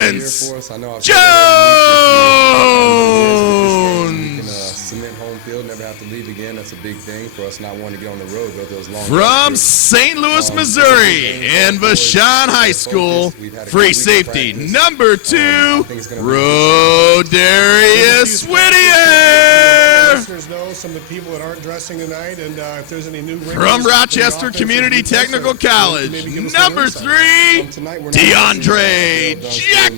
Jones! Cement home field, never have to leave again. That's a big thing for us not wanting to get on the road, go those long From St. Louis, Missouri, and Vashon High School, free safety number 2, Rodarius Whittier. Listeners know some of the people that aren't dressing tonight, and if there's any new from Rochester Community Technical College, number 3, DeAndre Jackson.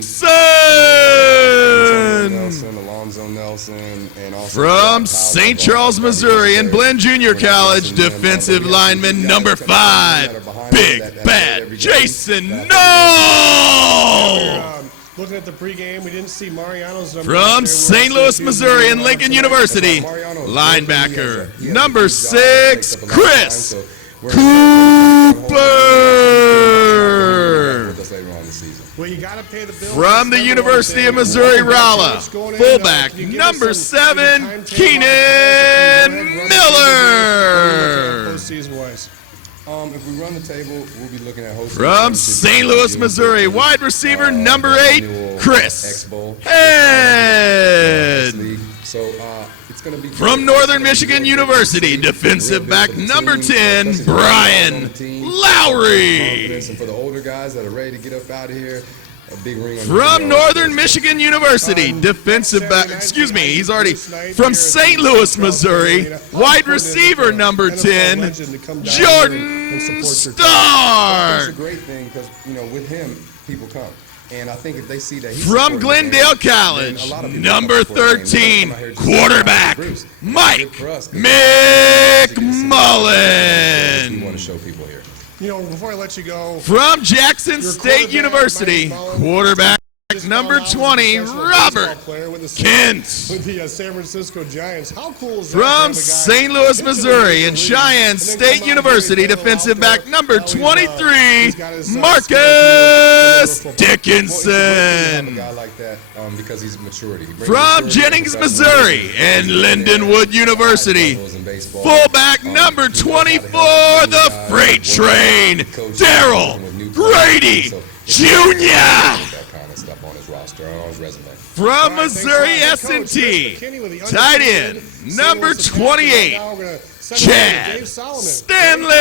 From St. Charles, Missouri, and Blinn Junior College, defensive lineman number 5, Big Bad Jason Knoll. Looking at the pregame, we didn't see Mariano's number. From St. Louis, Missouri, and Lincoln University, linebacker number 6, Chris Cooper. From the University of Missouri, Rolla, fullback number 7, Keenan Miller. If we run the table, we'll be looking at from St. Louis, Missouri, wide receiver number 8, Chris Head. From Northern Michigan University, defensive back number 10, Brian Lowry. And for the older guys that are ready to get up out of here, a big ring on from Northern Michigan University, defensive back, he's already from St. Louis, Missouri, wide receiver number 10, Jordan Stark. It's a great thing because, with him, people come. And I think if they see that from Glendale College, number 13, quarterback Mike McMullen. We want to show people here. Before I let you go, from Jackson State University, quarterback number 20, Robert Kent. With the San Francisco Giants. How cool is that? From St. Louis, Missouri, and Cheyenne State University, defensive back number 23, Marcus Dickinson. Because he's maturity. From Jennings, Missouri, and Lindenwood University, fullback number 24, the freight train, Daryl Grady Jr. From Missouri S&T, tight end number 28, Chad Stanley.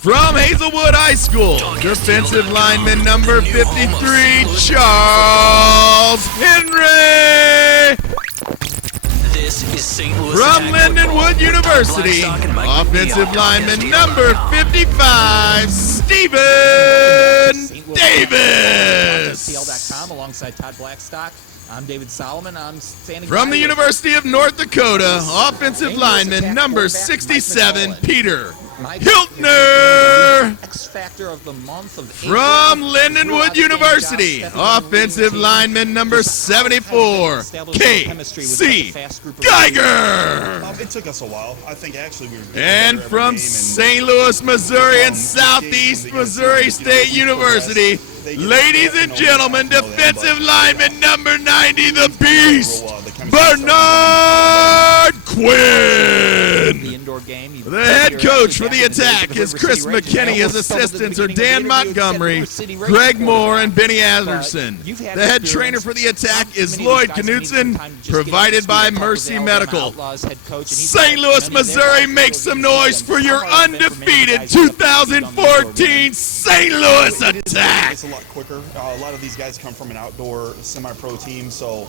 From Hazelwood High School, defensive lineman number 53, Charles Henry. This is St. Louis. From Lindenwood University, offensive lineman number 55, Stephen Davis. Alongside Todd Blackstock. I'm David Solomon. I'm standing from the University of North Dakota, offensive lineman number 67, Peter Hiltner. X-Factor of the month of from Lindenwood University, offensive lineman number 74, K.C. Geiger. It took us a while. I think actually we were. And from St. Louis, Missouri, and Southeast Missouri State University, ladies and gentlemen, defensive lineman number 90, the Beast, Bernard Quinn. The head coach for the attack is Chris McKinney. His assistants are Dan Montgomery, Greg Moore, and Benny Anderson. The head trainer for the attack is Lloyd Knutson, provided by Mercy Medical. St. Louis, Missouri, make some noise for your undefeated 2014 St. Louis attack. It's a lot quicker. A lot of these guys come from an outdoor semi-pro team, so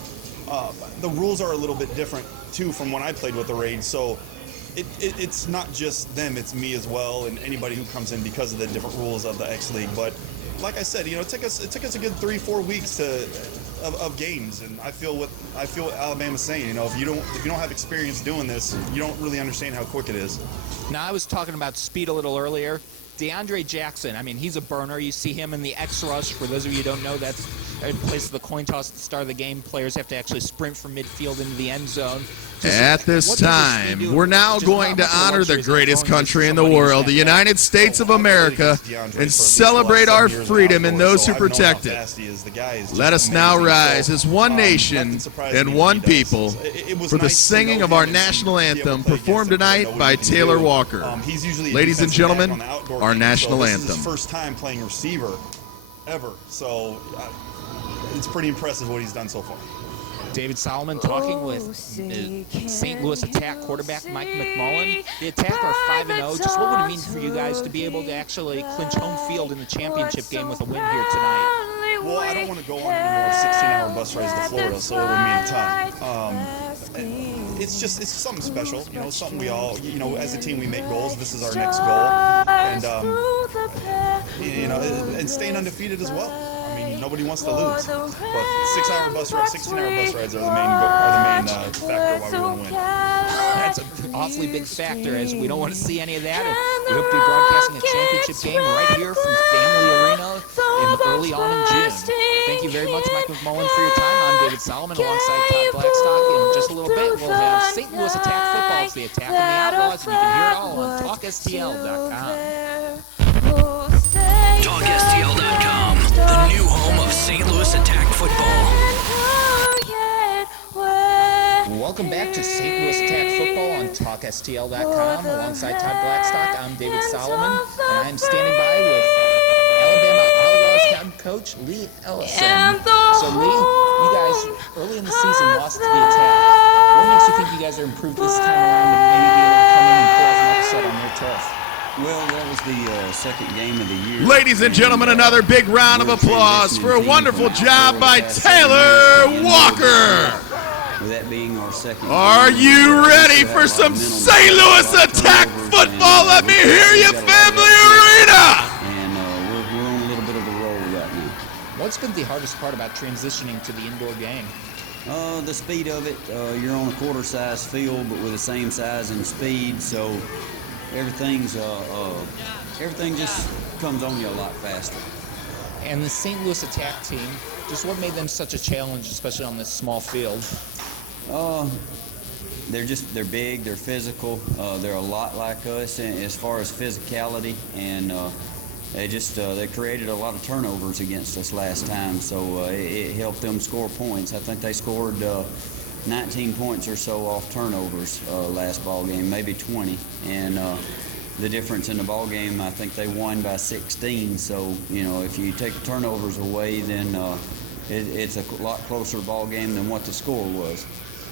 the rules are a little bit different too from when I played with the Raids. So it's not just them, it's me as well, and anybody who comes in because of the different rules of the X League. But like I said, it took us a good 3-4 weeks of games, and I feel what Alabama's saying. If you don't have experience doing this, you don't really understand how quick it is. Now, I was talking about speed a little earlier. DeAndre Jackson, he's a burner. You see him in the X-Rush. For those of you who don't know, that's in place of the coin toss at the start of the game. Players have to actually sprint from midfield into the end zone. At this time, we're now going to honor the greatest country in the world, the United States of America, and celebrate our freedom and those who protect it. Let us now rise as one nation and one people for the singing of our national anthem, performed tonight by Taylor Walker. Ladies and gentlemen, our game. national This is anthem. his first time playing receiver ever, so it's pretty impressive what he's done so far. David Solomon talking with St. Louis Attack quarterback Mike McMullen. The Attack are 5-0. Just what would it mean for you guys to be able to actually clinch home field in the championship game with a win here tonight? Well, I don't want to go on any more 16-hour bus rides to Florida, so it would mean a ton. It's something special, something we all, as a team we make goals. This is our next goal, and staying undefeated as well. I mean, nobody wants to lose, but 16-hour bus rides are the main factor why we want to win. That's an awfully big factor, as we don't want to see any of that. And we hope to be broadcasting a championship game right here from Family Arena early on in June. Thank you very much, Mike McMullen, for your time. I'm David Solomon alongside Todd Blackstock. In just a little bit, we'll have St. Louis Attack football. It's the Attack and the Outlaws, and you can hear it all on TalkSTL.com. TalkSTL.com, the new home of St. Louis Attack football. Welcome back to St. Louis Attack football on TalkSTL.com. Alongside Todd Blackstock, I'm David Solomon, and I'm standing by with Alabama Outlawz head coach Lee Ellison. So Lee, you guys early in the season lost to the Attack. What makes you think you guys are improved this time around and maybe be able to come in and pull off an upset on their turf? Well, that was the second game of the year. Ladies and gentlemen, another big round of applause for a wonderful job by Taylor Walker. With that being our second. Are you ready for some St. Louis Attack football? Let me hear you, Family Arena! And we're on a little bit of a roll right now. What's been the hardest part about transitioning to the indoor game? The speed of it. You're on a quarter-size field, but with the same size and speed, so everything just comes on you a lot faster. And the St. Louis Attack team, just what made them such a challenge, especially on this small field? They're big, they're physical, they're a lot like us as far as physicality, and they created a lot of turnovers against us last time, so it helped them score points. I think they scored 19 points or so off turnovers last ball game, maybe 20, and the difference in the ball game, I think they won by 16. So if you take the turnovers away, then it's a lot closer ball game than what the score was.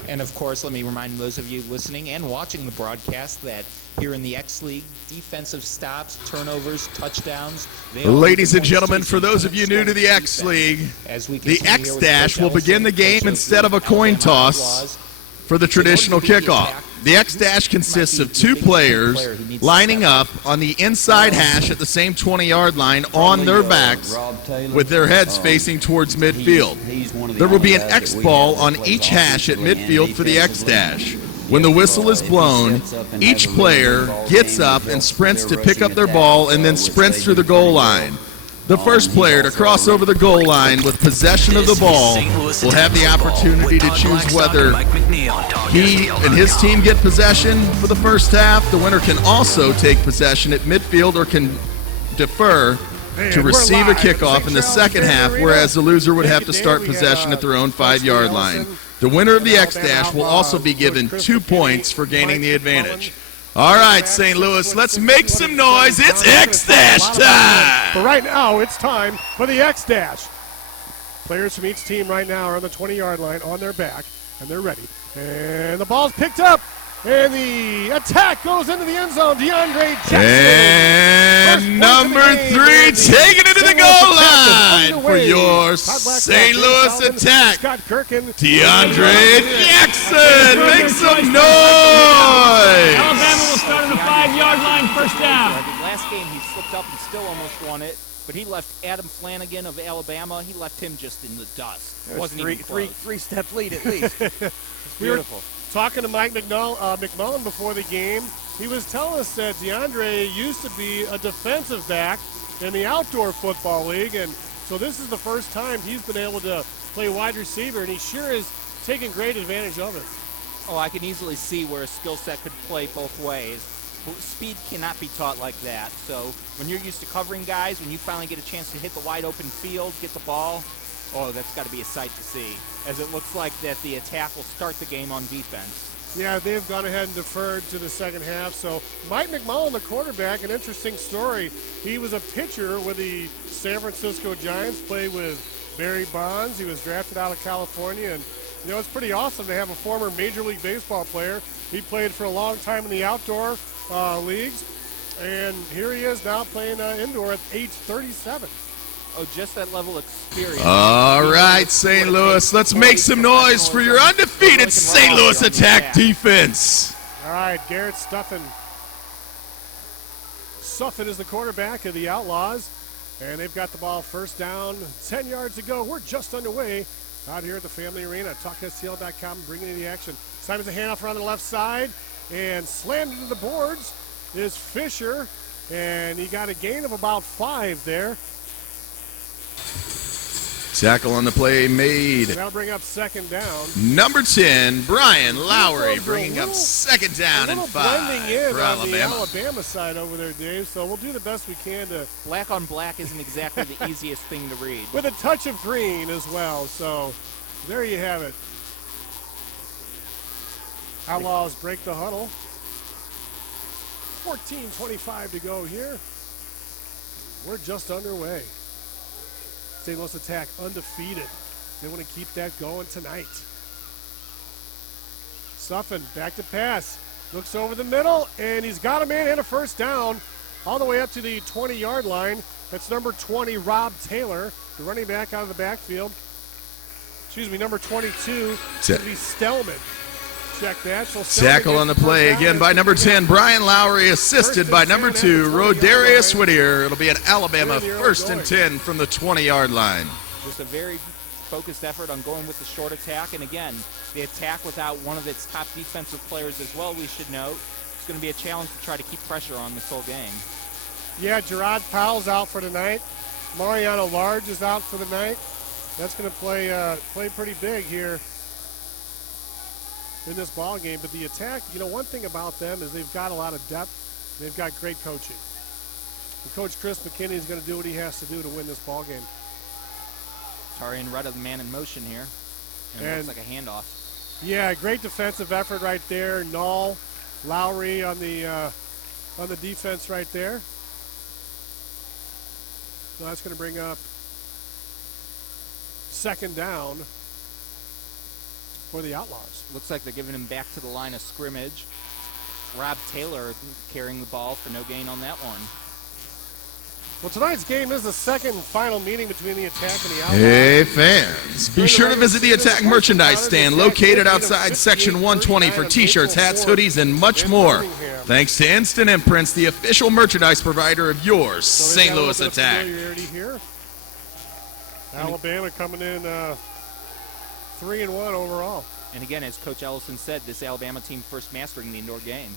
And of course, let me remind those of you listening and watching the broadcast that here in the X League, defensive stops, turnovers, touchdowns. Ladies and gentlemen, for those of you new to the X League, the X Dash will begin the game instead of a coin toss for the traditional kickoff. The X Dash consists of two players lining up on the inside hash at the same 20-yard line on their backs with their heads facing towards midfield. There will be an X ball on each hash at midfield for the X Dash. When the whistle is blown, each player gets up and sprints to pick up their ball and then sprints through the goal line. The first player to cross over the goal line with possession of the ball will have the opportunity to choose whether he and his team get possession for the first half. The winner can also take possession at midfield or can defer to receive a kickoff in the second half, whereas the loser would have to start possession at their own 5-yard line. The winner of the X Dash will also be given 2 points for gaining the advantage. All right, St. Louis, let's make some noise. It's X Dash time! But right now, it's time for the X Dash. Players from each team right now are on the 20-yard line on their back, and they're ready. And the ball's picked up, and the attack goes into the end zone. DeAndre Jackson. And number 3 taking it to the goal line for your St. Louis Attack. Scott Kirkin. DeAndre Jackson, make some noise. Alabama will start on the 5-yard line, first down. Last game he slipped up and still almost won it, but he left Adam Flanagan of Alabama, he left him just in the dust. It wasn't even close. Three-step lead at least. Beautiful. Talking to Mike McMullen before the game, he was telling us that DeAndre used to be a defensive back in the outdoor football league, and so this is the first time he's been able to play wide receiver, and he sure is taking great advantage of it. Oh, I can easily see where a skill set could play both ways. Speed cannot be taught like that. So when you're used to covering guys, when you finally get a chance to hit the wide open field, get the ball, oh, that's got to be a sight to see, as it looks like that the Attack will start the game on defense. Yeah, they've gone ahead and deferred to the second half. So Mike McMullen, the quarterback, an interesting story. He was a pitcher with the San Francisco Giants, played with Barry Bonds. He was drafted out of California. And, you know, it's pretty awesome to have a former Major League Baseball player. He played for a long time in the outdoor leagues. And here he is now playing indoor at age 37. Oh, just that level of experience. All right, St. Louis, let's make some noise for your undefeated St. Louis attack defense. All right, Garrett Stuffin. Stuffin is the quarterback of the Outlaws, and they've got the ball first down, 10 yards to go. We're just underway out here at the Family Arena. TalkSTL.com bringing you the action. Simon's a handoff around the left side, and slammed into the boards is Fisher, and he got a gain of about 5 there. Tackle on the play made. That'll bring up second down. Number 10, Brian Lowry, bringing up second down and 5 blending in for on the Alabama. Alabama side over there, Dave, so we'll do the best we can to... Black on black isn't exactly the easiest thing to read. With a touch of green as well, so there you have it. Outlaws break the huddle. 14:25 to go here. We're just underway. St. Louis attack undefeated. They want to keep that going tonight. Suffin back to pass. Looks over the middle, and he's got a man and a first down all the way up to the 20-yard line. That's number 20, Rob Taylor, the running back out of the backfield. Excuse me, number 22, going to be Stellman. Check that. So Tackle on the play again by number 10, Brian Lowry, assisted by number 2, Rodarius Whittier. It'll be an Alabama first and 10 from the 20-yard line. Just a very focused effort on going with the short attack. And again, the attack without one of its top defensive players as well, we should note. It's going to be a challenge to try to keep pressure on this whole game. Yeah, Gerard Powell's out for tonight. Mariano Large is out for the night. That's going to play pretty big here in this ball game. But the attack, you know, one thing about them is they've got a lot of depth. They've got great coaching. And Coach Chris McKinney is going to do what he has to do to win this ball game. Tarian Rudd of the man in motion here. And it looks like a handoff. Yeah, great defensive effort right there. Null, Lowry on the defense right there. So that's going to bring up second down for the Outlaws. Looks like they're giving him back to the line of scrimmage. Rob Taylor carrying the ball for no gain on that one. Well, tonight's game is the second and final meeting between the Attack and the Outlaws. Hey, fans, be sure to visit the Attack merchandise stand located outside Section 120 for T-shirts, hats, hoodies, and much more. Thanks to Instant Imprints, the official merchandise provider of yours, St. Louis Attack. Here. Alabama coming in 3-1 overall. And again, as Coach Ellison said, this Alabama team first mastering the indoor game.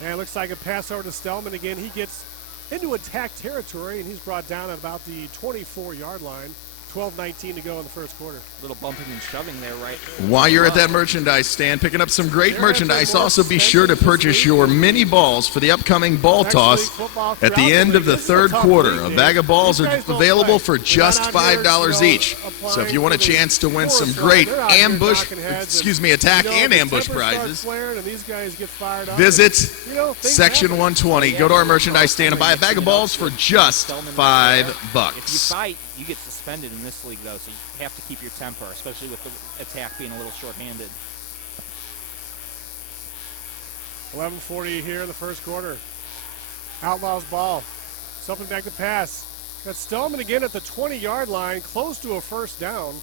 And it looks like a pass over to Stellman again. He gets into attack territory, and he's brought down at about the 24-yard line. 12:19 to go in the first quarter. A little bumping and shoving there, right? While you're at that merchandise stand picking up some great merchandise, also be sure to purchase your mini balls for the upcoming ball toss at the end of the third quarter. A bag of balls are available for just $5 each. So if you want a chance to win some great attack and ambush prizes, visit Section 120. Go to our merchandise stand and buy a bag of balls for just $5. If you fight, you get suspended in this league, though, so you have to keep your temper, especially with the attack being a little short-handed. 11:40 here in the first quarter. Outlaws ball. Something back to pass. Got Stellman again at the 20-yard line, close to a first down.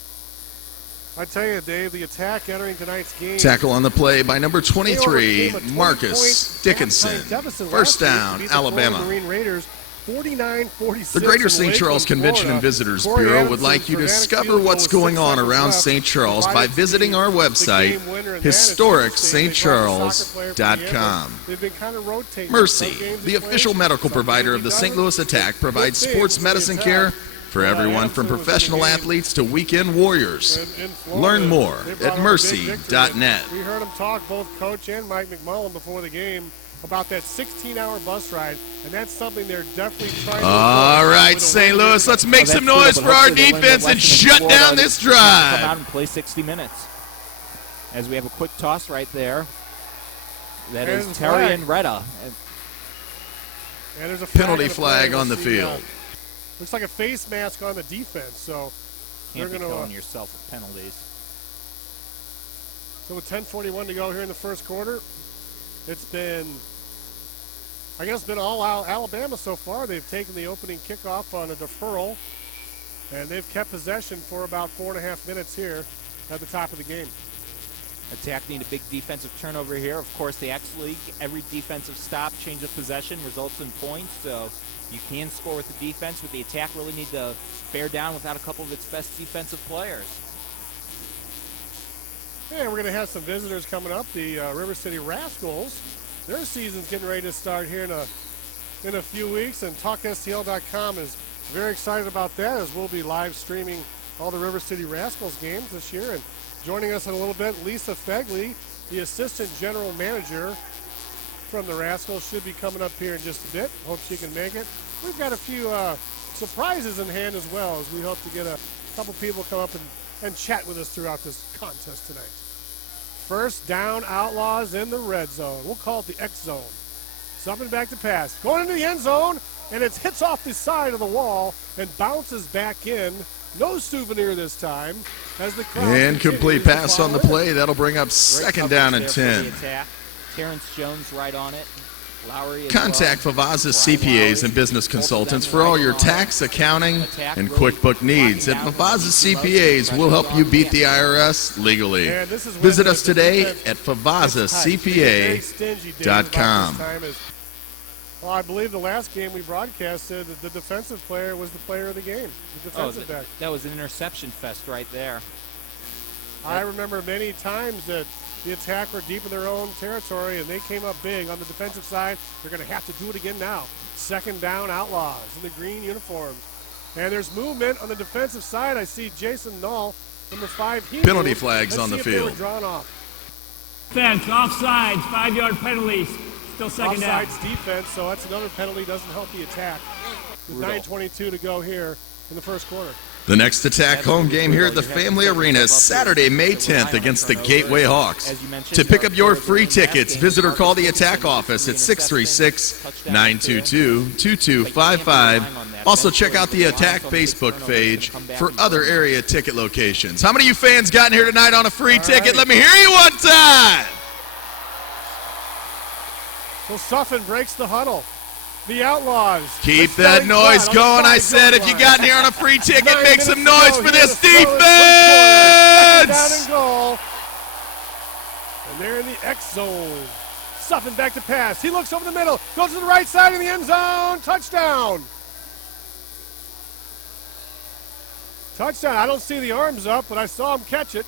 I tell you, Dave, the Attack entering tonight's game. Tackle on the play by number 23, Marcus Dickinson. First down, Alabama. Marine Raiders. 49-46. The Greater St. Charles Convention and Visitors Bureau would like you to discover what's going on around St. Charles by visiting our website, historicstcharles.com. Mercy, the official medical provider of the St. Louis Attack, provides sports medicine care for everyone from professional athletes to weekend warriors. Learn more at mercy.net. We heard them talk, both Coach and Mike McMullen, before the game about that 16-hour bus ride, and that's something they're definitely trying to do. All right, St. Louis, let's make some noise for our defense and shut down this drive. Come out and play 60 minutes. As we have a quick toss right there. That There's is the Terry flag. and Retta. And there's a Penalty flag play. on the We'll see, field. Looks like a face mask on the defense, so Can't be they're going killing to. yourself with penalties. So with 10:41 to go here in the first quarter, it's been, I guess, been all Alabama so far. They've taken the opening kickoff on a deferral, and they've kept possession for about 4.5 minutes here at the top of the game. Attack need a big defensive turnover here. Of course, the X League, every defensive stop, change of possession results in points, so you can score with the defense, but the Attack really need to bear down without a couple of its best defensive players. And we're going to have some visitors coming up. The River City Rascals, their season's getting ready to start here in a few weeks, and TalkSTL.com is very excited about that, as we'll be live streaming all the River City Rascals games this year. And joining us in a little bit, Lisa Fegley, the Assistant General Manager from the Rascals, should be coming up here in just a bit. Hope she can make it. We've got a few surprises in hand as well, as we hope to get a couple people come up and chat with us throughout this contest tonight. First down, Outlaws in the red zone. We'll call it the X zone. Something back to pass. Going into the end zone, and it hits off the side of the wall and bounces back in. No souvenir this time. As the crowd Incomplete pass on the play. That'll bring up second down and 10. Terrence Jones right on it. Lowry as Contact well. Favaz's Brian CPAs and Lowry. business Both of them consultants for all right your on tax, it. accounting, Attack and really QuickBook needs. At locking down Favaz's the most CPAs, we'll help you beat the pressure IRS legally. And this is when Visit the us today defense at Very stingy, Dave, about favazascpa.com. this time is- Well, I believe the last game we broadcasted, the defensive player was the player of the game, the defensive back. That was an interception fest right there. I remember many times that the Attack were deep in their own territory, and they came up big on the defensive side. They're going to have to do it again now. Second down, Outlaws in the green uniforms. And there's movement on the defensive side. I see Jason Null, number 5. He Penalty moved. flags Let's on the see if they were field. drawn off. Defense, offsides, 5-yard penalties. Still second down. Offsides defense, so that's another penalty. Doesn't help the Attack. With 9:22 to go here in the first quarter. The next Attack home game here at the Family Arena is Saturday, May 10th against the Gateway Hawks. To pick up your free tickets, visit or call the Attack office at 636-922-2255. Also check out the Attack Facebook page for other area ticket locations. How many of you fans got in here tonight on a free ticket? Let me hear you one time! So Suffin breaks the huddle. The Outlaws. Keep They're that starting noise flat on the going. I 5-yard said if you line. got in here on a free ticket, 9 make some minutes to noise go for here this to start the first quarter. Down defense! and goal. And they're in the X zone. Suffin back to pass. He looks over the middle. Goes to the right side of the end zone. Touchdown. Touchdown. I don't see the arms up, but I saw him catch it.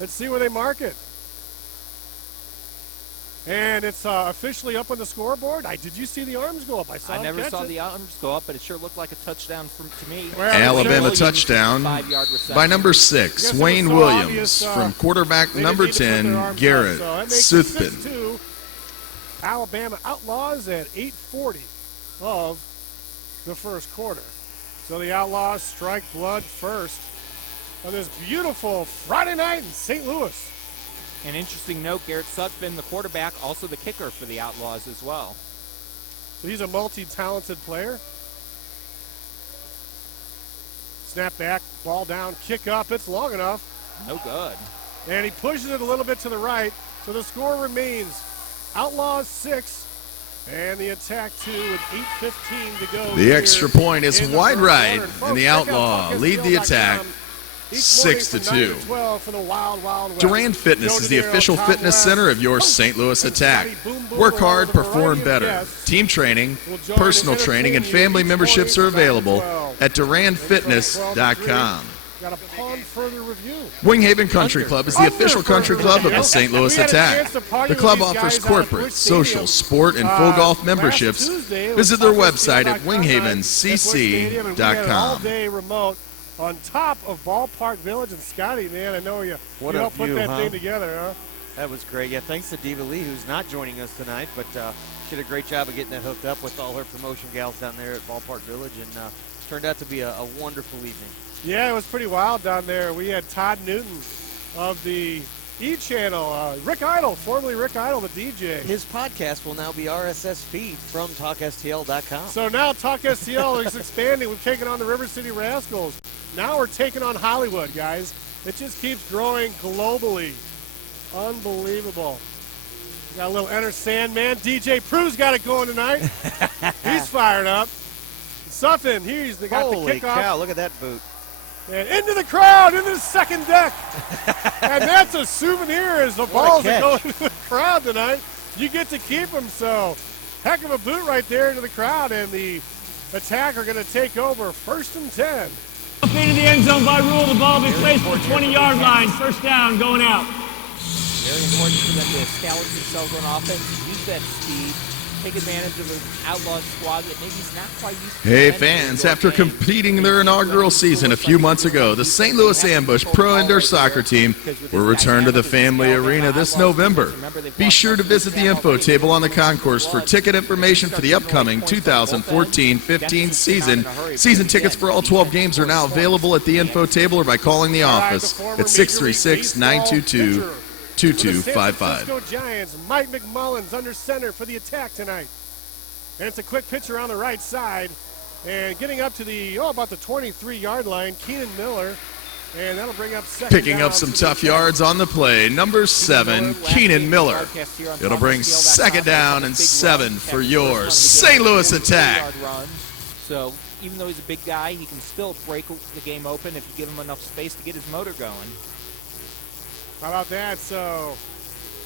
Let's see where they mark it. And it's officially up on the scoreboard. Did you see the arms go up? I I never catch saw it. the arms go up, but it sure looked like a touchdown to me. Well, Alabama Williams, touchdown 5-yard reception. by number I 6, guess it Wayne was so Williams, obvious, from quarterback they number didn't need to put their 10, arms Garrett up, so that makes it Soothbin. 6-2. Alabama Outlaws at 8:40 of the first quarter. So the Outlaws strike blood first on this beautiful Friday night in St. Louis. An interesting note, Garrett Sutphin, the quarterback, also the kicker for the Outlaws as well. So he's a multi-talented player. Snap back, ball down, kick up. It's long enough. No good. And he pushes it a little bit to the right. So the score remains Outlaws 6 and the Attack 2 with 8:15 to go. The here extra point is in the wide first right, quarter. and the Folks, check out Outlaw lead the Attack TalkSTL.com. Each morning 6-2. from 9 to 12 for the Wild Wild West. Durand Fitness Joe is the DeNiro, official Tom fitness West, center of your host, St. Louis and Attack. Scotty Boom Boom, Work along hard, with a perform variety of better. guests. Team training, Will join personal and training, and entertain you family each memberships are morning from 9 to available 12. at DurandFitness.com. Got a pond further review. Winghaven Country Club is the official country club of the St. Louis We had a Attack. chance to party The with club these offers guys out at corporate, Busch social, Stadium, sport, and full golf last memberships. Tuesday. It was Visit their TalkSTL.com website at at Busch Stadium, and we had an winghavencc.com. all-day remote on top of Ballpark Village. And Scotty, man, I know you helped put that thing together, huh? That was great. Yeah, thanks to Diva Lee, who's not joining us tonight, but she did a great job of getting that hooked up with all her promotion gals down there at Ballpark Village, and turned out to be a wonderful evening. Yeah, it was pretty wild down there. We had Todd Newton of the E-Channel. Rick Idle, formerly Rick Idle, the DJ. His podcast will now be RSS feed from TalkSTL.com. So now Talk STL is expanding. We've taken on the River City Rascals. Now we're taking on Hollywood, guys. It just keeps growing globally. Unbelievable. Got a little Enter Sandman. DJ Prue's got it going tonight. He's fired up. Something. He's got Holy the kickoff. cow, look at that boot. And into the crowd, into the second deck. And that's a souvenir as the balls that go into the crowd tonight. You get to keep them, so heck of a boot right there into the crowd. And the Attack are going to take over 1st and 10. Into the end zone by rule. The ball will be placed at the 20-yard line. First down, going out. Very important for them to establish themselves on offense, use that speed, take advantage of an Outlaw squad that maybe he's not quite used to. Hey fans, after completing their inaugural season a few months ago, the St. Louis Ambush Pro Indoor Soccer Team will return to the Family Arena this November. Be sure to visit the info table on the concourse for ticket information for the upcoming 2014-15 season. Season tickets for all 12 games are now available at the info table or by calling the office at 636-922-2255. For the San Francisco Giants, Mike McMullins under center for the Attack tonight. And it's a quick pitch around the right side. And getting up to the, about the 23-yard line, Keenan Miller. And that'll bring up second Picking up some tough yards on the play, number 7, Keenan Miller. It'll bring second down and 7 for your St. Louis Attack. So even though he's a big guy, he can still break the game open if you give him enough space to get his motor going. How about that? So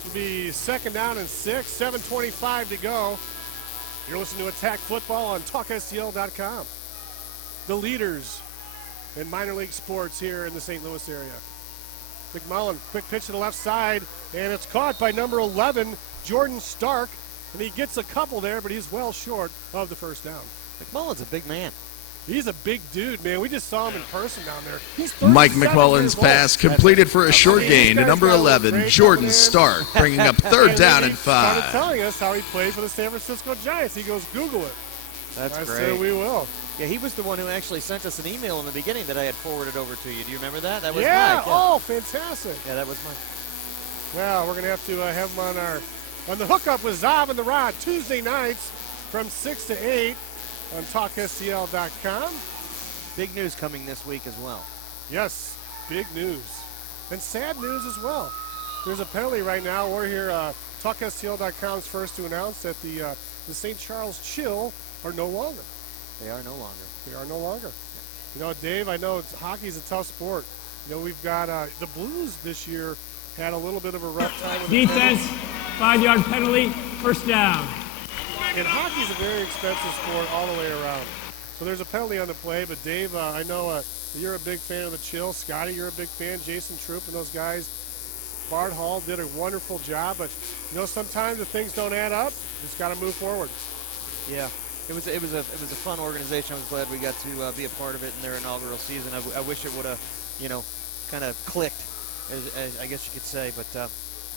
it'll be 2nd down and 6, 7:25 to go. You're listening to Attack Football on TalkSTL.com. The leaders in minor league sports here in the St. Louis area. McMullen, quick pitch to the left side, and it's caught by number 11, Jordan Stark. And he gets a couple there, but he's well short of the first down. McMullen's a big man. He's a big dude, man. We just saw him in person down there. He's Mike McMullen's pass completed for a short gain to number 11, Jordan Stark, bringing up 3rd down and 5. He started telling us how he played for the San Francisco Giants. He goes, Google it. That's great. I said, we will. Yeah, he was the one who actually sent us an email in the beginning that I had forwarded over to you. Do you remember that? That was Mike. Yeah. Oh, fantastic. Yeah, that was Mike. Well, we're going to have to have him on the hookup with Zav and the Rod Tuesday nights from 6 to 8 on TalkSTL.com. Big news coming this week as well. Yes, big news. And sad news as well. There's a penalty right now. We're here, TalkSTL.com's first to announce that the St. Charles Chill are no longer. They are no longer. They are no longer. You know, Dave, I know hockey's a tough sport. You know, we've got the Blues this year had a little bit of a rough time with defense, 5-yard penalty, first down. And hockey's a very expensive sport all the way around. So there's a penalty on the play, but Dave, I know you're a big fan of the Chill. Scotty, you're a big fan. Jason Troop and those guys. Bart Hall did a wonderful job, but you know sometimes if things don't add up, just got to move forward. Yeah, it was a fun organization. I was glad we got to be a part of it in their inaugural season. I wish it would have, kind of clicked, as I guess you could say, but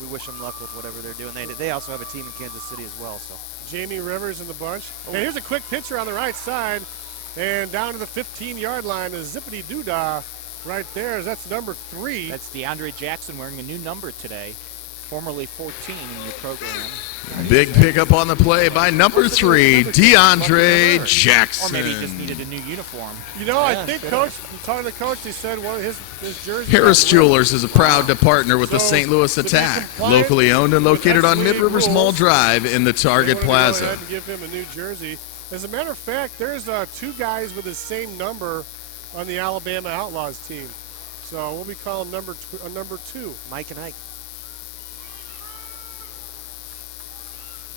we wish them luck with whatever they're doing. They also have a team in Kansas City as well. So Jamie Rivers in the bunch. And here's a quick pitcher on the right side. And down to the 15-yard line is Zippity Doodah right there. That's number 3. That's DeAndre Jackson wearing a new number today, formerly 14 in your program. Big pickup on the play by number 3, DeAndre Jackson. Or maybe he just needed a new uniform. You know, I think, Coach, talking to the coach, he said one of his jersey. Harris Jewelers is proud to partner with the St. Louis Attack, locally owned and located on Mid-Rivers Mall Drive in the Target Plaza. I had to give him a new jersey. As a matter of fact, there's 2 guys with the same number on the Alabama Outlaws team. So we'll be calling number 2. Mike and Ike.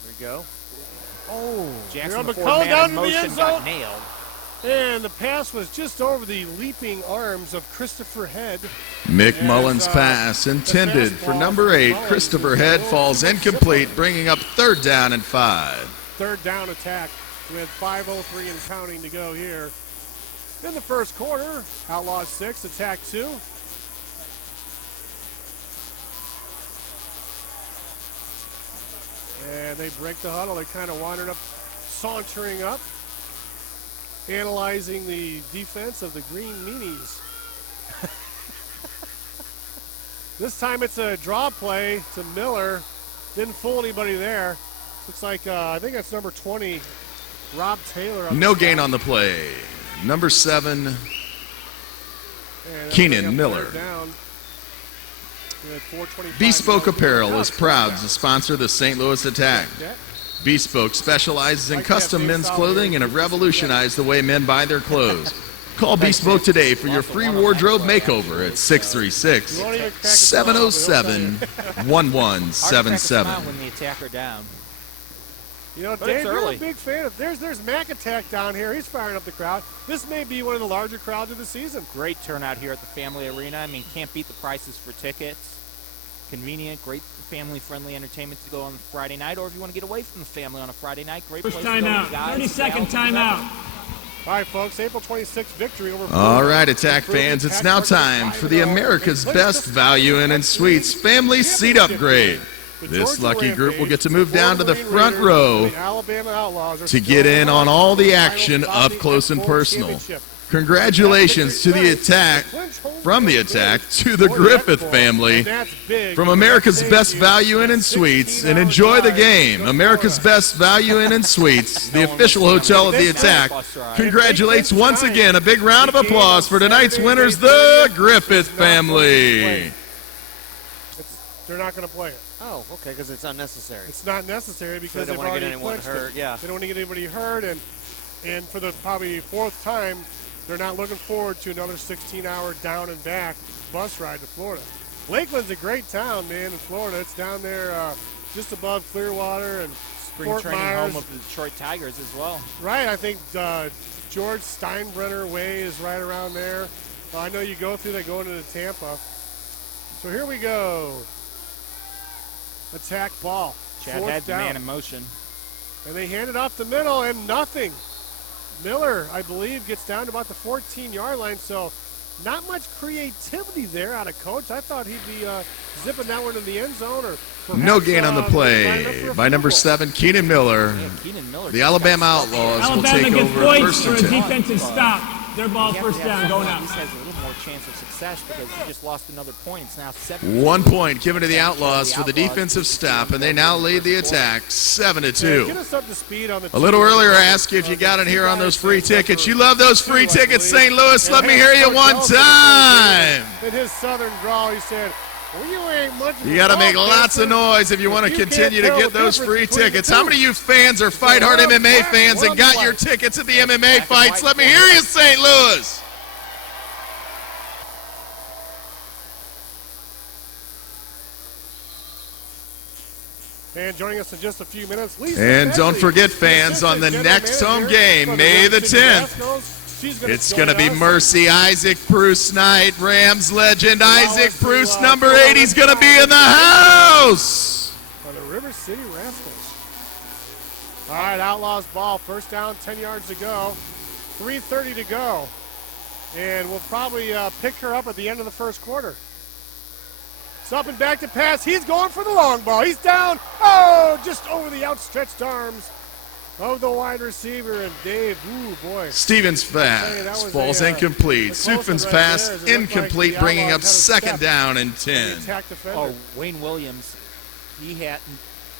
There we go. Oh, Jackson, the McCullough down to the motion end zone. got nailed. And the pass was just over the leaping arms of Christopher Head. McMullen's pass intended for number 8, Christopher Head, falls incomplete, bringing up 3rd down and 5. 3rd down Attack with 5:03 and counting to go here. In the first quarter, Outlaws 6, Attack 2. And they break the huddle. They kind of wandered up, sauntering up, analyzing the defense of the Green Meanies. This time it's a draw play to Miller. Didn't fool anybody there. Looks like, I think that's number 20, Rob Taylor. No gain on the play. Number 7, Keenan Miller. Bespoke Apparel is proud to sponsor the St. Louis Attack. Bespoke specializes in custom men's clothing and have revolutionized the way men buy their clothes. Call Bespoke today for your free wardrobe makeover at 636-707-1177. When the Attack are down. You know, Dave, you're a big fan of. There's Mac Attack down here. He's firing up the crowd. This may be one of the larger crowds of the season. Great turnout here at the Family Arena. I mean, can't beat the prices for tickets. Convenient, great family-friendly entertainment to go on Friday night, or if you want to get away from the family on a Friday night, great place to go. Timeout. 30-second timeout. All right, folks, April 26th victory over. All right, Attack fans, it's now time for the America's Best Value Inn and Suites Family Seat Upgrade. This lucky group will get to move down to the front row to get in on all the action up close and personal. Congratulations to the Attack, from the Attack to the Griffith family, from America's Best Value Inn and Suites, and enjoy the game. America's Best Value Inn and Suites, the official hotel of the Attack, congratulates once again. A big round of applause for tonight's winners, the Griffith family. They're not going to play it. Oh, okay, because it's unnecessary. It's not necessary because they don't want to get anyone hurt. Yeah. They don't want to get anybody hurt, and for the probably 4th time, they're not looking forward to another 16-hour down and back bus ride to Florida. Lakeland's a great town, man, in Florida. It's down there just above Clearwater and Spring Fort training Myers. home of the Detroit Tigers as well. Right, I think George Steinbrenner Way is right around there. I know you go through that going into Tampa. So here we go. Attack ball. Chad had the man in motion. And they hand it off the middle and nothing. Miller, I believe, gets down to about the 14-yard line, so not much creativity there out of Coach. I thought he'd be zipping that one to the end zone. Or perhaps, no gain on the play by number 7, Keenan Miller. The Alabama Outlaws will take over points first for a and 10. defensive stop. Their ball first down, going up. He has a little more chance of success because he just lost another point. It's now 7. 1 point given to the Outlaws for the defensive stop, and they now lead the Attack 7-2. Get us up to speed on the A little earlier, I asked you if you got in here on those free tickets. You love those free tickets, St. Louis. Let me hear you one time. In his southern drawl, he said, well, you ain't much of a You got to make ball lots of catcher. noise if you want to You continue can't to tell get the those difference free between the tickets. two. How many of you fans are Fight Hard MMA fans and got your tickets at the MMA fights? Let me hear you, St. Louis. And joining us in just a few minutes, Lisa And don't Begley, forget, fans, on the assistant next general home manager game, for May the Rams City 10th, Rascals. She's it's join going to be us. Mercy Isaac Bruce Knight, Rams legend Isaac Bruce, number 8. He's going to be in the house. For the River City Rascals. All right, Outlaws ball, first down, 10 yards to go, 3:30 to go. And we'll probably pick her up at the end of the first quarter. It's up and back to pass. He's going for the long ball. He's down. Oh, just over the outstretched arms of the wide receiver. And Dave, ooh, boy. Stevens' pass falls incomplete. Sufen's pass incomplete, bringing up second down and 10. Oh, Wayne Williams, he had.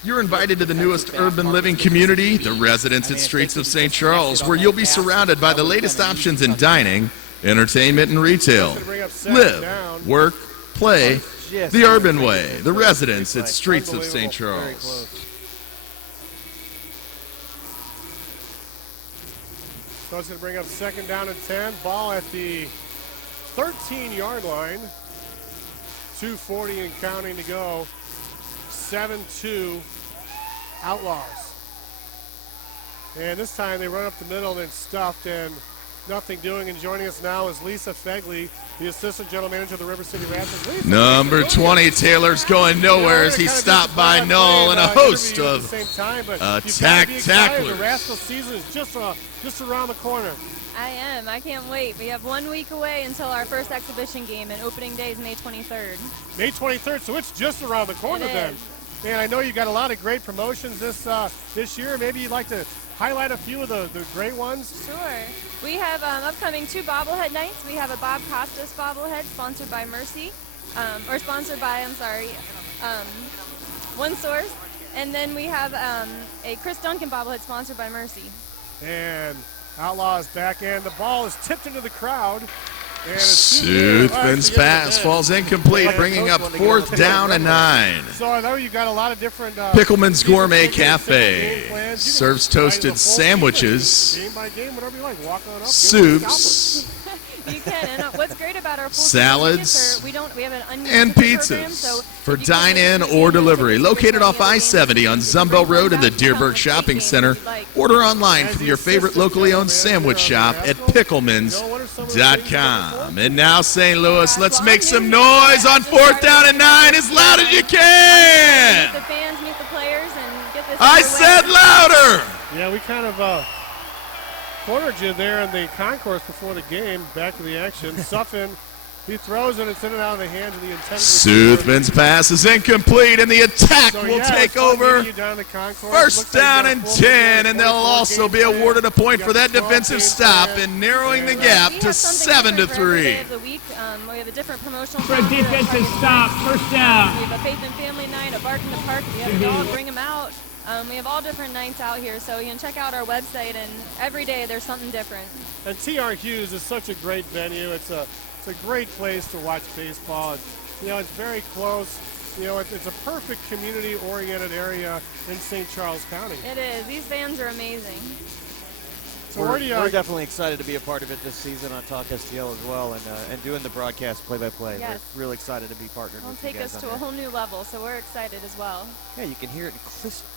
You're invited to the newest urban living community, the Residence Streets of St. Charles, where you'll be surrounded by the latest options in dining, entertainment, and retail. Live, work, play the urban way, the Residence at Streets of St. Charles. So it's going to bring up second down and 10. Ball at the 13-yard line. 2:40 and counting to go. 7-2 Outlaws. And this time they run up the middle and then stuffed and nothing doing. And joining us now is Lisa Begley, the assistant general manager of the River City Rascals. Lisa, Number 20, Taylor's going nowhere as he's stopped by Null and a host of attack tacklers. The Rascals season is just around the corner. I am. I can't wait. We have 1 week away until our first exhibition game, and opening day is May 23rd. May 23rd, so it's just around the corner then. Man, I know you got a lot of great promotions this year. Maybe you'd like to highlight a few of the great ones? Sure. We have upcoming 2 bobblehead nights. We have a Bob Costas bobblehead sponsored by Mercy. or sponsored by, One Source. And then we have a Chris Duncan bobblehead sponsored by Mercy. And Outlawz back end. The ball is tipped into the crowd. Soothman's pass falls incomplete, bringing up 4th down and 9. So I know you got a lot of different. Pickleman's Gourmet Cafe serves toasted sandwiches, Game by game, whatever you like. Walk on up. soups, You can. And what's great about our full salads, we have an onion and pizzas program, pizzas so for dine-in or delivery. Located off I-70 on Zumbelt Road in the Deerberg Shopping Center. Order online from your favorite locally owned sandwich shop at picklemans.com. And now, St. Louis, let's make some noise on 4th down and 9 as loud as you can. Meet the fans, meet the players, and get this. I said louder. Yeah, we kind of cornered you there in the concourse before the game. Back to the action. Suffin, he throws it. It's in and out of the hands of the intended receiver. Soothman's pass is incomplete, and the attack will take over. First down and 10, and they'll also be awarded a point for that defensive stop and narrowing the gap to 7-3. We have a different promotional. For a defensive stop, first down. We have a Faith and Family night, a Bark in the Park. We have a dog, bring them out. We have all different nights out here, so you can check out our website, and every day there's something different. And T.R. Hughes is such a great venue. It's a great place to watch baseball. It's very close. It's a perfect community-oriented area in St. Charles County. It is. These fans are amazing. So we're definitely excited to be a part of it this season on Talk STL as well, and doing the broadcast play-by-play. Yes. We're real excited to be partnered with you guys. It'll take us to a whole new level, so we're excited as well. Yeah, you can hear it in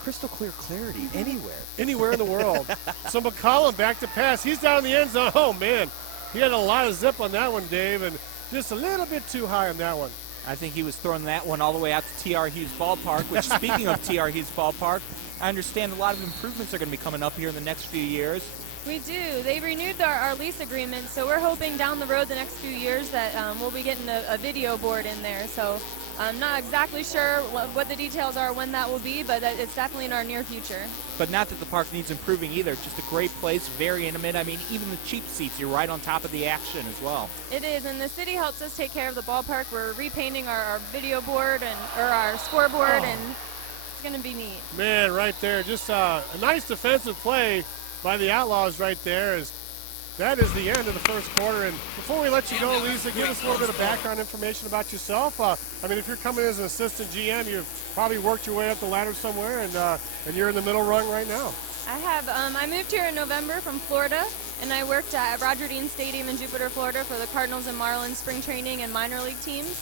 crystal clear clarity anywhere. Anywhere in the world. So McCollum back to pass. He's down in the end zone. Oh, man. He had a lot of zip on that one, Dave, and just a little bit too high on that one. I think he was throwing that one all the way out to T.R. Hughes Ballpark, which, speaking of T.R. Hughes Ballpark, I understand a lot of improvements are going to be coming up here in the next few years. We do. They renewed our lease agreement, so we're hoping down the road the next few years that we'll be getting a video board in there. So I'm not exactly sure what the details are when that will be, but it's definitely in our near future. But not that the park needs improving either. It's just a great place, very intimate. I mean, even the cheap seats, you're right on top of the action as well. It is, and the city helps us take care of the ballpark. We're repainting our video board or our scoreboard, and it's going to be neat. Man, right there, just a nice defensive play by the Outlawz right there. That is the end of the first quarter. And before we let you go, Lisa, give us a little bit of background information about yourself. I mean, if you're coming as an assistant GM, you've probably worked your way up the ladder somewhere, and you're in the middle rung right now. I have. I moved here in November from Florida, and I worked at Roger Dean Stadium in Jupiter, Florida for the Cardinals and Marlins spring training and minor league teams.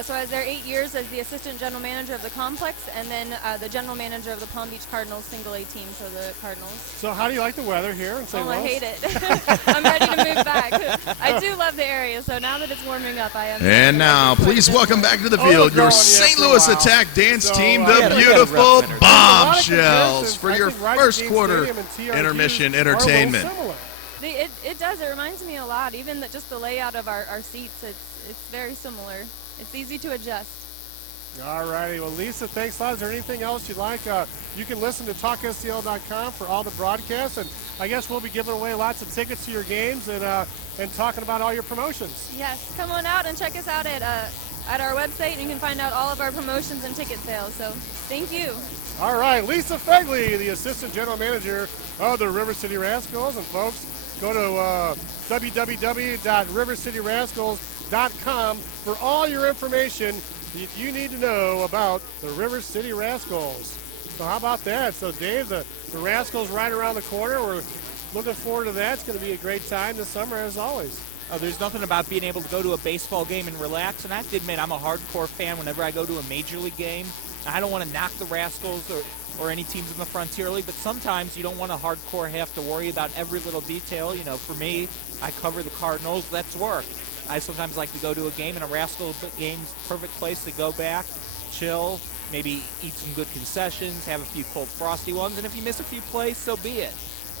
So I was there 8 years as the assistant general manager of the complex, and then the general manager of the Palm Beach Cardinals single A team for the Cardinals. So how do you like the weather here in St. Louis? I hate it. I'm ready to move back. I do love the area, so now that it's warming up, I am. And now, please welcome back to the field your St. Louis Attack dance team, the beautiful Bombshells, for your first quarter intermission entertainment. It does. It reminds me a lot. Even just the layout of our seats, it's very similar. It's easy to adjust. All righty. Well, Lisa, thanks a lot. Is there anything else you'd like? You can listen to TalkSTL.com for all the broadcasts, and I guess we'll be giving away lots of tickets to your games and talking about all your promotions. Yes. Come on out and check us out at our website, and you can find out all of our promotions and ticket sales. So thank you. All right. Lisa Fegley, the assistant general manager of the River City Rascals. And, folks, go to www.rivercityrascals.com for all your information that you need to know about the River City Rascals. So how about that? So, Dave, the Rascals right around the corner. We're looking forward to that. It's going to be a great time this summer, as always. There's nothing about being able to go to a baseball game and relax, and I have to admit I'm a hardcore fan whenever I go to a major league game. I don't want to knock the Rascals or any teams in the Frontier League, but sometimes you don't want to hardcore have to worry about every little detail. You know, for me, I cover the Cardinals. That's work. I sometimes like to go to a game, and a Rascal game's a perfect place to go back, chill, maybe eat some good concessions, have a few cold frosty ones, and if you miss a few plays, so be it.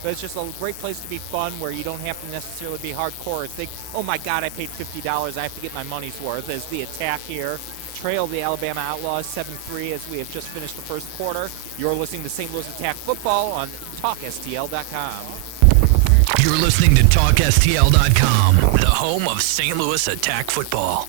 But it's just a great place to be fun where you don't have to necessarily be hardcore or think, oh my God, I paid $50, I have to get my money's worth, as the Attack here trail the Alabama Outlaws 7-3 as we have just finished the first quarter. You're listening to St. Louis Attack Football on TalkSTL.com. You're listening to TalkSTL.com, the home of St. Louis Attack Football.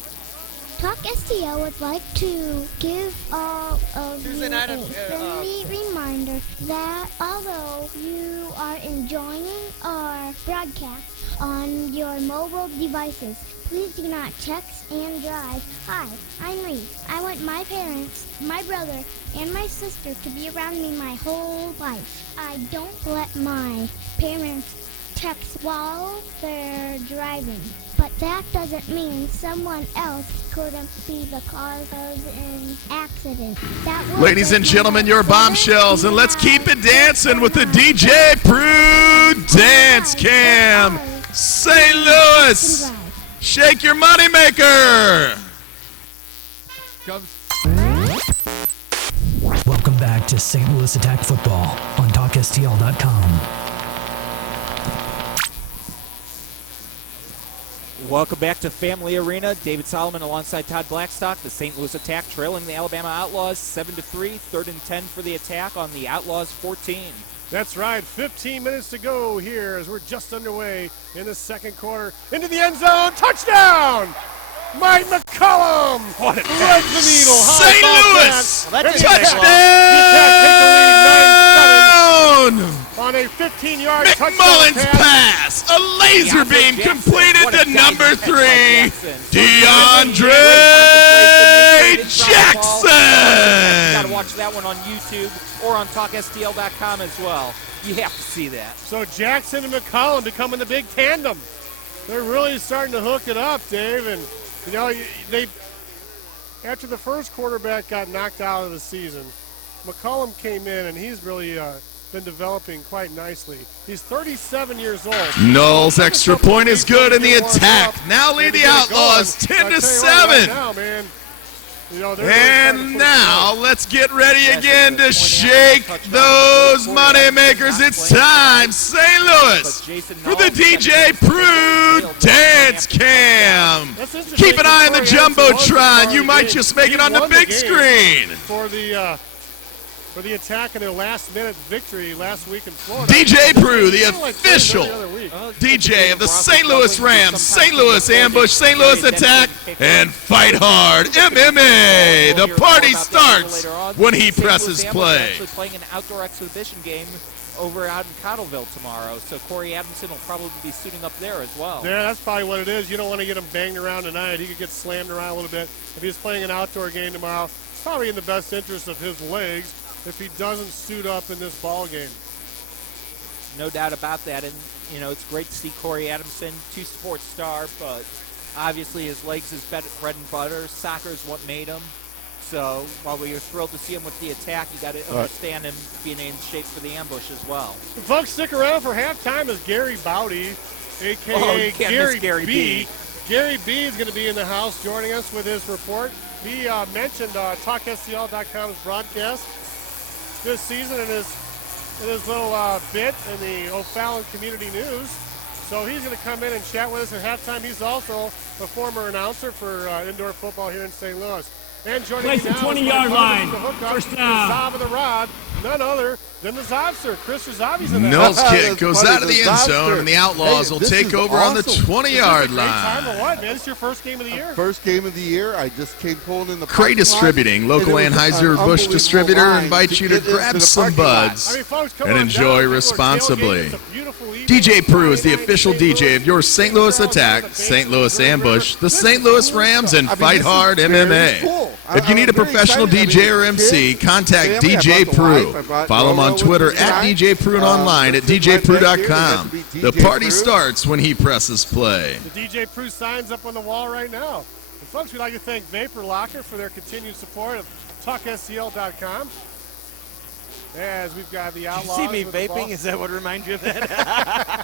Talk STL would like to give all of you a friendly reminder that although you are enjoying our broadcast on your mobile devices, please do not text and drive. Hi, I'm Reese. I want my parents, my brother, and my sister to be around me my whole life. I don't let my parents text while they're driving. But that doesn't mean someone else couldn't be the cause of an accident. Ladies and gentlemen, your Bombshells, and let's keep it dancing with the DJ Prue Dance Cam. St. Louis, shake your moneymaker. Welcome back to St. Louis Attack Football on TalkSTL.com. Welcome back to Family Arena. David Solomon alongside Todd Blackstock. The St. Louis Attack trailing the Alabama Outlaws 7-3. 3rd and 10 for the Attack on the Outlaws 14. That's right. 15 minutes to go here as we're just underway in the second quarter. Into the end zone. Touchdown! Mike McCollum! What a threads the needle. St. Louis! Touchdown! On a 15-yard McMullen's pass. A laser beam completed to number 3, DeAndre Jackson. You got to watch that one on YouTube or on TalkSTL.com as well. You have to see that. So Jackson and McCollum becoming the big tandem. They're really starting to hook it up, Dave. And, you know, they after the first quarterback got knocked out of the season, McCollum came in, and he's really been developing quite nicely. He's 37 years old. Knowles' extra point is good in the Attack. Now lead the Outlaws 10-7. And now let's get ready again to shake those moneymakers. It's time, St. Louis, for the DJ Prue Dance Cam. Keep an eye on the Jumbotron. You might just make it on the big screen. For the Attack in their last-minute victory last week in Florida. DJ Prue, the official DJ of the St. Louis Rams, St. Louis Ambush, St. Louis Attack, and Fight Hard MMA. The party starts when he presses play. Actually playing an outdoor exhibition game over out in Cottleville tomorrow, so Corey Adamson will probably be suiting up there as well. Yeah, that's probably what it is. You don't want to get him banged around tonight. He could get slammed around a little bit. If he's playing an outdoor game tomorrow, it's probably in the best interest of his legs if he doesn't suit up in this ball game. No doubt about that, and you know it's great to see Corey Adamson, two-sport star, but obviously his legs is bread and butter. Soccer is what made him. So while we are thrilled to see him with the Attack, you got to understand him being in shape for the Ambush as well. Folks, stick around for halftime as Gary Bowdy, a.k.a. Gary B. Gary B is going to be in the house joining us with his report. He mentioned TalkSTL.com's broadcast this season in his little bit in the O'Fallon Community News. So he's going to come in and chat with us at halftime. He's also a former announcer for indoor football here in St. Louis. And joining Place me the now 20-yard line. First down. The Zob of the Rod, none other than the Zobster. Chris Zabi's in the Knowles' kick goes out of the end zone, and the Outlaws will take over on the 20-yard line. Time or what, man? This is your first game of the year? First game of the year. I just came pulling in the Cray Distributing, local Anheuser-Busch distributor, invites you to grab some buds and enjoy responsibly. DJ Prue is the official DJ of your St. Louis Attack, St. Louis Ambush, the St. Louis Rams, and Fight Hard MMA. If you need a professional DJ or MC, contact DJ Prue. Follow him on Twitter at DJ Prue and online at DJPrue.com. The party starts when he presses play. The DJ Prue sign's up on the wall right now. And folks, we'd like to thank Vapor Locker for their continued support of TalkSTL.com. As we've got the Outlaws. You see me vaping? Is that what reminds you of that?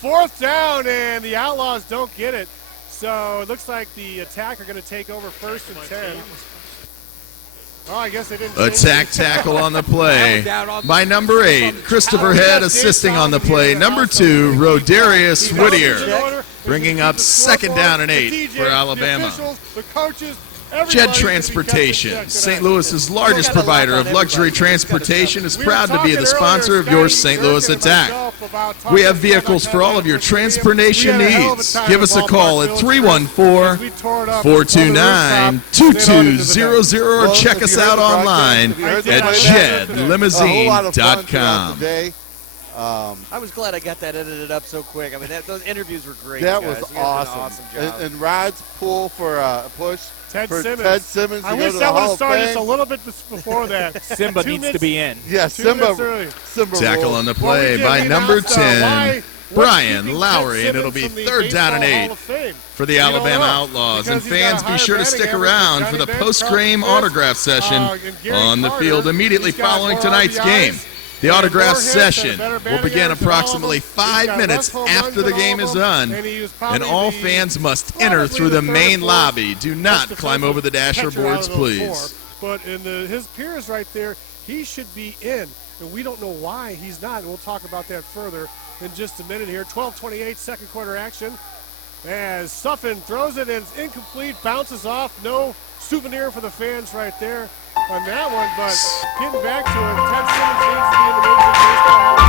Fourth down, and the Outlaws don't get it. So it looks like the Attack are going to take over 1st and 10. Oh, I guess they didn't. Attack tackle on the play by number 8, Christopher Head assisting on the play. Number 2, Rodarius Whittier, bringing up 2nd down and 8 for Alabama. The coaches, Jed Transportation, St. Louis's largest provider of luxury transportation, is proud to be the sponsor of your St. Louis Attack. We have vehicles for all of your transportation needs. Give us a call at 314-429-2200 or check us out online at jedlimousine.com. I was glad I got that edited up so quick. I mean, those interviews were great. That guys. was You guys did an awesome. job. And Rod's pull for a push Ted for Simmons. Ted Simmons. I wish that would have started just a little bit before that. Simba needs to be in. Yeah, Simba Tackle on the play by number 10, Brian Lowry, and it'll be 3rd down and 8 for the Alabama Outlaws. And fans, be sure to stick around for the post-game autograph session on the field immediately following tonight's game. The autograph session will begin approximately 5 minutes after the game is done, and all fans must enter through the main lobby. Do not climb over the dasher boards, please. But in his peers right there, he should be in, and we don't know why he's not, and we'll talk about that further in just a minute here. 12:28, second quarter action, as Suffin throws it and it's incomplete, bounces off. No souvenir for the fans right there on that one, but getting back to it, Ted Simmons needs to be in the Major League Baseball Hall of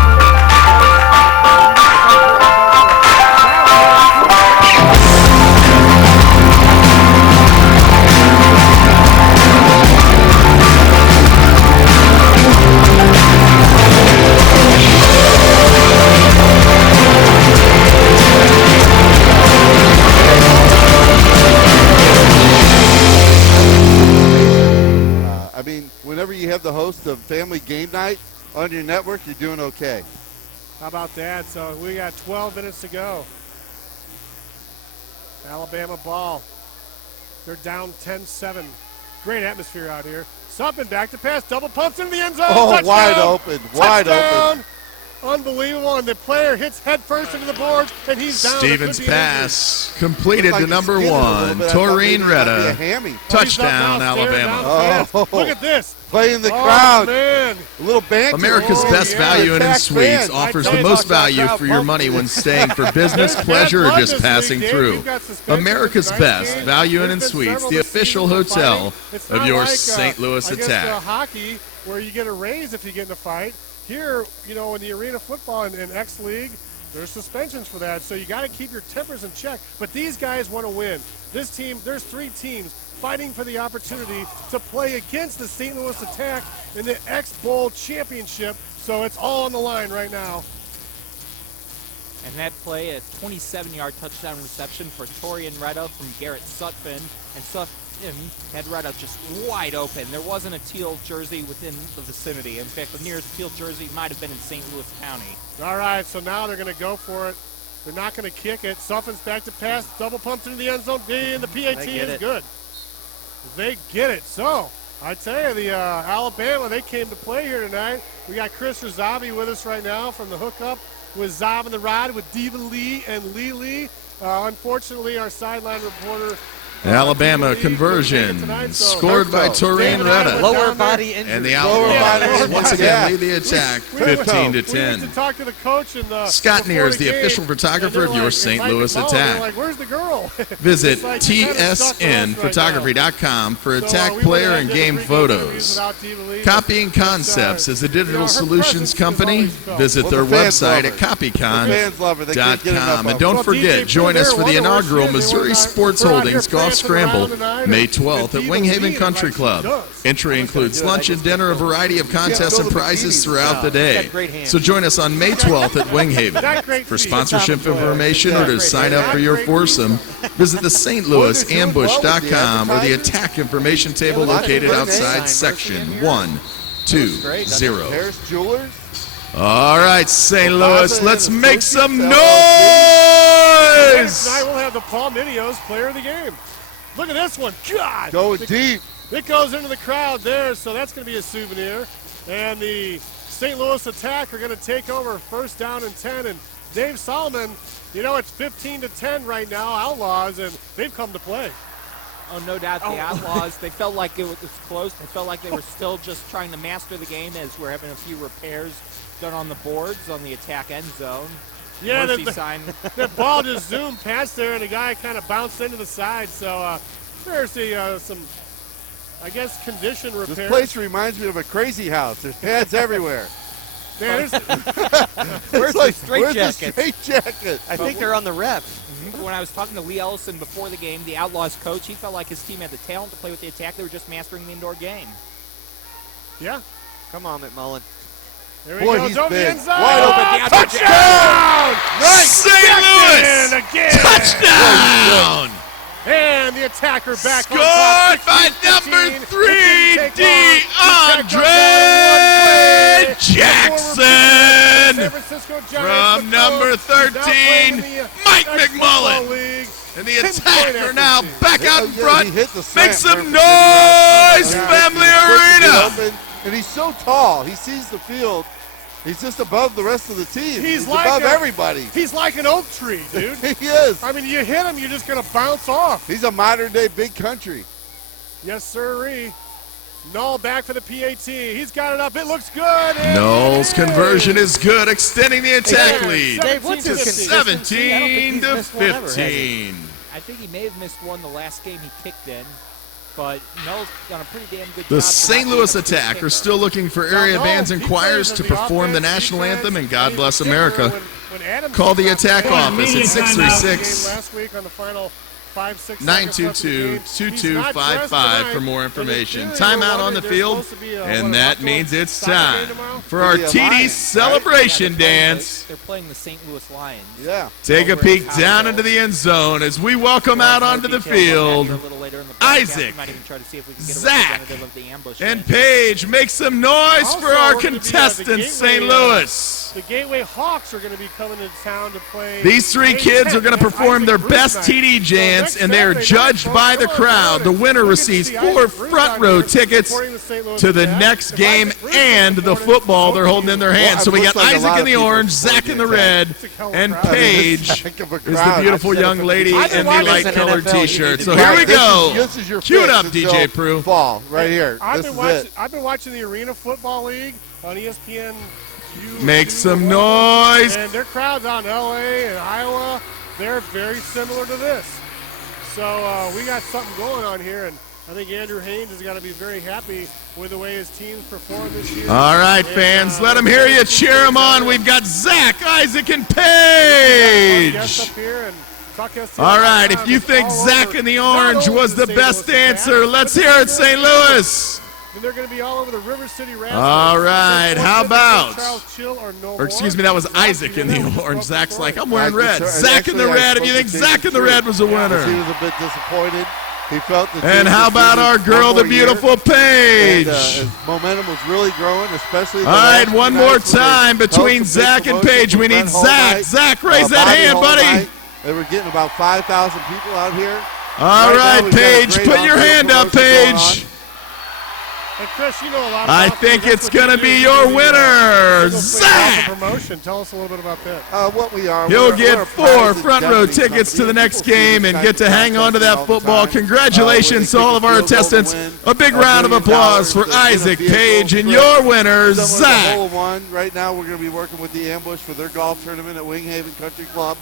I mean, whenever you have the host of Family Game Night on your network, you're doing okay. How about that? So we got 12 minutes to go. Alabama ball. They're down 10-7. Great atmosphere out here. Suffin back to pass, double pumps into the end zone. Oh, touchdown! wide open, wide open. Unbelievable, and the player hits head first into the boards, and he's down. Stevens' pass completed to number 1, Taurine Retta. Touchdown, Alabama. Oh, look at this. Play in the crowd. Man. A little banter. America's Best Value Inn and Suites offers the most value for your money when staying for business, pleasure, or just passing through. America's Best Value Inn and Suites, the official hotel of your St. Louis Attack. Hockey, where you get a raise if you get in a fight. Here, you know, in the arena football in X League, there's suspensions for that, so you got to keep your tempers in check. But these guys want to win. This team, there's 3 teams fighting for the opportunity to play against the St. Louis Attack in the X Bowl Championship, so it's all on the line right now. And that play, a 27-yard touchdown reception for Taurine Retta from Garrett Sutphin. And Sutphin had Retta just wide open. There wasn't a teal jersey within the vicinity. In fact, the nearest teal jersey might have been in St. Louis County. All right, so now they're going to go for it. They're not going to kick it. Suffin's back to pass, double pumps into the end zone, and the PAT is good. They get it. So, I tell you, the Alabama, they came to play here tonight. We got Chris Razavi with us right now from the hookup with Zav and the Rod with Diva Lee and Lee. Unfortunately, our sideline reporter Alabama conversion scored by Taurine Retta. Lower body injury. And the Outlaws once again lead the attack 15-10. We need to talk to the coach and Scott Neer is the official photographer of your St. Louis Attack. Like, where's the girl? Visit tsnphotography.com for attack player and game photos. Copying Concepts is a digital solutions company. Visit their website at copycon.com. And don't forget, join us for the inaugural Missouri Sports Holdings Golf Scramble, May 12th at Winghaven Country Club. Entry includes lunch and dinner, a variety of contests and prizes throughout the day. So join us on May 12th at Winghaven. For sponsorship information or to sign up for your foursome, visit the stlouisambush.com or the attack information table located outside section 120. Harris Jewelers. All right, St. Louis, let's make some noise! Tonight we'll have the Paul Minios player of the game. Look at this one. God! Going deep. It goes into the crowd there, so that's going to be a souvenir. And the St. Louis Attack are going to take over first down and 10. And Dave Solomon, you know, it's 15-10 right now, Outlaws, and they've come to play. Oh, no doubt the Outlaws, they felt like it was close. They felt like they were still just trying to master the game as we're having a few repairs done on the boards on the attack end zone. Yeah, that ball just zoomed past there, and the guy kind of bounced into the side. So there's some, I guess, condition repair. This place reminds me of a crazy house. There's pads everywhere. Man, where's the straight jacket? I think they're on the ref. When I was talking to Lee Ellison before the game, the Outlaws coach, he felt like his team had the talent to play with the attack. They were just mastering the indoor game. Yeah. Come on, McMullen. There we Boy, go. he's Over big. the inside. Wide open. Touchdown! Nice. St. Louis. Again. Touchdown. And the attacker back Scored on top. by 16-15. number 3, It didn't take long. DeAndre Jackson. San Francisco Giants, From the number coach, now playing 13, in the Mike National McMullen. Football League. And the 10-point attacker now accuracy. back out in Yeah, front. he hit the Make slant some perfectly. noise, Yeah, Family he's pushing it Arena. open, and he's so tall. He sees the field. He's just above the rest of the team. He's like above everybody. He's like an oak tree, dude. He is. I mean, you hit him, you're just going to bounce off. He's a modern-day big country. Yes, sirree. Null back for the PAT. He's got it up. It looks good. Knowles' conversion is good, extending the attack lead Dave, what's his to consistency? I don't think 17 he's to missed one ever, has he? 15. I think he may have missed one the last game he kicked in, but Null's done a pretty damn good job. The for St. not Louis being a free attack are kicker. still looking for area Now, bands and he choirs plays to in the perform the offense, national defense, anthem and and God he's Bless a kicker. America. When Adams Call the came attack back office media at timeout. 636 last week on the final 5-6 seconds left in the game. He's not dressed 922-2255 tonight. for more And information. in theory, we're Timeout on the wondering, field, there's supposed to be a, and what, that a means it's soccer game time tomorrow? for our Maybe a TD Lions, celebration They're playing dance. They're playing the St. Louis Lions. Yeah. Take a over peek in down Colorado. into the end zone as we welcome out onto the field. Isaac, Zach, and Paige. Make some noise Also, for our we're gonna be, contestants, St. Louis. The Gateway Hawks are going to be coming to town to play. These three kids are going to perform their best TD chants, and they are judged by the crowd. The winner receives 4 front row tickets to the next game and the football they're holding in their hands. So we got Isaac in the orange, Zach in the red, and Paige is the beautiful young lady in the light colored T-shirt. So here we go. This is your Cue it fix up, until DJ Prue. Fall right here. I've This been is it. I've been watching the Arena Football League on ESPN. Make some noise. And their crowds out in LA and Iowa, they're very similar to this. So we got something going on here, and I think Andrew Haynes has got to be very happy with the way his team's performed this year. All right, fans, let them hear you. Cheer them on. We've got Zach, Isaac, and Paige. All right, if you think Zach in the orange was the best answer, let's hear it, St. Louis. And they're going to be all over the River City Rapids. All right, how about, or or excuse me, that was Isaac in the orange. Zach's like, I'm wearing red. Zach in the Actually, red, if you think Zach in the red was a He winner. was a bit disappointed. He felt the And how about our girl, the beautiful Paige? His momentum was really growing, especially. All right, one more time between Zach and Paige. We need Zach. Zach, raise that hand, buddy. They were getting about 5,000 people out here. All right, Paige, put your hand up, Paige. And Chris, you know a lot about I think it's going to be your winner, Zach. Promotion. Tell us a little bit about that. What we are. He'll we're get a 4 private front row investing tickets to company. the next People see game this and kind get of to hang on to contest that all the football. time. Congratulations to all of our Where they kick a contestants. field goal A big to win round of $1 applause for million to win a Isaac, vehicle. Paige, and Chris, your winner, similar to Zach. Hole One. Right now, we're going to be working with the Ambush for their golf tournament at Winghaven Country Club,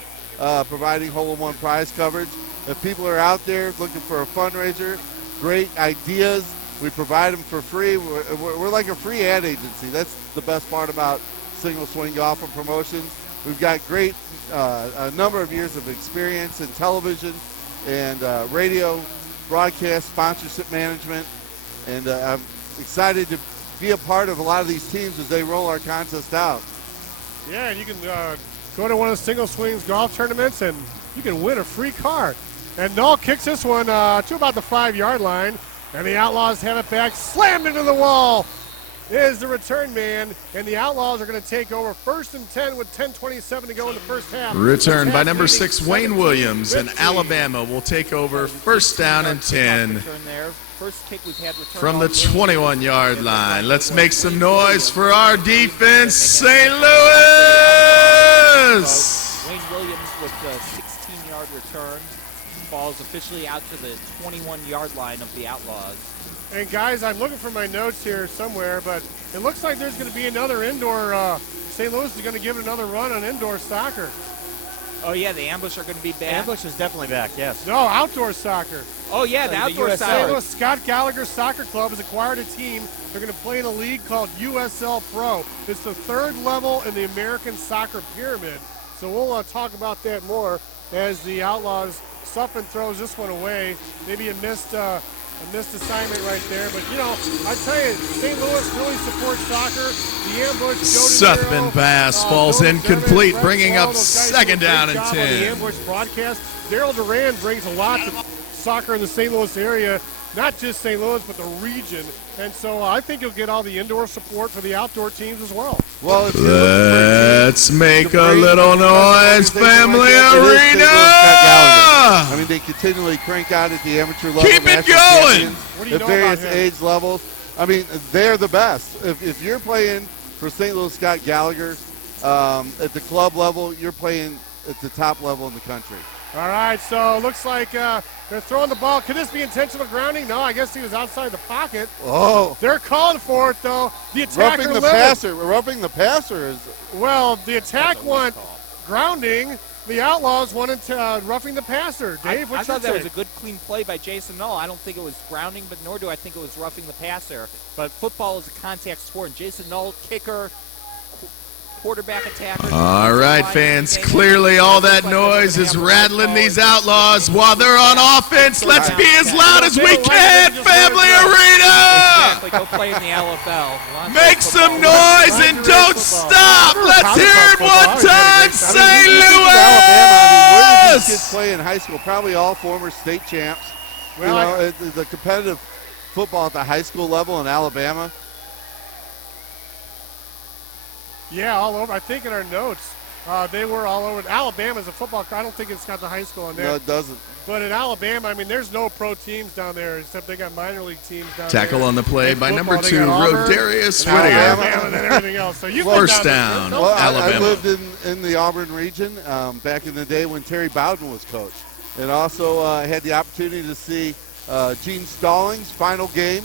providing Hole One prize coverage. If people are out there looking for a fundraiser, great ideas, we provide them for free. We're like a free ad agency. That's the best part about Single Swing Golf and Promotions. We've got great, a number of years of experience in television and radio, broadcast, sponsorship management, and I'm excited to be a part of a lot of these teams as they roll our contest out. Yeah, and you can go to one of the Single Swings golf tournaments and you can win a free car. And Null kicks this one to about the 5-yard line. And the Outlaws have it back, slammed into the wall. Is the return man, and the Outlaws are going to take over 1st and 10 with 10:27 to go in the first half. Return by number 6, Wayne Williams, and Alabama will take over 1st down and 10 from the 21-yard line. Let's make some noise for our defense, St. Louis. Wayne Williams with the 16-yard return. Falls officially out to the 21-yard line of the Outlaws. And guys, I'm looking for my notes here somewhere, but it looks like there's going to be another indoor. St. Louis is going to give it another run on indoor soccer. Oh, yeah, the Ambush are going to be back. Ambush is definitely back, yes. No, outdoor soccer. Oh, yeah, the outdoor St. soccer. Louis Scott Gallagher Soccer Club has acquired a team. They're going to play in a league called USL Pro. It's the third level in the American soccer pyramid. So we'll talk about that more as the Outlaws. Suffin throws this one away. Maybe a missed assignment right there. But, you know, I tell you, St. Louis really supports soccer. The Ambush, Suthman pass falls incomplete, bringing up second down and 10. The Ambush broadcast. Daryl Duran brings a lot to soccer in the St. Louis area, not just St. Louis, but the region. And so I think you'll get all the indoor support for the outdoor teams as well. Well, let's make a little noise, Family Arena! I mean, they continually crank out at the amateur level. Keep it going! What do you at know various about him? age levels. I mean, they're the best. If you're playing for St. Louis Scott Gallagher at the club level, you're playing at the top level in the country. All right, so looks like they're throwing the ball. Could this be intentional grounding? No, I guess he was outside the pocket. Oh. They're calling for it, though. The attacker Roughing the passer. Roughing the passer is... Well, the attack went grounding. The Outlaws wanted roughing the passer. Dave, I what's your thought that was take? a good, clean play by Jason Null. I don't think it was grounding, but nor do I think it was roughing the passer. But football is a contact sport. And Jason Null, kicker, quarterback attacker. All right, fans, clearly all that noise is rattling these Outlaws while they're on offense. Let's be as loud as we can, Family Arena! Exactly, go play in the LFL. Make some noise and don't stop! Let's hear it one time, St. Where did these kids Louis! play in high school? Probably all former state champs. Well, the competitive football at the high school level in Alabama. Yeah, all over. I think in our notes, they were all over. Alabama's a football. I don't think it's got the high school in there. No, it doesn't. But in Alabama, I mean, there's no pro teams down there except they got minor league teams down Tackle there. on the play In by football, number they 2, got Auburn, Rodarius and Alabama, Whittier. and then everything else. So First down, Well, Alabama. I lived in the Auburn region back in the day when Terry Bowden was coach. And also had the opportunity to see Gene Stallings' final game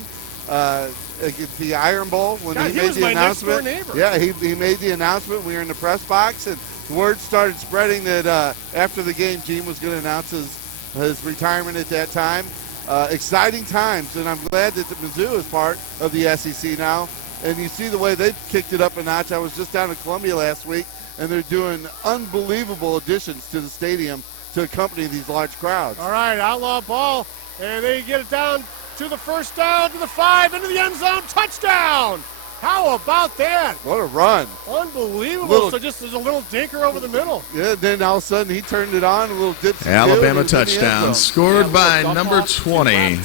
against the Iron Bowl when God, he he made was the my announcement. next-door neighbor. Yeah, he made the announcement. We were in the press box, and the word started spreading that after the game, Gene was going to announce his retirement at that time. Exciting times, and I'm glad that the Mizzou is part of the SEC now. And you see the way they've kicked it up a notch. I was just down in Columbia last week, and they're doing unbelievable additions to the stadium to accompany these large crowds. All right, outlaw ball, and they get it down to the first down, to the 5, into the end zone, touchdown! How about that? What a run. Unbelievable. So just there's a little dinker over the middle. Yeah, then all of a sudden he turned it on, a little dipsy. Alabama touchdown, scored by number 20,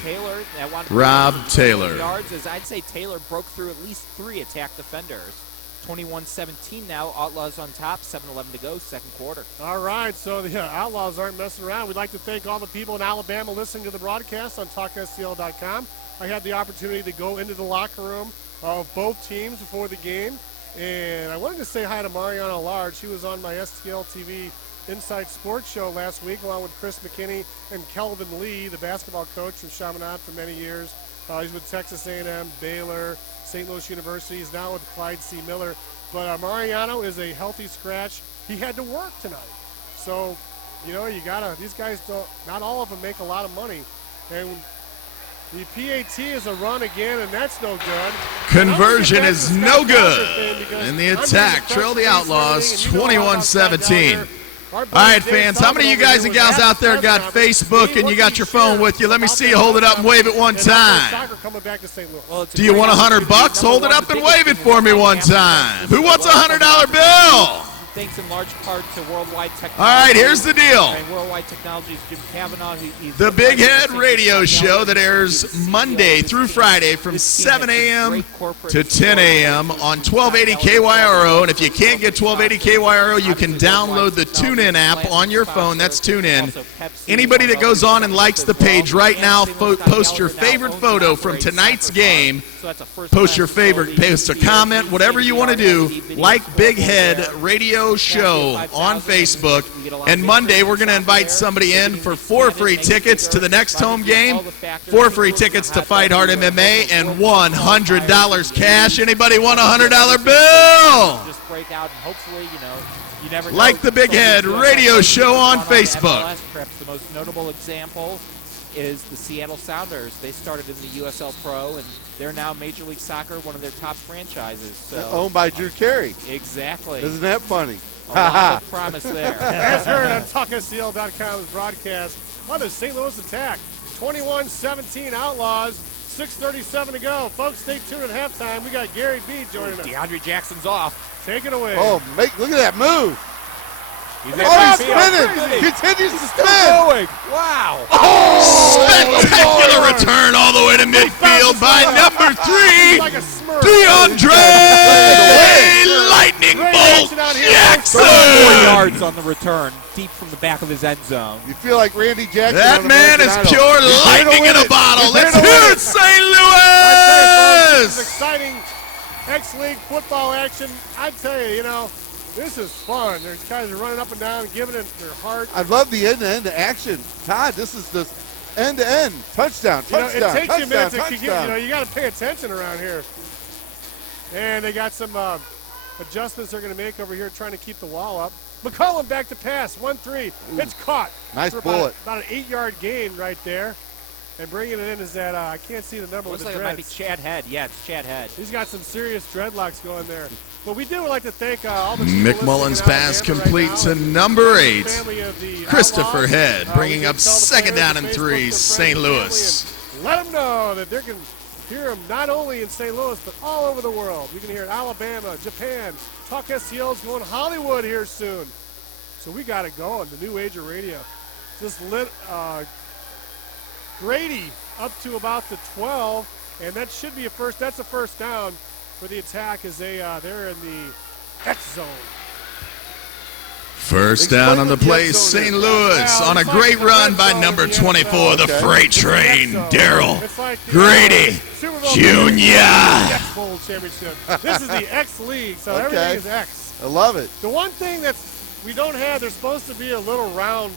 Rob Taylor. Yards, as I'd say Taylor broke through at least 3 attack defenders. 21-17 now, Outlaws on top, 7:11 to go, second quarter. All right, so the Outlaws aren't messing around. We'd like to thank all the people in Alabama listening to the broadcast on TalkSTL.com. I had the opportunity to go into the locker room of both teams before the game, and I wanted to say hi to Mariana Large. She was on my STL TV Inside Sports show last week, along with Chris McKinney and Kelvin Lee, the basketball coach from Chaminade for many years. He's with Texas A&M, Baylor, St. Louis University. He's now with Clyde C. Miller. But Mariano is a healthy scratch. He had to work tonight. So, you know, you got to – these guys don't – not all of them make a lot of money. And the PAT is a run again, and that's no good. Conversion is no good. And the attack trail the Outlaws 21-17. All right, fans, how many of you guys and gals out there got Facebook and you got your phone with you? Let me see you hold it up and wave it one time. Do you want $100? Hold it up and wave it for me one time. Who wants a $100 bill? Thanks in large part to Worldwide Technology. All right, here's the deal. And Worldwide Technology is Jim Cavanaugh. The Big Head radio show that airs Monday through Friday from 7 a.m. to 10 a.m. on 1280 KYRO. And if you can't get 1280 KYRO, you can download the TuneIn app on your phone. That's TuneIn. Anybody that goes on and likes the page right now, post your favorite photo from tonight's game. Post your favorite, post a comment, whatever you want to do. Like Big Head Radio Show on Facebook. And Monday, we're going to invite somebody in for 4 free tickets to the next home game, 4 free tickets to Fight Hard MMA, and $100 cash. Anybody want a $100 bill? Just break out, and hopefully, you know, You never like know. the Big Head Radio Show on Facebook. MLS. Perhaps the most notable example is the Seattle Sounders. They started in the USL Pro, and they're now Major League Soccer, one of their top franchises. So, owned by Drew Carey. Exactly. Isn't that funny? A lot of promise there. As heard on TalkSCL.com's broadcast on the St. Louis Attack. 21-17 Outlaws. 6:37 to go. Folks, stay tuned at halftime. We got Gary B joining us. DeAndre Jackson's off. Take it away. Oh, look at that move. He's spinning. Continues to spin. Going. Wow. Spectacular return all the way to midfield by number 3, Like a Smurf. DeAndre Lightning Bolt Jackson. 4 yards on the return, deep from the back of his end zone. You feel like Randy Jackson. That man is pure lightning in a bottle. Let's hear it, St. This is Louis. exciting X-League football action. I tell you, this is fun. There's guys are running up and down, giving it their heart. I love the end-to-end action. Todd, this is the end-to-end touchdown. It takes you a minute to get, you got to pay attention around here. And they got some adjustments they're going to make over here trying to keep the wall up. McCollum back to pass, 1-3. It's caught. Nice for bullet. About an 8-yard gain right there. And bringing it in is that, I can't see the number with Looks the like dreads. it might be Chad Head. Yeah, it's Chad Head. He's got some serious dreadlocks going there. But we do like to thank all the McMullen's pass complete to number 8. Christopher Outlaws. Head bringing We up can tell the 2nd players, down the and Facebook, 3, their St. friends, Louis. family, and let them know that they can hear them not only in St. Louis, but all over the world. You can hear it Alabama, Japan. Talk SCL's going Hollywood here soon. So we got it going, the new age of radio. Just lit Grady up to about the 12, and that should be that's a first down for the Attack as they're in the X zone. First down on the play, St. Louis on a great run by number 24, the freight train, Daryl Grady Jr. X-Bowl championship. This is the X League, so everything is X. I love it. The one thing that we don't have, there's supposed to be a little round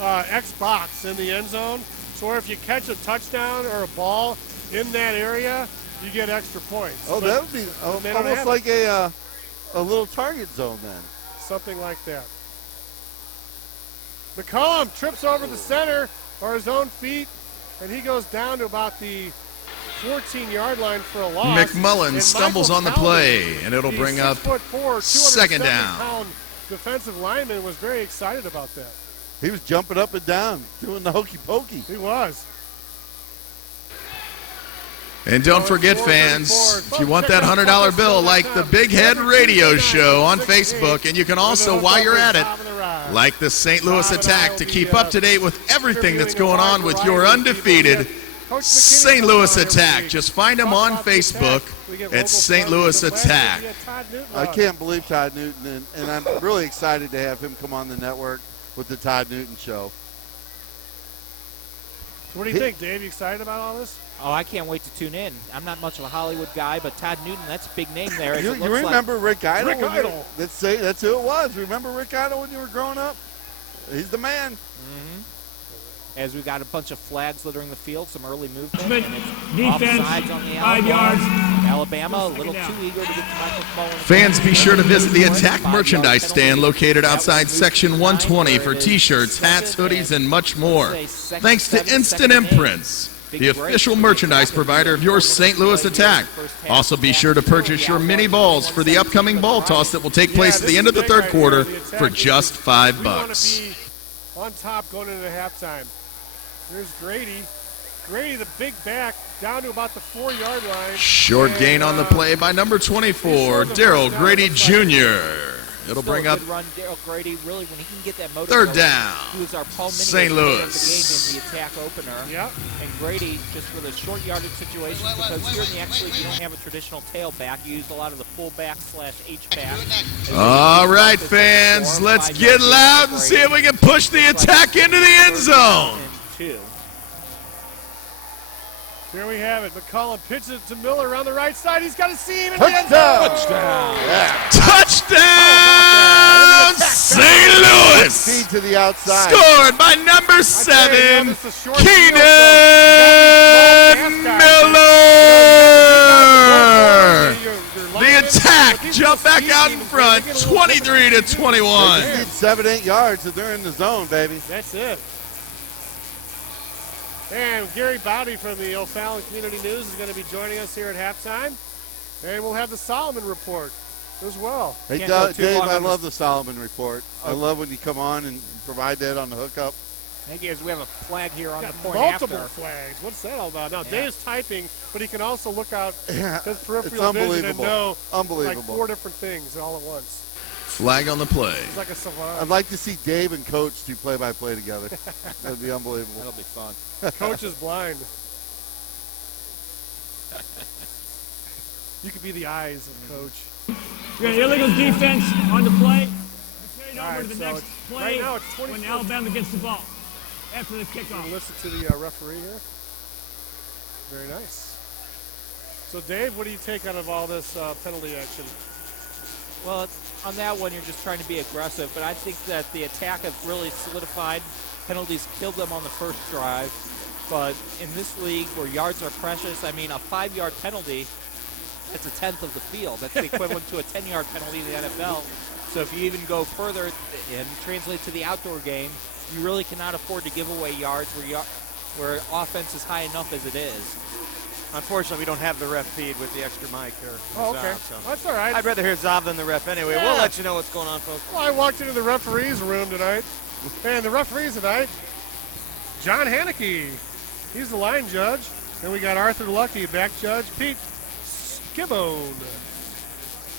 X box in the end zone. So if you catch a touchdown or a ball in that area, you get extra points. Oh, that would be almost like a little target zone then. Something like that. McCollum trips over the center or his own feet, and he goes down to about the 14-yard line for a loss. McMullen And stumbles Michael on the Cowley, play, and it'll the bring up 6'4", 2nd down. 270-pound defensive lineman was very excited about that. He was jumping up and down, doing the hokey pokey. He was. And don't forget, fans, if you want that $100 bill, like the Big Head Radio Show on Facebook, and you can also, while you're at it, like the St. Louis Attack to keep up to date with everything that's going on with your undefeated St. Louis Attack. Just find them on Facebook at St. Louis Attack. I can't believe Todd Newton, and I'm really excited to have him come on the network with the Todd Newton Show. So what do you think, Dave? You excited about all this? Oh, I can't wait to tune in. I'm not much of a Hollywood guy, but Todd Newton, that's a big name there. You remember Rick Idle? Rick Idle. That's who it was. Remember Rick Idle when you were growing up? He's the man. Mm-hmm. As we got a bunch of flags littering the field, some early movement. But and it's defense, offsides on the 5 Outlaws. yards. Alabama, a little too eager to get to Michael McMullen. Fans, be sure to visit the Attack merchandise stand located outside Section 120 for T-shirts, hats, hoodies, and much more. Thanks to Instant Imprints, the official merchandise provider of your St. Louis Attack. Also, be sure to purchase your mini balls for the upcoming ball toss that will take place at the end of the third quarter for just $5. We want to be on top going into halftime. There's Grady. Grady, the big back, down to about the 4-yard line. Short gain on the play by number 24, Daryl Grady Jr. It'll bring up run. Daryl Grady, really, when he can get that motor 3rd going, down. He was our Paul St. Minigan Louis. of the game in the Attack opener. Yep. And Grady, just with a short yardage situation, because here in the X League you don't have a traditional tailback. You use a lot of the fullback / H-back. All right, fans, let's get loud and see if we can push the Attack into the end zone. Here we have it. McCollum pitches it to Miller around the right side. He's got a seam. Touchdown! Touchdown, St. Louis! Speed to the outside. Scored by number 7, Keenan Miller! The Attack jump jump back out in front, 23-21. They need 7-8 yards and they're in the zone, baby. That's it. And Gary Bowdy from the O'Fallon Community News is going to be joining us here at halftime. And we'll have the Solomon Report as well. Hey, Dave, I love the Solomon Report. I love when you come on and provide that on the hookup. Thank you. We have a flag here on the point multiple after. flags. What's that all about? Now, Dave's typing, but he can also look out his peripheral It's vision and know like Unbelievable. 4 different things all at once. Flag on the play. It's like a savant. I'd like to see Dave and Coach do play-by-play together. That'd be unbelievable. That'll be fun. Coach is blind. You could be the eyes of Coach. We got illegal defense on the play. Carried All over right, to the so next play right now it's 24. when Alabama gets the ball after the kickoff. We'll listen to the referee here. Very nice. So, Dave, what do you take out of all this penalty action? Well, on that one, you're just trying to be aggressive, but I think that the attack has really solidified. Penalties killed them on the first drive, but in this league where yards are precious, I mean, a 5-yard penalty, that's a tenth of the field. That's the equivalent to a 10-yard penalty in the NFL. So if you even go further and translate to the outdoor game, you really cannot afford to give away yards where offense is high enough as it is. Unfortunately, we don't have the ref feed with the extra mic there. Oh, okay. So. That's all right. I'd rather hear Zav than the ref anyway. Yeah. We'll let you know what's going on, folks. Well, I walked into the referee's room tonight, and the referees tonight, John Haneke, he's the line judge, and we got Arthur Lucky, back judge, Pete Skibone,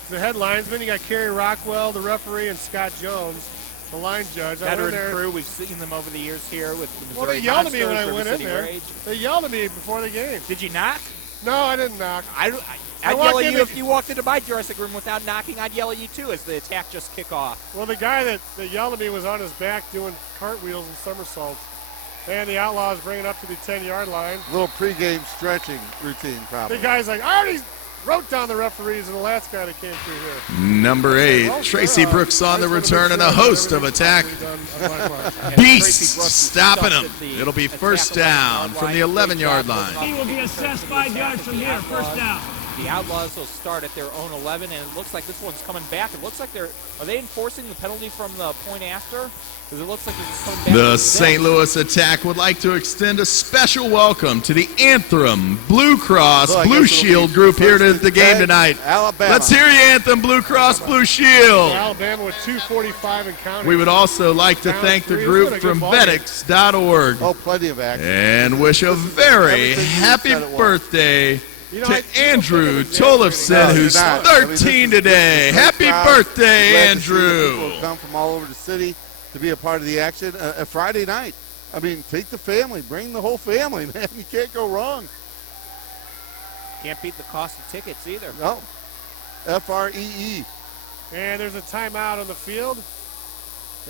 the head linesman. You got Kerry Rockwell, the referee, and Scott Jones, the line judge. Veteran crew, we've seen them over the years here with the Missouri Well, they yelled at me when Monsters, I River went in City there. Rage. They yelled at me before the game. Did you knock? No, I didn't knock. I'd yell at you if you walked into my dressing room without knocking. I'd yell at you too as the attack just kick off. Well, the guy that yelled at me was on his back doing cartwheels and somersaults. And the Outlaws bring it up to the 10-yard line. Little pregame stretching routine, probably. The guy's like, I already wrote down the referees and the last guy that came through here. Number 8, Tracy Brooks on the return and a host of attack. Beast stopping him. It'll be first down from the 11-yard line. He will be assessed 5 yards from here, first down. The Outlaws will start at their own 11, and it looks like this one's coming back. It looks like are they enforcing the penalty from the point after? Because it looks like they're just coming back. The St. Louis Attack would like to extend a special welcome to the Anthem Blue Cross Blue Shield group here at the game tonight. Alabama. Let's hear you, Anthem Blue Cross Blue Shield. Alabama with 2:45 and counting. We would also like to thank the group from Vedics.org Oh, plenty of action. and wish a very happy birthday to Andrew Tollefson, who's 13 today. Happy birthday, Andrew. People have come from all over the city to be a part of the action. A Friday night. I mean, take the family. Bring the whole family, man. You can't go wrong. Can't beat the cost of tickets either. No. FREE. And there's a timeout on the field.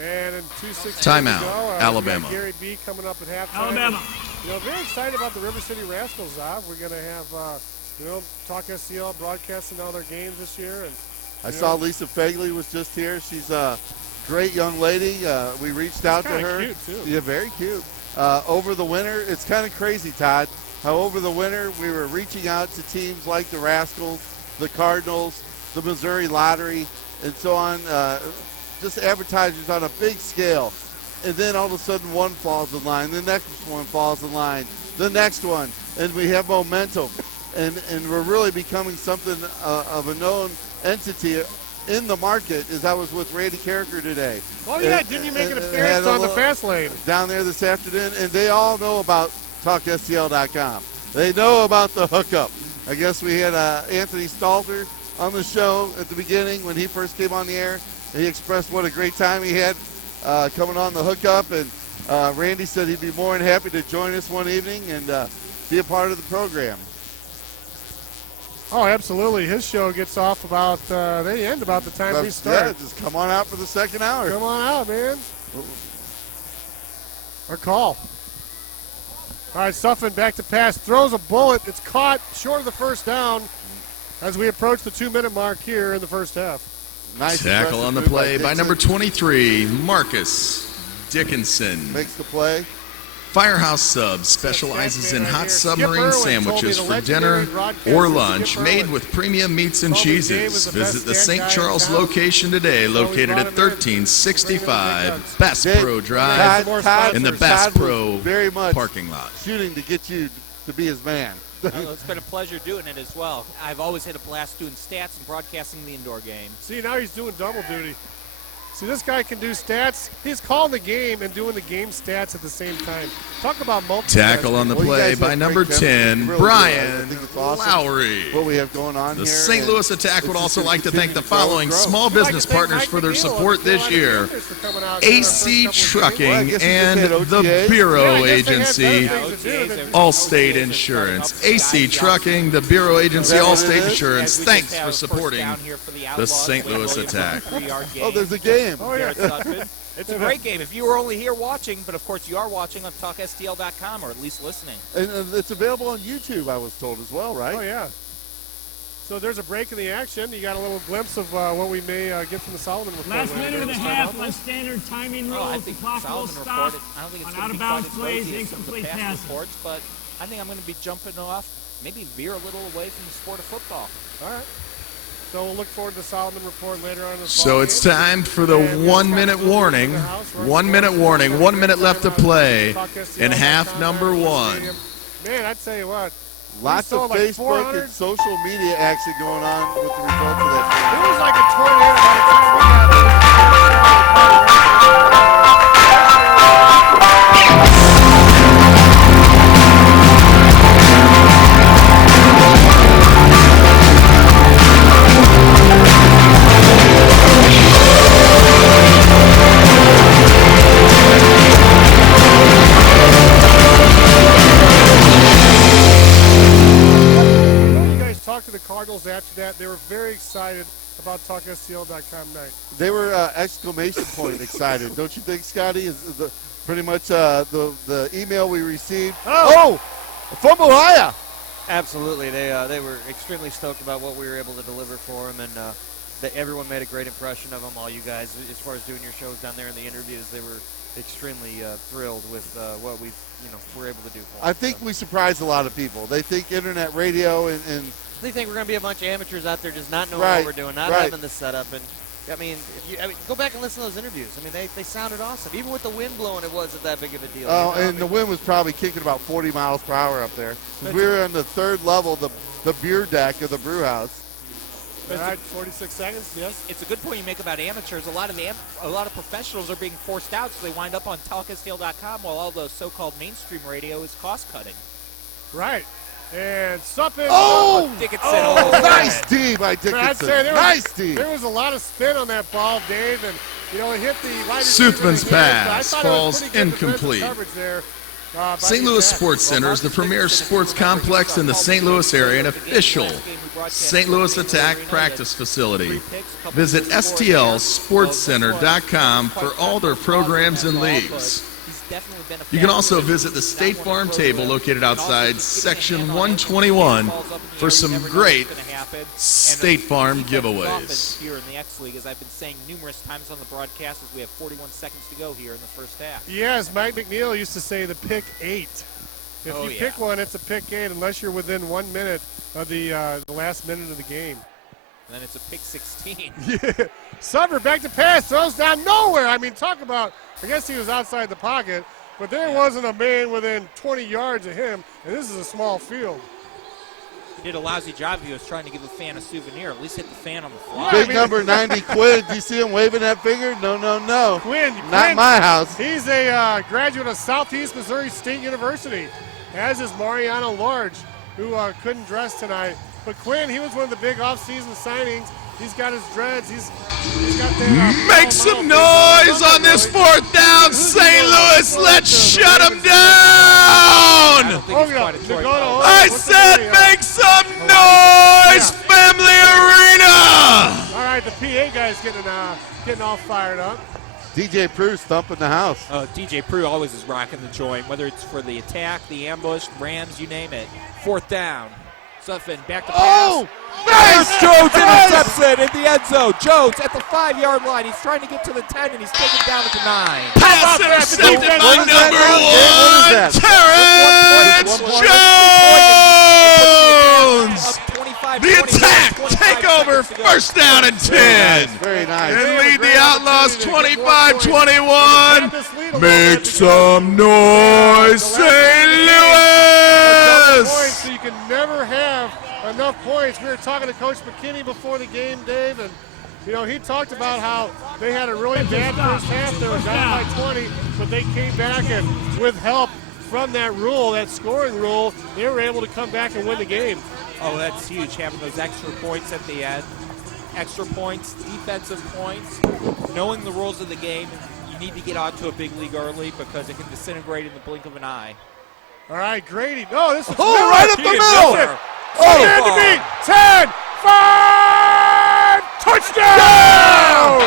And in 2:16 Timeout, to go, Alabama. we got Gary B coming up at halftime. Alabama. Very excited about the River City Rascals, Zav. We're going to have, Talk SCL broadcasting all their games this year. And I saw Lisa Fagley was just here. She's a great young lady. We reached out to her. Cute, too. Yeah, very cute. Over the winter, it's kind of crazy, Todd, how over the winter we were reaching out to teams like the Rascals, the Cardinals, the Missouri Lottery, and so on, just advertisers on a big scale. And then all of a sudden one falls in line, the next one falls in line, the next one, and we have momentum. And we're really becoming something of a known entity in the market. As I was with Randy Carricker today. Oh, yeah, didn't you make an appearance on the fast lane? Down there this afternoon, and they all know about TalkSTL.com. They know about the hookup. I guess we had Anthony Stalter on the show at the beginning when he first came on the air. He expressed what a great time he had coming on the hookup, and Randy said he'd be more than happy to join us one evening and be a part of the program. Oh, absolutely. His show gets off about, they end about the time we start. Yeah, just come on out for the second hour. Come on out, man. Or call. All right, Suffin back to pass. Throws a bullet. It's caught short of the first down as we approach the 2-minute mark here in the first half. Nice tackle on the play by number 23, Marcus Dickinson. Makes the play. Firehouse Subs specializes in hot submarine sandwiches for dinner or lunch made with premium meats and cheeses. Visit the St. Charles location today, located at 1365 Bass Pro Drive in the Bass Pro parking lot. Shooting to get you to be his man. Well, it's been a pleasure doing it as well. I've always had a blast doing stats and broadcasting the indoor game. See, now he's doing double duty. See, this guy can do stats. He's calling the game and doing the game stats at the same time. Talk about multiple. Tackle on the play by number 10, Brian Lowry. What we have going on The here. St. Louis Attack would also like to thank the following small business partners for their support this year: AC Trucking and the Bureau Agency, Allstate Insurance. AC Trucking, the Bureau Agency, Allstate Insurance. Thanks for supporting the St. Louis Attack. Oh, there's a game. Oh, yeah. It's a great game. If you were only here watching, but of course you are watching on TalkSTL.com or at least listening. And it's available on YouTube, I was told, as well, right? Oh, yeah. So there's a break in the action. You got a little glimpse of what we may get from the Solomon report. Last minute and a half on standard timing rules. The clock will stop I don't think it's on out-of-bounds plays, incomplete passes. Reports, but I think I'm going to be jumping off, maybe veer a little away from the sport of football. All right. So we'll look forward to the Solomon report later on in the So it's time for the 1 minute warning. 1 minute warning. 1 minute left to play in half number one. Man, I tell you what. Lots of Facebook and social media action going on with the results of that. It was like a tornado by the time we got talked to the Cardinals after that. They were very excited about TalkSTL.com night. They were exclamation point excited, don't you think, Scotty? Is pretty much the email we received. Oh, from Ohio. Absolutely, they were extremely stoked about what we were able to deliver for them, and everyone made a great impression of them. All you guys, as far as doing your shows down there in the interviews, they were extremely thrilled with what we were able to do for them. I think we surprised a lot of people. They think internet radio and they think we're going to be a bunch of amateurs out there just not knowing what we're doing, not having the setup. And I mean, go back and listen to those interviews. I mean, they sounded awesome. Even with the wind blowing, it wasn't that big of a deal. Oh, and the wind was probably kicking about 40 miles per hour up there. We were on the third level, the beer deck of the brew house. All right, 46 seconds, yes. It's a good point you make about amateurs. A lot of professionals are being forced out, so they wind up on TalkSTL.com while all the so-called mainstream radio is cost-cutting. Right. And something. Oh, Dickinson. Oh, nice D by Dickinson. Nice D. There was a lot of spin on that ball, Dave, and it hit the wide Soothman's receiver in the hands, pass but I thought it was falls pretty good incomplete. defensive coverage there. St. Louis Sports Center is the premier sports complex in the St. Louis area and official St. Louis Attack practice facility. Visit STLSportsCenter.com for all their programs and leagues. You can also visit the State Farm table located outside Section 121 for some great State Farm giveaways. Here in the X League, as I've been saying numerous times on the broadcast, as we have 41 seconds to go here in the first half. Yes, Mike McNeil used to say the pick 8. If you pick one, it's a pick 8 unless you're within 1 minute of the last minute of the game. And then it's a pick 16. Yeah. Summer back to pass, throws down nowhere. I mean, talk about, I guess he was outside the pocket, but there wasn't a man within 20 yards of him, and this is a small field. He did a lousy job. He was trying to give a fan a souvenir. At least hit the fan on the fly. Big number 90, Quinn. Do you see him waving that finger? No. Quinn. Not my house. He's a graduate of Southeast Missouri State University, as is Mariano Large, who couldn't dress tonight. But Quinn, he was one of the big off-season signings. He's got his dreads. He's got that. Make some noise on this fourth down, St. Louis. Let's shut them down. I said make some noise, Family Arena. All right, the PA guy's getting all fired up. DJ Prue thumping the house. DJ Prue always is rocking the joint, whether it's for the attack, the ambush, Rams, you name it. Fourth down. Sutphin back to pass. Nice! Jones intercepts it in the end zone. Jones at the 5-yard line. He's trying to get to the 10, and he's taken down at the 9. Pass intercepted by number 1, Terrence Jones. The attack, take over, first down and 10. Very nice. And lead the Outlaws 25-21. Make some noise, St. Louis! So you can never have enough points. We were talking to Coach McKinney before the game, Dave, and he talked about how they had a really bad first half. They were down by 20, but they came back and with help from that rule, that scoring rule, they were able to come back and win the game. Oh, that's huge, having those extra points at the end. Extra points, defensive points, knowing the rules of the game. You need to get out to a big league early because it can disintegrate in the blink of an eye. All right, Grady. No, this is right up the middle. Stand to beat. 10, 5, touchdown!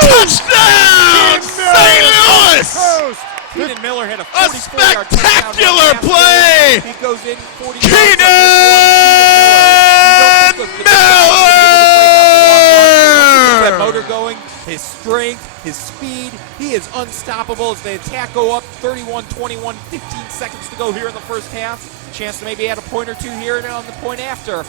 Touchdown! St. Louis! Keenan Miller had a A 44-yard spectacular play! He goes in 40 Keenan Miller! That motor going, his strength, his speed, he is unstoppable as the attack go up 31-21, 15 seconds to go here in the first half. Chance to maybe add a point or two here and on the point after.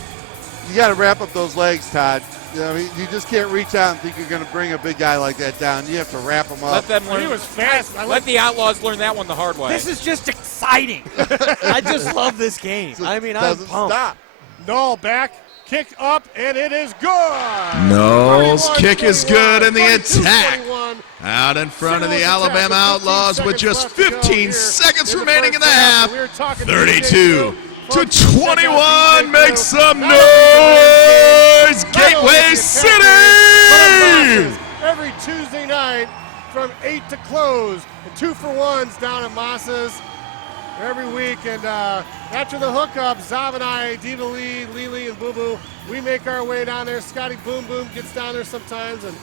You got to wrap up those legs, Todd. You just can't reach out and think you're going to bring a big guy like that down. You have to wrap him up. Let them learn. He was fast. Let the Outlaws learn that one the hard way. This is just exciting. I just love this game. I mean, I'm doesn't pumped. stop. Null back, kick up, and it is good. Knowles' kick is good, and the 22, attack 21. out in front of the St. Louis Alabama attack Outlaws with just 15 seconds remaining in the half. We were talking 32 to Folks, check out 21. DJ Make Crew. some Not only noise, the Gateway attack, City! but every Tuesday night from 8 to close. The 2-for-1s down at Moss's every week. And after the hookup, Zav and I, Diva Lee, Lily, and Boo Boo, we make our way down there. Scotty Boom Boom gets down there sometimes. And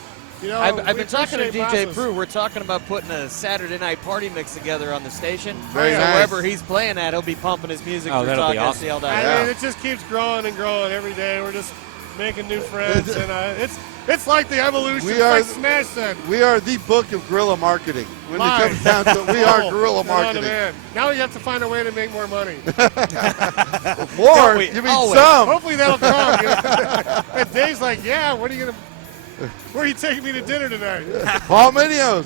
I've been talking to DJ Moss's. Prue. We're talking about putting a Saturday night party mix together on the station. Very so nice. wherever he's playing at, he'll be pumping his music. Oh, for that'll Talk be awesome. SCL. I mean, it just keeps growing and growing every day. We're just making new friends, and it's like the evolution. We It's are like Smash said. We are the book of guerrilla marketing. When Live. it comes down to it, we are guerrilla Get on marketing. demand. Now we have to find a way to make more money. More? You mean Always. some? Hopefully that'll come. And Dave's like, yeah, where are you taking me to dinner tonight? Paul Minios.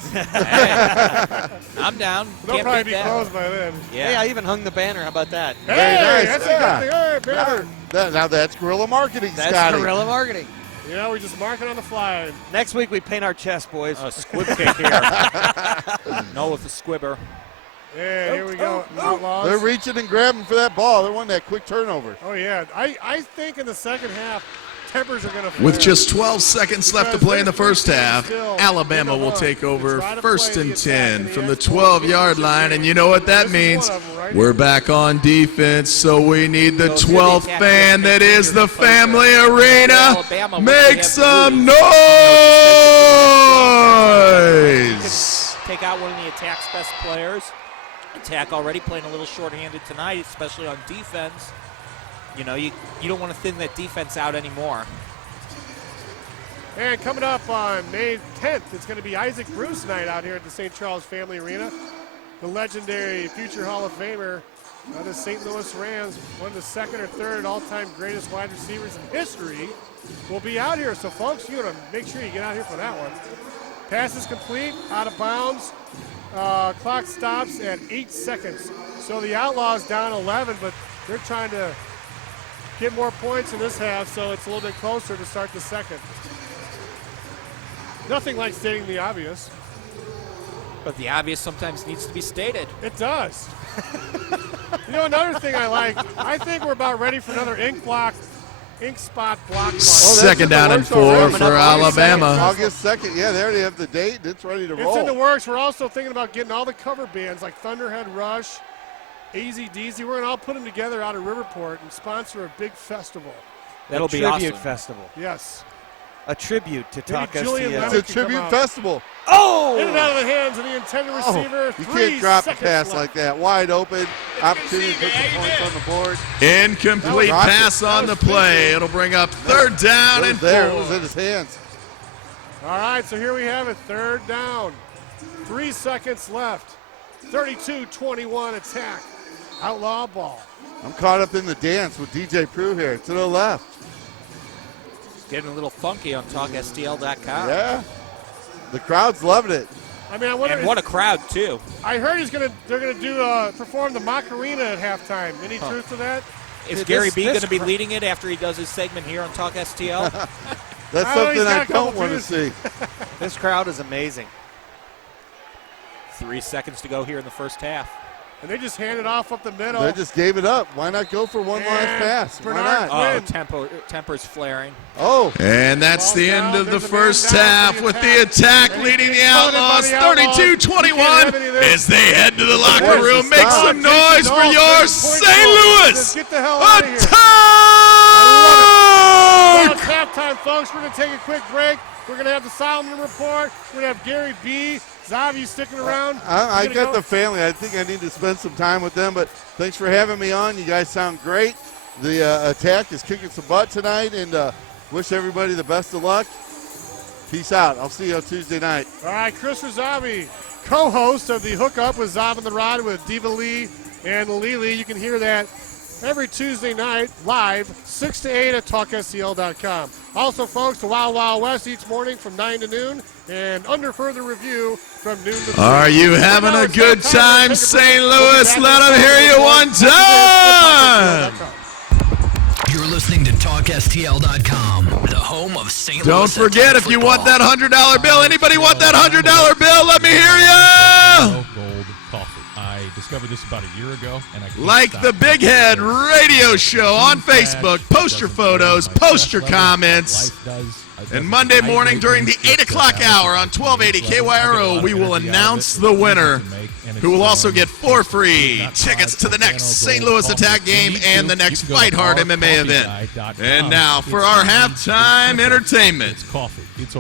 I'm down. They'll Can't probably beat be that. closed by then. Yeah. Hey, I even hung the banner. How about that? Hey, nice. that's Yeah. a good thing. All right, banner. Now that's guerrilla marketing, That's Scotty. guerrilla marketing. We're just marking on the fly. Next week we paint our chest, boys. A squib kick here. No, with the squibber. Yeah, here we go. Outlaws. They're reaching and grabbing for that ball. They want that quick turnover. Oh, yeah. I think in the second half, tempers are going to flare. With just 12 seconds left to play in the first half, Alabama will take over first and 10 from the 12-yard line. And you know what that means? We're back on defense, so we need the 12th fan that is the Family Arena. Make some noise! Take out one of the attack's best players. Attack already playing a little shorthanded tonight, especially on defense. You don't want to thin that defense out anymore. And coming up on May 10th, it's going to be Isaac Bruce night out here at the St. Charles Family Arena. The legendary future Hall of Famer of the St. Louis Rams, one of the second or third all-time greatest wide receivers in history, will be out here. So, folks, you want to make sure you get out here for that one. Pass is complete, out of bounds. Clock stops at 8 seconds. So the Outlaws down 11, but they're trying to get more points in this half, so it's a little bit closer to start the second. Nothing like stating the obvious. But the obvious sometimes needs to be stated. It does. Another thing I like, I think we're about ready for another ink spot block. Second down and 4 for Alabama. August 2nd. Yeah, they already have the date. It's ready to roll. It's in the works. We're also thinking about getting all the cover bands like Thunderhead Rush, Easy Deasy. We're going to all put them together out of Riverport and sponsor a big festival. That'll be tribute awesome. festival. Yes. A tribute to Talk Julian STL. It's a tribute festival. Oh, Oh! In and out of the hands of the intended receiver. You can't drop a pass like that. Wide open. Opportunity to put some points on the board. Incomplete pass on the play. It'll bring up third down and 4. It was in his hands. All right, so here we have it, third down. 3 seconds left. 32-21 attack. Outlaw ball. I'm caught up in the dance with DJ Prue here to the left. Getting a little funky on TalkSTL.com. Yeah. The crowd's loving it. I mean, I wonder. And what a crowd, too. I heard they're gonna do perform the Macarena at halftime. Any truth to that? Is Gary B going to be leading it after he does his segment here on Talk STL? That's something I don't want to see. This crowd is amazing. 3 seconds to go here in the first half. And they just handed off up the middle. They just gave it up. Why not go for one last pass? Why not? Oh, temper's flaring. Oh. And that's the end of the first half with the attack leading the Outlaws 32-21 as they head to the locker room. Make some noise for your St. Louis Attack! It's halftime, folks. We're going to take a quick break. We're going to have the Solomon Report. We're going to have Gary B. Zavi sticking around. I got the family. I think I need to spend some time with them, but thanks for having me on. You guys sound great. The attack is kicking some butt tonight, and wish everybody the best of luck. Peace out. I'll see you on Tuesday night. All right, Chris Zavi, co-host of the Hookup with Zav and the Rod with Diva Lee and Lily. You can hear that every Tuesday night live, 6 to 8 at TalkSTL.com. Also, folks, the Wild Wild West each morning from 9 to noon, and under further review from noon to 3. Are you having a good time, St. Louis? Let them hear you one time. You're listening to TalkSTL.com, the home of St. Louis. Don't forget, if you want that $100 bill, anybody want that $100 bill? Let me hear you. Gold coffee. I discovered this about a year ago, and I like the Big Head Radio Show on Facebook. Post your photos, post your comments. And Monday morning during the 8 o'clock hour on 1280 KYRO, we will announce the winner, who will also get 4 free tickets to the next St. Louis Attack game and the next Fight Hard MMA event. And now for our halftime entertainment.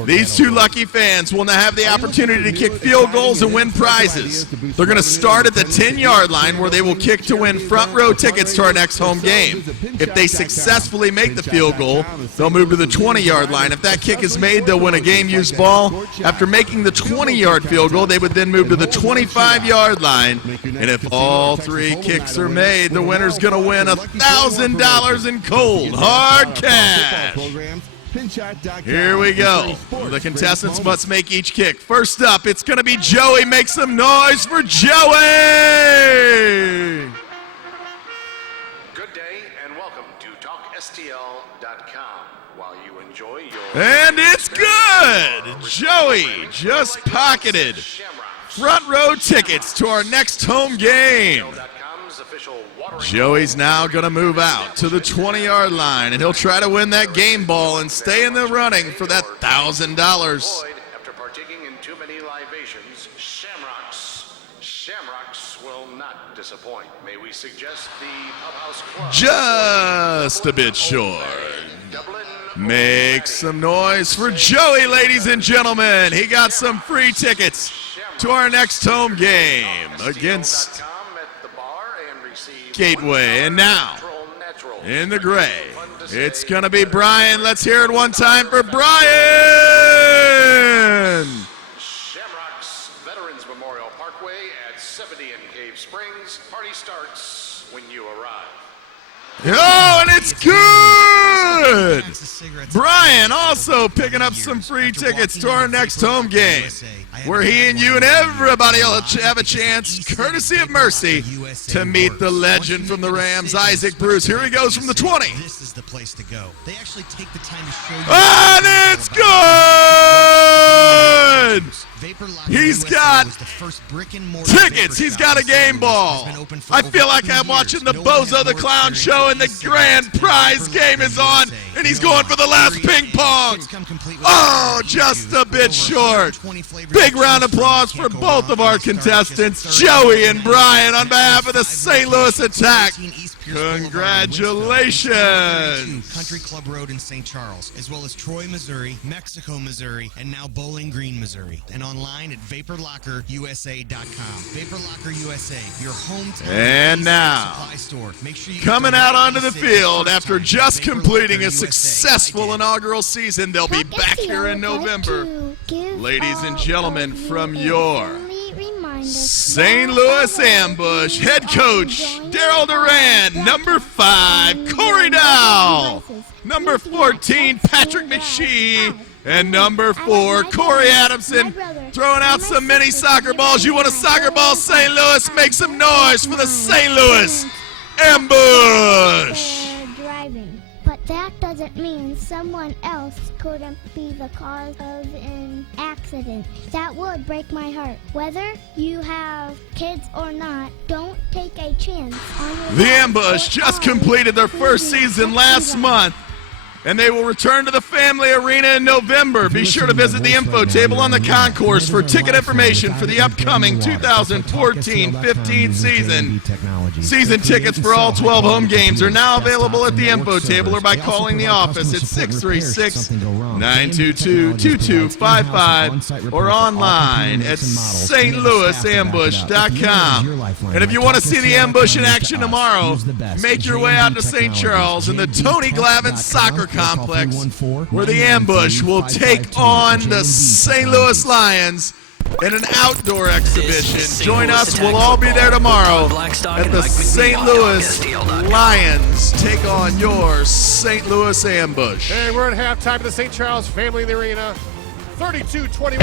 These two lucky fans will now have the opportunity to kick field goals and win prizes. They're going to start at the 10-yard line, where they will kick to win front row tickets to our next home game. If they successfully make the field goal, they'll move to the 20-yard line. If that kick is made, they'll win a game-used ball. After making the 20-yard field goal, they would then move to the 25-yard line. And if all 3 kicks are made, the winner's going to win $1,000 in cold, hard cash. Here we go. The contestants must make each kick. First up, it's going to be Joey. Make some noise for Joey! Good day and welcome to TalkSTL.com. While you enjoy your... And it's good! Joey just pocketed front row tickets to our next home game. Joey's now going to move out to the 20-yard line, and he'll try to win that game ball and stay in the running for that $1,000. After partaking in too many libations, Shamrocks will not disappoint. May we suggest the Clubhouse Club? Just a bit short. Make some noise for Joey, ladies and gentlemen. He got some free tickets to our next home game against Gateway. And now, in the gray, it's going to be Brian. Let's hear it one time for Brian. Shamrocks Veterans Memorial Parkway at 70 in Cave Springs. Party starts when you arrive. Oh, and it's good! Brian also picking up some free tickets to our next home game, where he and you and everybody will have a chance, courtesy of Mercy, to meet the legend from the Rams, Isaac Bruce. Here he goes from the 20. This is the place to go. They actually take the time to show you. And it's good! He's got tickets. He's got a game ball. I feel like I'm watching the Bozo the Clown show and the grand prize game is on. And he's going for the last ping pong. Oh, just a bit short. Big round of applause for both of our contestants, Joey and Brian, on behalf of the St. Louis Attack. Congratulations. Country Club Road in St. Charles, as well as Troy, Missouri, Mexico, Missouri, and now Bowling Green, Missouri. And online at VaporLockerUSA.com. Vapor Locker USA, your hometown and now, supply store. Make sure you coming out onto the field after just completing a successful inaugural season, they'll be back here in November. Ladies and gentlemen, from your St. Louis Ambush, head coach Daryl Duran, number 5, Corey Dow, number 14, Patrick McShee, and number 4, Corey Adamson, throwing out some mini soccer balls. You want a soccer ball, St. Louis? Make some noise for the St. Louis Ambush. But that doesn't mean someone else couldn't be the cause of an accident. That would break my heart. Whether you have kids or not, don't take a chance on your The Ambush just completed their first season last month, and they will return to the Family Arena in November. Be sure to visit the info table on the concourse for ticket information for the upcoming 2014-15 season. Season tickets for all 12 home games are now available at the info table or by calling the office at 636-922-2255 or online at stlouisambush.com. And if you want to see the Ambush in action tomorrow, make your way out to St. Charles in the Tony Glavin Soccer Complex, where the Ambush will take on the St. Louis Lions in an outdoor exhibition. Join us. We'll all be there tomorrow at the St. Louis Lions take on your St. Louis Ambush. Hey, we're at halftime of the St. Charles Family in the Arena. 32-21.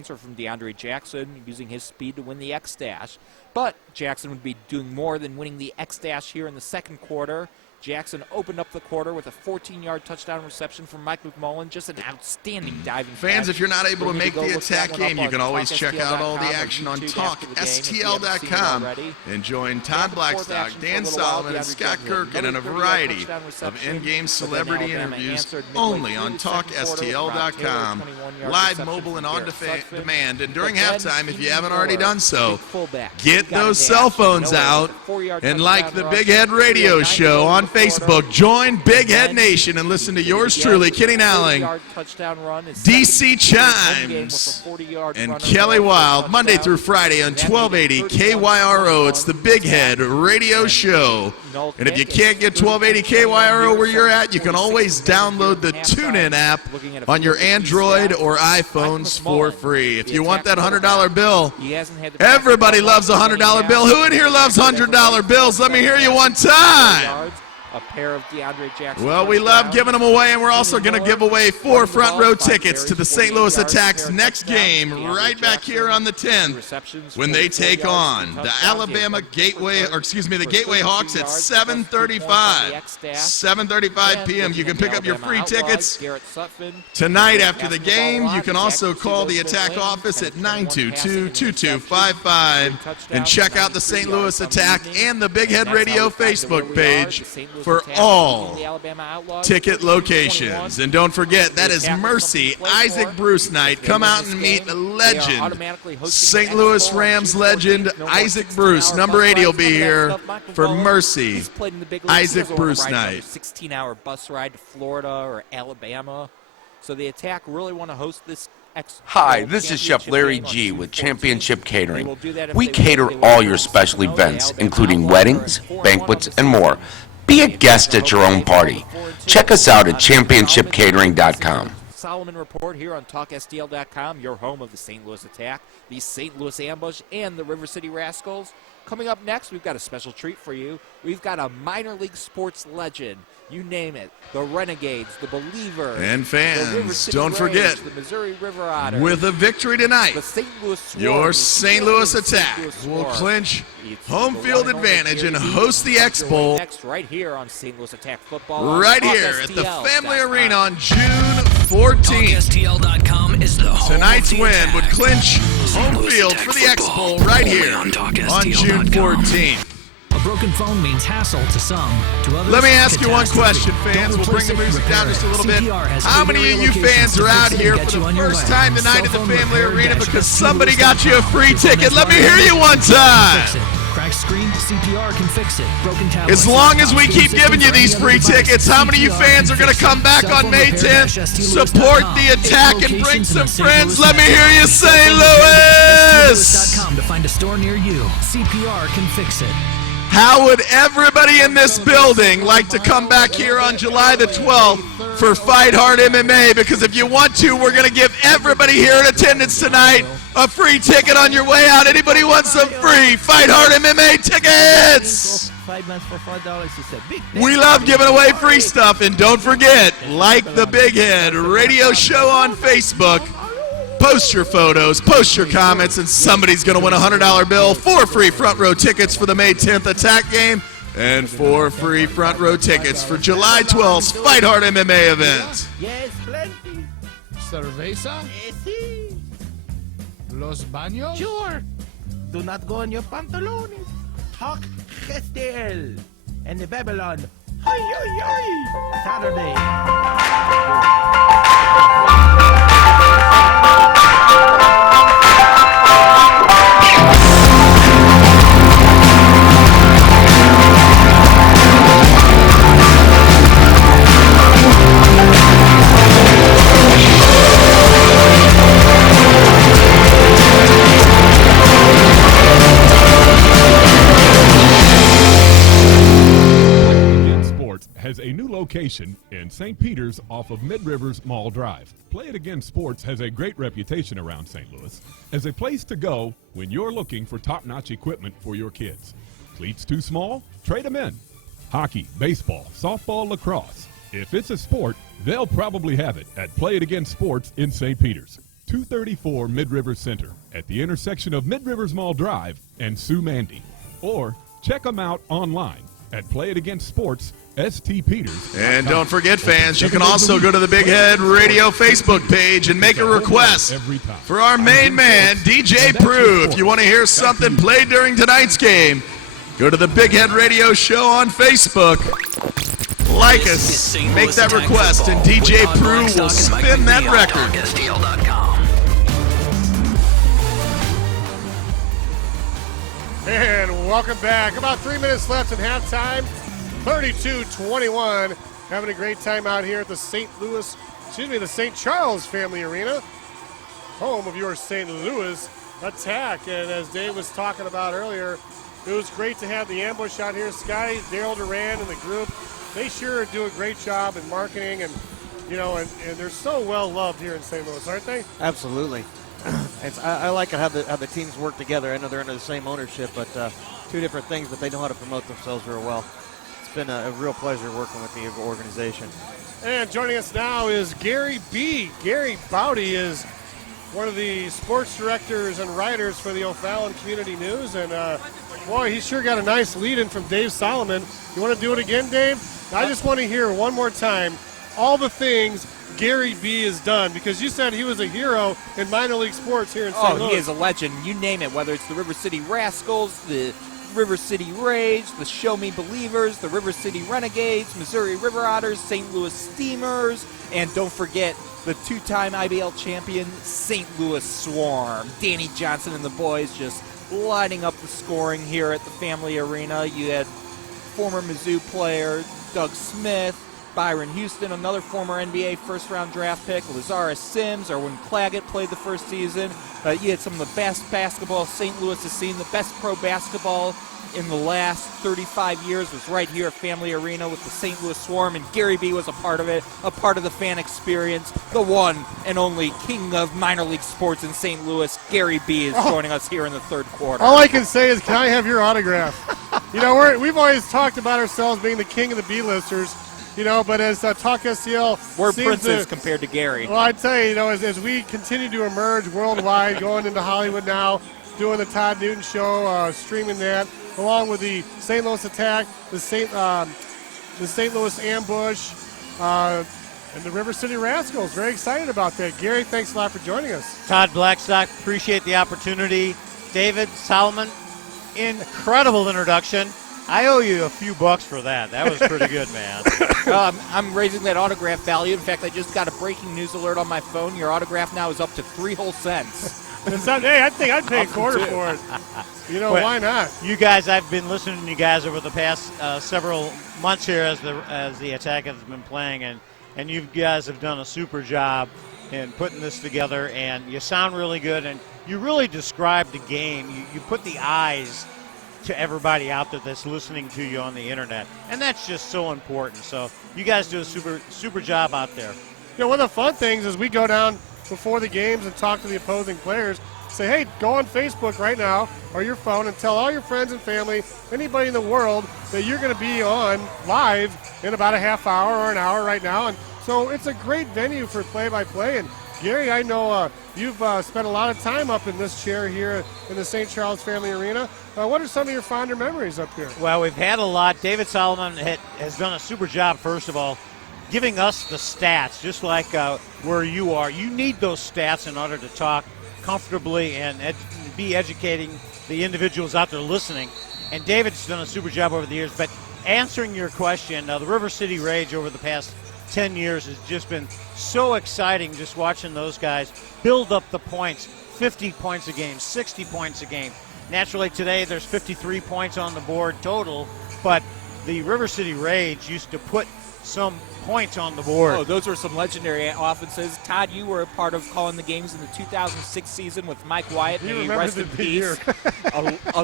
From DeAndre Jackson, using his speed to win the X-Dash. But Jackson would be doing more than winning the X-Dash here in the second quarter. Jackson opened up the quarter with a 14-yard touchdown reception from Mike McMullen. Just an outstanding diving Fans, catch. if you're not able to make the attack game, you can always check out all the TalkSTL.com action on or YouTube after the game if you haven't seen it TalkSTL.com already. and join Todd Blackstock, Dan Solomon, and Scott Kirkin in a variety of in-game celebrity interviews only on TalkSTL.com, live, mobile, and on demand. And during halftime, if you haven't already done so, get those cell phones out and like the Big Head Radio Show on Facebook. Join Big Head Nation and listen to yours truly, Kenny Nowling, DC Chimes, and Kelly Wild, Monday through Friday on 1280 KYRO. It's the Big Head Radio Show. And if you can't get 1280 KYRO where you're at, you can always download the TuneIn app on your Android or iPhones for free. If you want that $100 bill, everybody loves a $100 bill. Who in here loves $100 bills? Let me hear you one time. A pair of DeAndre Jackson. Well, we love giving them away, and we're also going to give away 4 front row tickets to the St. Louis Attack's next game right back here on the 10th when they take on the Alabama Gateway, or excuse me, the Gateway Hawks at 7:35 p.m. You can pick up your free tickets tonight after the game. You can also call the Attack office at 922-2255 and check out the St. Louis Attack and the Big Head Radio Facebook page Louis for Attack, all the Alabama Outlaws, ticket 32-21. locations. And don't forget, that is Mercy Isaac Bruce night. Come out and meet the legend, St. Louis Rams legend Isaac Bruce. Number 80 will be here for Mercy Isaac Bruce night. 16-hour bus ride to Florida or Alabama. So the Attack really want to host this. Hi, this is Chef Larry G. with Championship Catering. We cater all your special events, including weddings, banquets, and more. Be a guest at your own party. Check us out at championshipcatering.com. Solomon Report here on TalkSTL.com, your home of the St. Louis Attack, the St. Louis Ambush, and the River City Rascals. Coming up next, we've got a special treat for you. We've got a minor league sports legend. You name it. The Renegades, the Believers. And fans, don't Rays, forget, the Missouri River Otters, with a victory tonight, the St. Louis Swarm, your St. Louis Attack will clinch home field advantage and host the X Bowl next right here on St. Louis Attack Football. Right here at the Family Arena on June 14th. TalkSTL.com is the home Tonight's of the win Attack. would clinch home field for the X Bowl right here on June 14th. A broken phone means hassle to some. To others, Let me ask you one catastrophe. question, fans. Don't We'll bring the replace it, music down repair just a it. little bit. CPR has How many of you locations fans to are out fix it here and for get you the on your first way. time tonight at the Cell phone Family repair Arena dash because ST somebody got you a free Lewis.com. ticket? Let me hear you one time. Fix it. Cracked screen, CPR can fix it. Broken tablet. As long as we keep giving you these free tickets, how many of you fans are going to come back on May 10th, support the Attack, and bring some friends? Let me hear you, St. Louis! STLouis.com to find a store near you. CPR can fix it. How would everybody in this building like to come back here on July the 12th for Fight Hard MMA? Because if you want to, we're going to give everybody here in attendance tonight a free ticket on your way out. Anybody want some free Fight Hard MMA tickets? 5 months for $4 is a big thing. We love giving away free stuff. And don't forget, like the Big Head Radio Show on Facebook. Post your photos, post your comments, and somebody's going to win a $100 bill, 4 free front row tickets for the May 10th Attack game, and 4 free front row tickets for July 12th's Fight Hard MMA event. Yes, plenty. Cerveza? Sí. Los baños? Sure. Do not go on your pantalones. Talk Gestiel. And the Babylon. Ay, ay, ay. Saturday. Has a new location in St. Peter's off of Mid-Rivers Mall Drive. Play It Again Sports has a great reputation around St. Louis as a place to go when you're looking for top-notch equipment for your kids. Cleats too small? Trade them in. Hockey, baseball, softball, lacrosse. If it's a sport, they'll probably have it at Play It Again Sports in St. Peter's. 234 Mid-Rivers Center at the intersection of Mid-Rivers Mall Drive and Sue Mandy. Or check them out online at Play It Again Sports ST Peters. And don't forget, fans, you can also go to the Big Head Radio Facebook page and make a request for our main man, DJ Prue. If you want to hear something played during tonight's game, go to the Big Head Radio Show on Facebook. Like us, make that request, and DJ Prue will spin that record. And welcome back. About 3 minutes left in halftime. 32-21. Having a great time out here at the the St. Charles Family Arena, home of your St. Louis Attack. And as Dave was talking about earlier, it was great to have the ambush out here. Sky, Daryl Duran, and the group, they sure do a great job in marketing, and they're so well loved here in St. Louis, aren't they? Absolutely. I like how the teams work together. I know they're under the same ownership, but two different things, but they know how to promote themselves real well. It's been a real pleasure working with the organization. And joining us now is Gary B. Gary Bowdy is one of the sports directors and writers for the O'Fallon Community News. And, boy, he sure got a nice lead-in from Dave Solomon. You want to do it again, Dave? I just want to hear one more time all the things Gary B. has done, because you said he was a hero in minor league sports here in St. Louis. He is a legend. You name it, whether it's the River City Rascals, the River City Rage, the Show Me Believers, the River City Renegades, Missouri River Otters, St. Louis Steamers, and don't forget the two-time IBL champion St. Louis Swarm. Danny Johnson and the boys just lining up the scoring here at the Family Arena. You had former Mizzou player Doug Smith, Byron Houston, another former NBA first-round draft pick, Lazarus Sims, Erwin Claggett played the first season. You had some of the best basketball St. Louis has seen. The best pro basketball in the last 35 years was right here at Family Arena with the St. Louis Swarm, and Gary B was a part of it, a part of the fan experience. The one and only king of minor league sports in St. Louis, Gary B, is joining us here in the third quarter. All I can say is, can I have your autograph? We've always talked about ourselves being the king of the B-listers. But as Talk STL we're princes compared to Gary. Well, I'd say, as we continue to emerge worldwide, going into Hollywood now, doing the Todd Newton Show, streaming that, along with the St. Louis Attack, the St. Louis Ambush, and the River City Rascals. Very excited about that. Gary, thanks a lot for joining us. Todd Blackstock, appreciate the opportunity. David Solomon, incredible introduction. I owe you a few bucks for that. That was pretty good, man. I'm raising that autograph value. In fact, I just got a breaking news alert on my phone. Your autograph now is up to 3 whole cents. Hey, I think I'd pay a quarter for it. Well, why not? You guys, I've been listening to you guys over the past several months here as the Attack has been playing, and you guys have done a super job in putting this together, and you sound really good, and you really describe the game. You put the eyes to everybody out there that's listening to you on the internet, and that's just so important. So you guys do a super job out there. One of the fun things is we go down before the games and talk to the opposing players. Say, hey, go on Facebook right now or your phone and tell all your friends and family, anybody in the world, that you're going to be on live in about a half hour or an hour right now. And so it's a great venue for play-by-play. And Gary, I know you've spent a lot of time up in this chair here in the St. Charles Family Arena. What are some of your fonder memories up here? Well, we've had a lot. David Solomon has done a super job, first of all, giving us the stats, just like where you are. You need those stats in order to talk comfortably and be educating the individuals out there listening. And David's done a super job over the years. But answering your question, the River City Rage over the past 10 years has just been so exciting, just watching those guys build up the points, 50 points a game, 60 points a game. Naturally, today there's 53 points on the board total, but the River City Rage used to put some points on the board. Oh, those were some legendary offenses. Todd, you were a part of calling the games in the 2006 season with Mike Wyatt. May he rest in peace.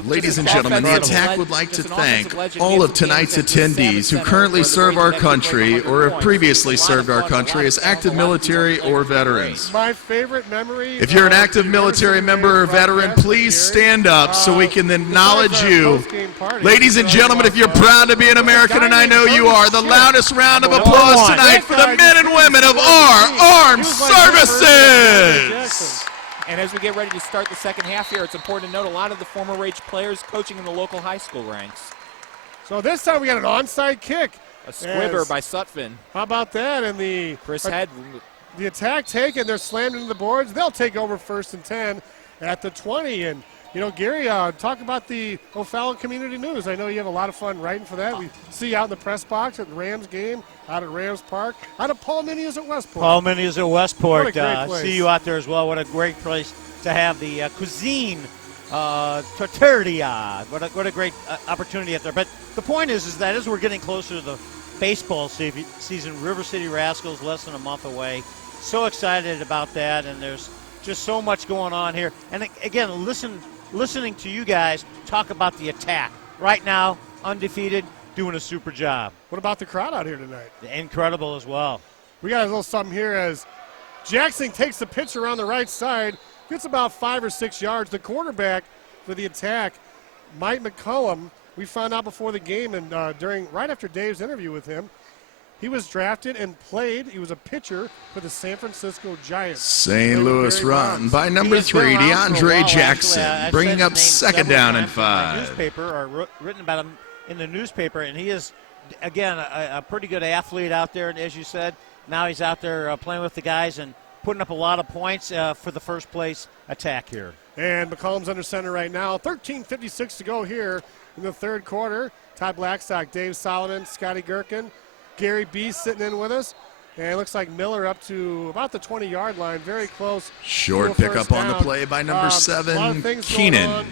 Ladies and gentlemen, the Attack would like to thank all of tonight's attendees who currently serve our country or have previously served our country as active military or veterans. My favorite memory. If you're an active military member or veteran, please stand up so we can acknowledge you. Ladies and gentlemen, if you're proud to be an American, and I know you are, the loudest round of applause tonight for the men and women of our armed services. And as we get ready to start the second half here, it's important to note a lot of the former Rage players coaching in the local high school ranks. So this time we got an onside kick. A squibber by Sutphin. How about that? And the Attack take, and they're slammed into the boards. They'll take over 1st and 10 at the 20. And Gary, talk about the O'Fallon Community News. I know you have a lot of fun writing for that. We see you out in the press box at the Rams game, out at Rams Park, out at Paul Minnies at Westport. Paul Minnies at Westport. What a great place. See you out there as well. What a great place to have the cuisine trattoria. What a great opportunity out there. But the point is that as we're getting closer to the baseball season, River City Rascals less than a month away. So excited about that, and there's just so much going on here. And again, listening to you guys talk about the Attack. Right now, undefeated, doing a super job. What about the crowd out here tonight? Incredible as well. We got a little something here as Jackson takes the pitch around the right side, gets about 5 or 6 yards. The quarterback for the Attack, Mike McCullum, we found out before the game and right after Dave's interview with him, he was drafted and played. He was a pitcher for the San Francisco Giants. St. Louis run by number 3, DeAndre Jackson, bringing up 2nd down and 5. Written about him in the newspaper, and he is, again, a pretty good athlete out there. And as you said, now he's out there playing with the guys and putting up a lot of points for the first place Attack here. And McCollum's under center right now. 13:56 to go here in the third quarter. Todd Blackstock, Dave Solomon, Scotty Gherkin, Gary B sitting in with us. And it looks like Miller up to about the 20-yard line, very close. Short pickup on the play by number 7, Keenan.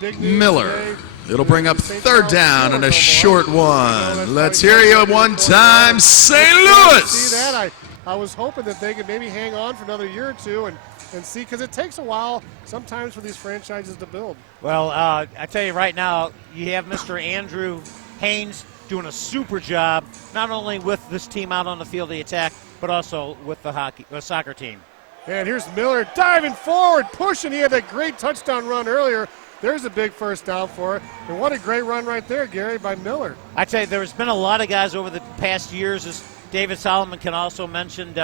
Big news Miller. today. It'll bring up third down and a short one. Let's hear you one time, St. Louis. See that? I was hoping that they could maybe hang on for another year or two and see, because it takes a while sometimes for these franchises to build. Well, I tell you right now, you have Mr. Andrew Haynes doing a super job, not only with this team out on the field of the attack, but also with the soccer team. And here's Miller diving forward, pushing. He had that great touchdown run earlier. There's a big first down for it. And what a great run right there, Gary, by Miller. I tell you, there's been a lot of guys over the past years, as David Solomon can also mention.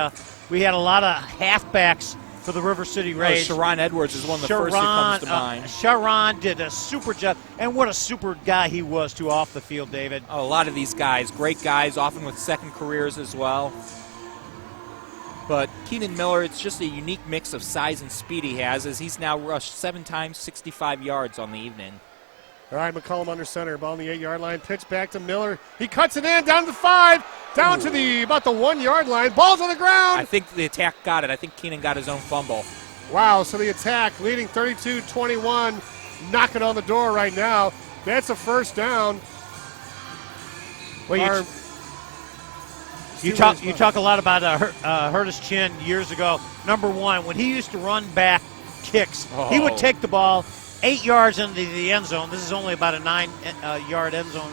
We had a lot of halfbacks for the River City Rays. Sharon Edwards is one of the first that comes to mind. Sharon did a super job, and what a super guy he was, too, off the field, David. Oh, a lot of these guys, great guys, often with second careers as well. But Keenan Miller, it's just a unique mix of size and speed he has, as he's now rushed 7 times, 65 yards on the evening. All right, McCollum under center, ball on the 8-yard line, pitch back to Miller. He cuts it in, down to the 5, down to about the 1-yard line. Ball's on the ground. I think the attack got it. I think Keenan got his own fumble. Wow, so the attack leading 32-21, knocking on the door right now. That's a first down. Well, you talk a lot about Curtis Chin years ago. Number one, when he used to run back kicks, he would take the ball 8 yards into the end zone. This is only about a 9-yard end zone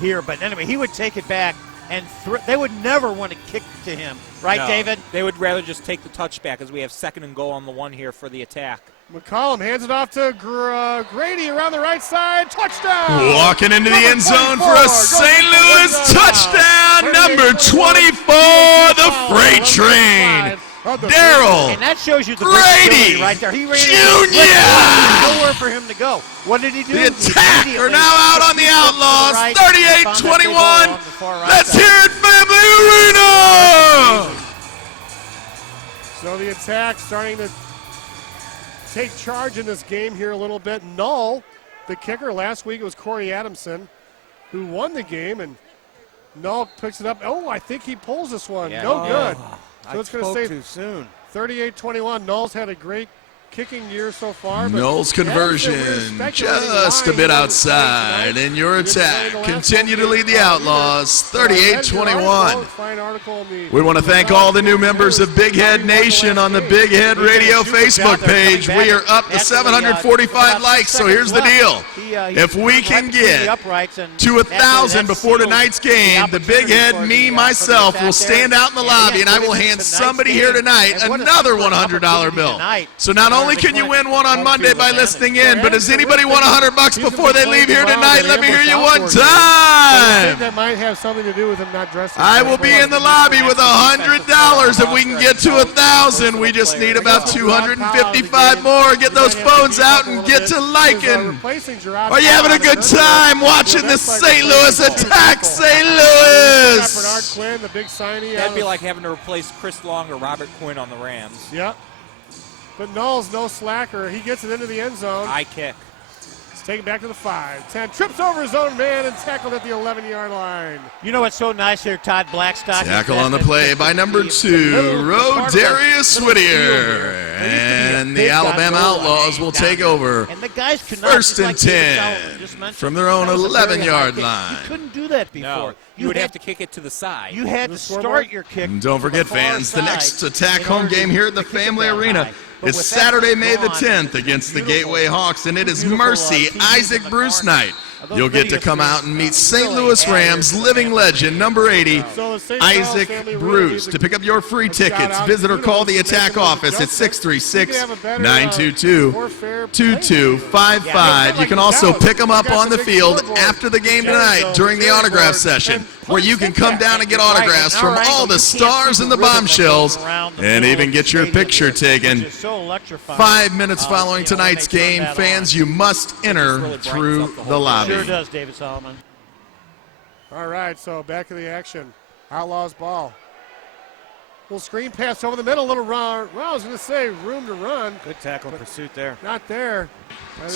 here. But anyway, he would take it back, and they would never want to kick to him. Right, No, David? They would rather just take the touchback, as we have 2nd and goal on the 1 here for the attack. McCollum hands it off to Grady around the right side. Touchdown! Walking into the end zone for a St. Louis touchdown, number 24, the Freight Train. Daryl And that shows you the Grady versatility right there. He ran Jr. nowhere for him to go. What did he do? The attack are now out on the Outlaws, 38-21. Let's hear it, Family Arena! So the attack starting to take charge in this game here a little bit. Null, the kicker, last week it was Corey Adamson who won the game, and Null picks it up. Oh, I think he pulls this one. Yeah. No good. So it's going to spoke stay too soon. 38-21. Null's had a great kicking year so far. But Knowles conversion just a bit outside, and your attack continue to lead the Outlaws 38-21. We want to thank all the new members of Big Head Nation on the Big Head Radio Facebook page. We are up to 745 likes, so here's the deal. If we can get to 1,000 before tonight's game, the Big Head, me, myself, will stand out in the lobby, and I will hand somebody here tonight another $100 bill. So not only can you win one on Monday by listening in, but does anybody want $100 before they leave here tonight? Let me hear you one I time. think that might have something to do with him not dressing. I will be in the lobby with $100 if we can get to 1,000. We just need about 255 more. Get those phones out and get to liking. Are you having a good time watching this St. Louis attack, St. Louis? Bernard Quinn, the big signee. That'd be like having to replace Chris Long or Robert Quinn on the Rams. Yep. But Null's no slacker. He gets it into the end zone. High kick. It's taken back to the 5. 10. Trips over his own man and tackled at the 11-yard line. You know what's so nice here, Todd Blackstock? Tackle on the play by number 2, Rodarius Whittier. And the Alabama Outlaws will take over. And the guys could not, 1st and 10 from their own 11-yard line. You couldn't do that before. No, you would have to kick it to the side. You had to start your kick. And don't forget, fans, the next attack home game here at the Family Arena is Saturday, May the 10th against the Gateway Hawks, and it is Mercy Isaac Bruce night. You'll get to come out and meet St. Louis Rams living legend, number 80, Isaac Bruce. To pick up your free tickets, visit or call the attack office at 636-922-2255. You can also pick them up on the field after the game tonight during the autograph session, where you can come down and get autographs from all the stars and the Bombshells and even get your picture taken. 5 minutes following tonight's game, fans, you must enter through the lobby. Sure does, David Solomon. All right, so back to the action. Outlaws ball. Little screen pass over the middle, little run. Well, I was going to say room to run. Good tackle pursuit there. Not there.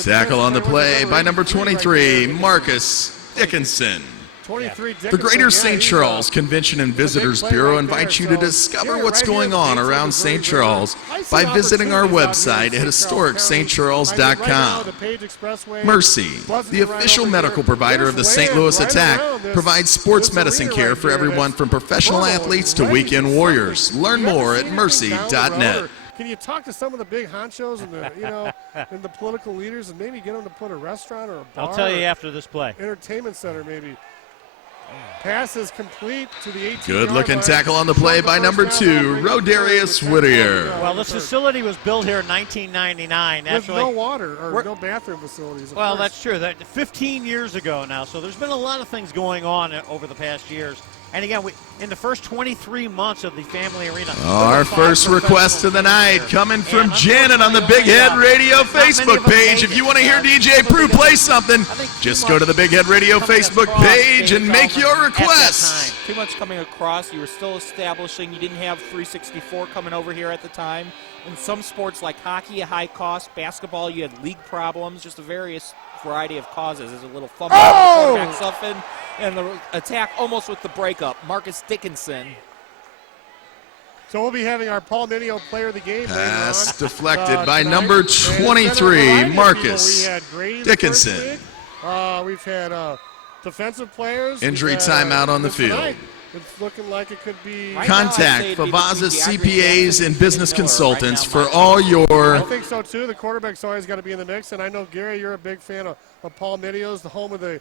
Tackle on the play by number 23, Marcus Dickinson. 23 The Greater St. Charles Convention and Visitors Bureau invites you to discover what's going on around St. Charles by visiting our website at historicstcharles.com. Mercy, the official medical provider of the St. Louis Attack, provides sports medicine care for everyone from professional athletes to weekend warriors. Learn more at mercy.net. Can you talk to some of the big honchos and the, and the political leaders and maybe get them to put a restaurant or a bar? I'll tell you after this play. Entertainment center, maybe. Pass is complete to the 18-yard Good-looking line. tackle on the play by number 2, Rodarius Whittier. Well, this facility was built here in 1999. With no water or no bathroom facilities. Well, that's true. That 15 years ago now. So there's been a lot of things going on over the past years. And again, in the first 23 months of the Family Arena. Our first request of the night coming from Janet on the Big Head Radio Facebook page. If you want to hear DJ Prue play something, just go to the Big Head Radio Facebook page and make your request. Too much coming across. You were still establishing. You didn't have 364 coming over here at the time. In some sports like hockey, a high cost. Basketball, you had league problems. Just a various variety of causes. There's a little fumble. Quarterback stuff in. And the attack almost with the breakup. Marcus Dickinson. So we'll be having our Paul Minio player of the game. Pass deflected by number 23, Marcus Dickinson. We've had defensive players. Injury timeout on the field. Tonight, it's looking like it could be. Contact Favazza CPAs and business consultants for all your. I think so too. The quarterback's always got to be in the mix. And I know, Gary, you're a big fan of Paul Minio's, the home of the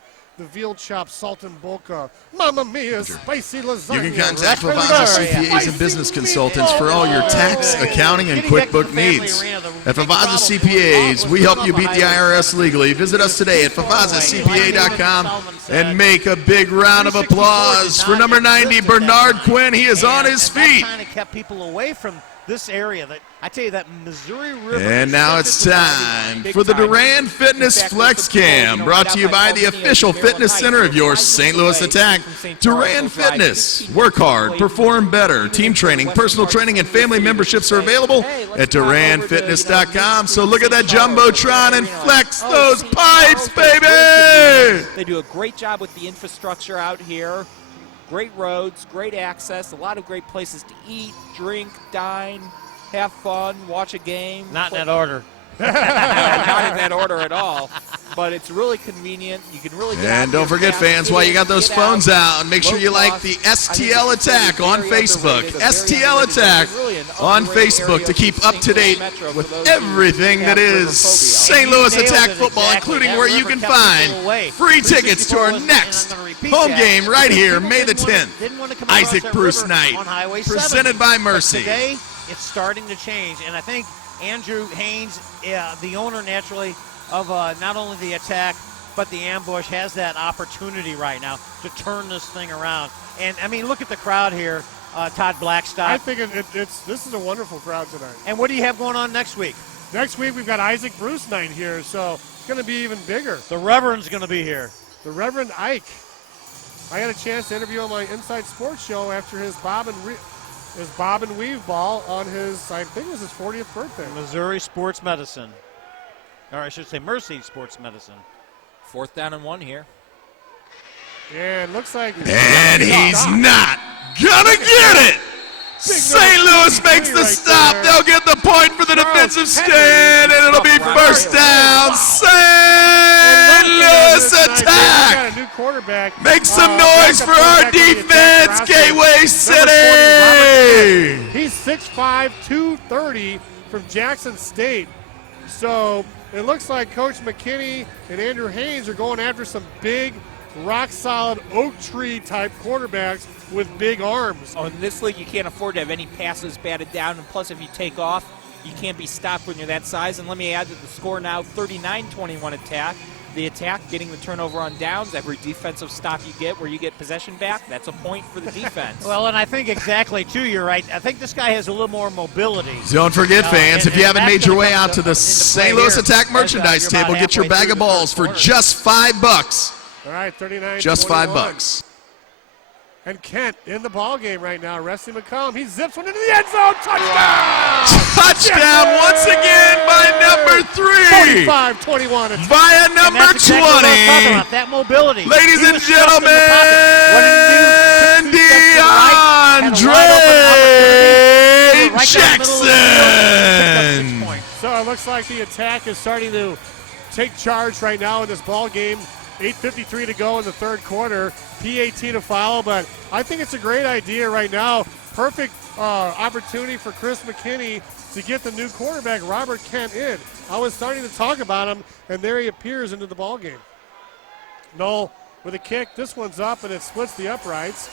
veal chop, salt and bulka, Mamma Mia, spicy lasagna. You can contact Favazza CPAs and business consultants for all your tax, accounting, and QuickBook needs. At Favazza CPAs, we help you beat the IRS legally. Visit us today at FavazzaCPA.com and make a big round of applause for number 90, Bernard Quinn. He is on his feet. Kind of kept people away from this area. That I tell you, that Missouri River. And now it's time for the Duran Fitness Flex Cam, brought to you by the official fitness center of your St. Louis Attack. Duran Fitness. Work hard, perform better. Team training, personal training, and family memberships are available at DuranFitness.com. So look at that Jumbotron and flex those pipes, baby! They do a great job with the infrastructure out here. Great roads, great access, a lot of great places to eat, drink, dine, have fun, watch a game. Not in that order. Not in that order at all. But it's really convenient. You can really get out And don't forget, fans, while you got those phones out, make sure you like the STL Attack on Facebook. STL Attack on Facebook to keep up to date with everything that is St. Louis Attack football, including where you can find free tickets to our next home game right here, May the 10th. Isaac Bruce Night, presented by Mercy. Today, it's starting to change, and I think Andrew Haynes, the owner naturally of not only the Attack but the Ambush, has that opportunity right now to turn this thing around. And I mean, look at the crowd here. Todd Blackstock. I think this is a wonderful crowd tonight. And what do you have going on next week? Next week we've got Isaac Bruce Night here, so it's going to be even bigger. The Reverend's going to be here. The Reverend Ike. I had a chance to interview on my Inside Sports show after his bob and weave ball on his, I think it was his 40th birthday. Missouri Sports Medicine. Or I should say Mercy Sports Medicine. 4th down and 1 here. And looks like. And he's not gonna get it. St. Louis makes the stop. They'll get the point for the defensive stand, and it'll be first down. St. Louis Attack. Make some noise for our defense, Gateway City. He's 6'5", 230 from Jackson State. So it looks like Coach McKinney and Andrew Haynes are going after some big, rock-solid oak tree type quarterbacks with big arms. Oh, in this league, you can't afford to have any passes batted down, and plus, if you take off, you can't be stopped when you're that size. And let me add that the score now, 39-21 Attack. The Attack getting the turnover on downs. Every defensive stop you get where you get possession back, that's a point for the defense. Well, and I think exactly, too, you're right. I think this guy has a little more mobility. Don't forget, fans, if you haven't made your way out to the St. Louis Attack merchandise table, get your bag of balls for just $5. All right, 39-21. Just $5. And Kent in the ball game right now. Wesley McCollum, he zips one into the end zone. Touchdown! Touchdown once again by number 3. 45-21. By a number 20. That mobility. Ladies and gentlemen, DeAndre Jackson. So it looks like the attack is starting to take charge right now in this ball game. 8:53 to go in the third quarter. PAT to follow, but I think it's a great idea right now. Perfect opportunity for Chris McKinney to get the new quarterback, Robert Kent, in. I was starting to talk about him, and there he appears into the ball game. Null with a kick. This one's up, and it splits the uprights.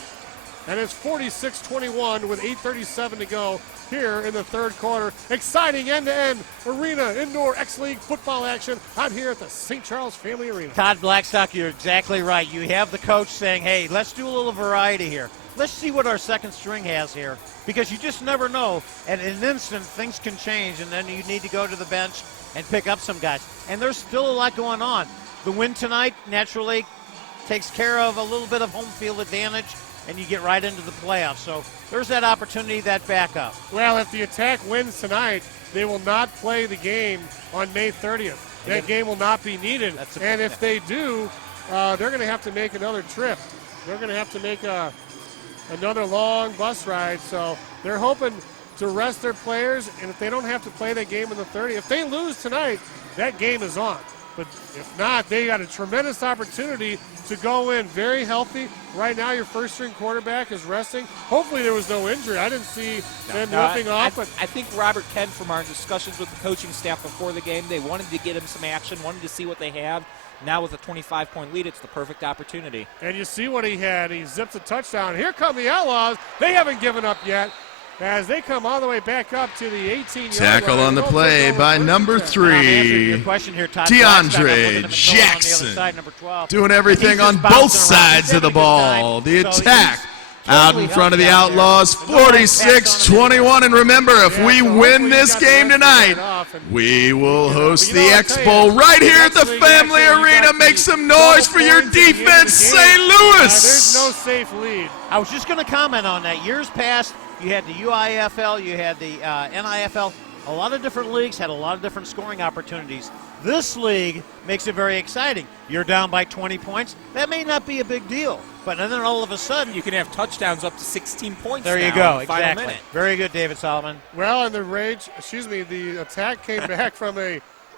And it's 46-21 with 8:37 to go here in the third quarter. Exciting end-to-end arena indoor X-League football action out here at the St. Charles Family Arena. Todd Blackstock, you're exactly right. You have the coach saying, hey, let's do a little variety here. Let's see what our second string has here, because you just never know. At an instant, things can change, and then you need to go to the bench and pick up some guys. And there's still a lot going on. The win tonight naturally takes care of a little bit of home field advantage, and you get right into the playoffs. So there's that opportunity, that backup. Well, if the attack wins tonight, they will not play the game on May 30th. That game will not be needed. And if they do, they're going to have to make another trip. They're going to have to make another long bus ride. So they're hoping to rest their players, and if they don't have to play that game in the 30th, if they lose tonight, that game is on. But if not, they got a tremendous opportunity to go in very healthy. Right now, your first-string quarterback is resting. Hopefully there was no injury. I didn't see them whipping off. I think Robert Kent, from our discussions with the coaching staff before the game, they wanted to get him some action, wanted to see what they have. Now with a 25-point lead, it's the perfect opportunity. And you see what he had. He zips a touchdown. Here come the Outlaws. They haven't given up yet as they come all the way back up to the 18-yard Tackle line. on the play by number 3, DeAndre Jackson. Doing everything on both sides of the ball. The attack out in front of the Outlaws, 46-21. And remember, if we win this game tonight, we will host the X-Bowl right here at the Family Arena. Make some noise for your defense, St. Louis. There's no safe lead. I was just going to comment on that. Years past, you had the UIFL, you had the NIFL. A lot of different leagues had a lot of different scoring opportunities. This league makes it very exciting. You're down by 20 points. That may not be a big deal, but then all of a sudden you can have touchdowns up to 16 points. There you go. Exactly. Very good, David Solomon. Well, and the attack came back from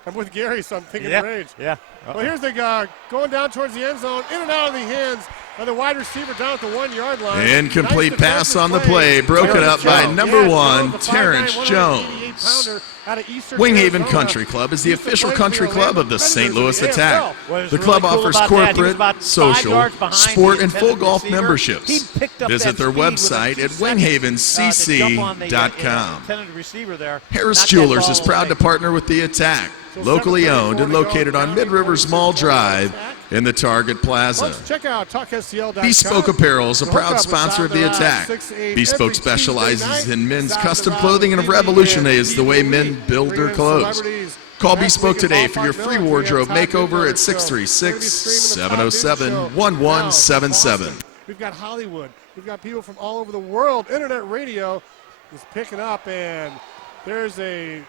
I'm with Gary, so I'm thinking rage. Yeah. Well, here's the guy going down towards the end zone, in and out of the hands of the wide receiver down at the 1-yard line. Incomplete pass on the play, broken up by number 1, Terrence Jones. Winghaven Country Club is the official country club of the St. Louis Attack. The club offers corporate, social, sport, and full golf memberships. Visit their website at winghavencc.com. Harris Jewelers is proud to partner with the Attack, locally owned and located on Mid-Rivers Mall Drive in the Target Plaza. Let's check out TalkSTL.com. Bespoke Apparel is a proud sponsor of the Attack. Bespoke specializes in men's custom clothing and revolutionizes the way men build their clothes. Call Bespoke today for your free wardrobe makeover at 636-707-1177. We've got Hollywood. We've got people from all over the world. Internet radio is picking up, and there's a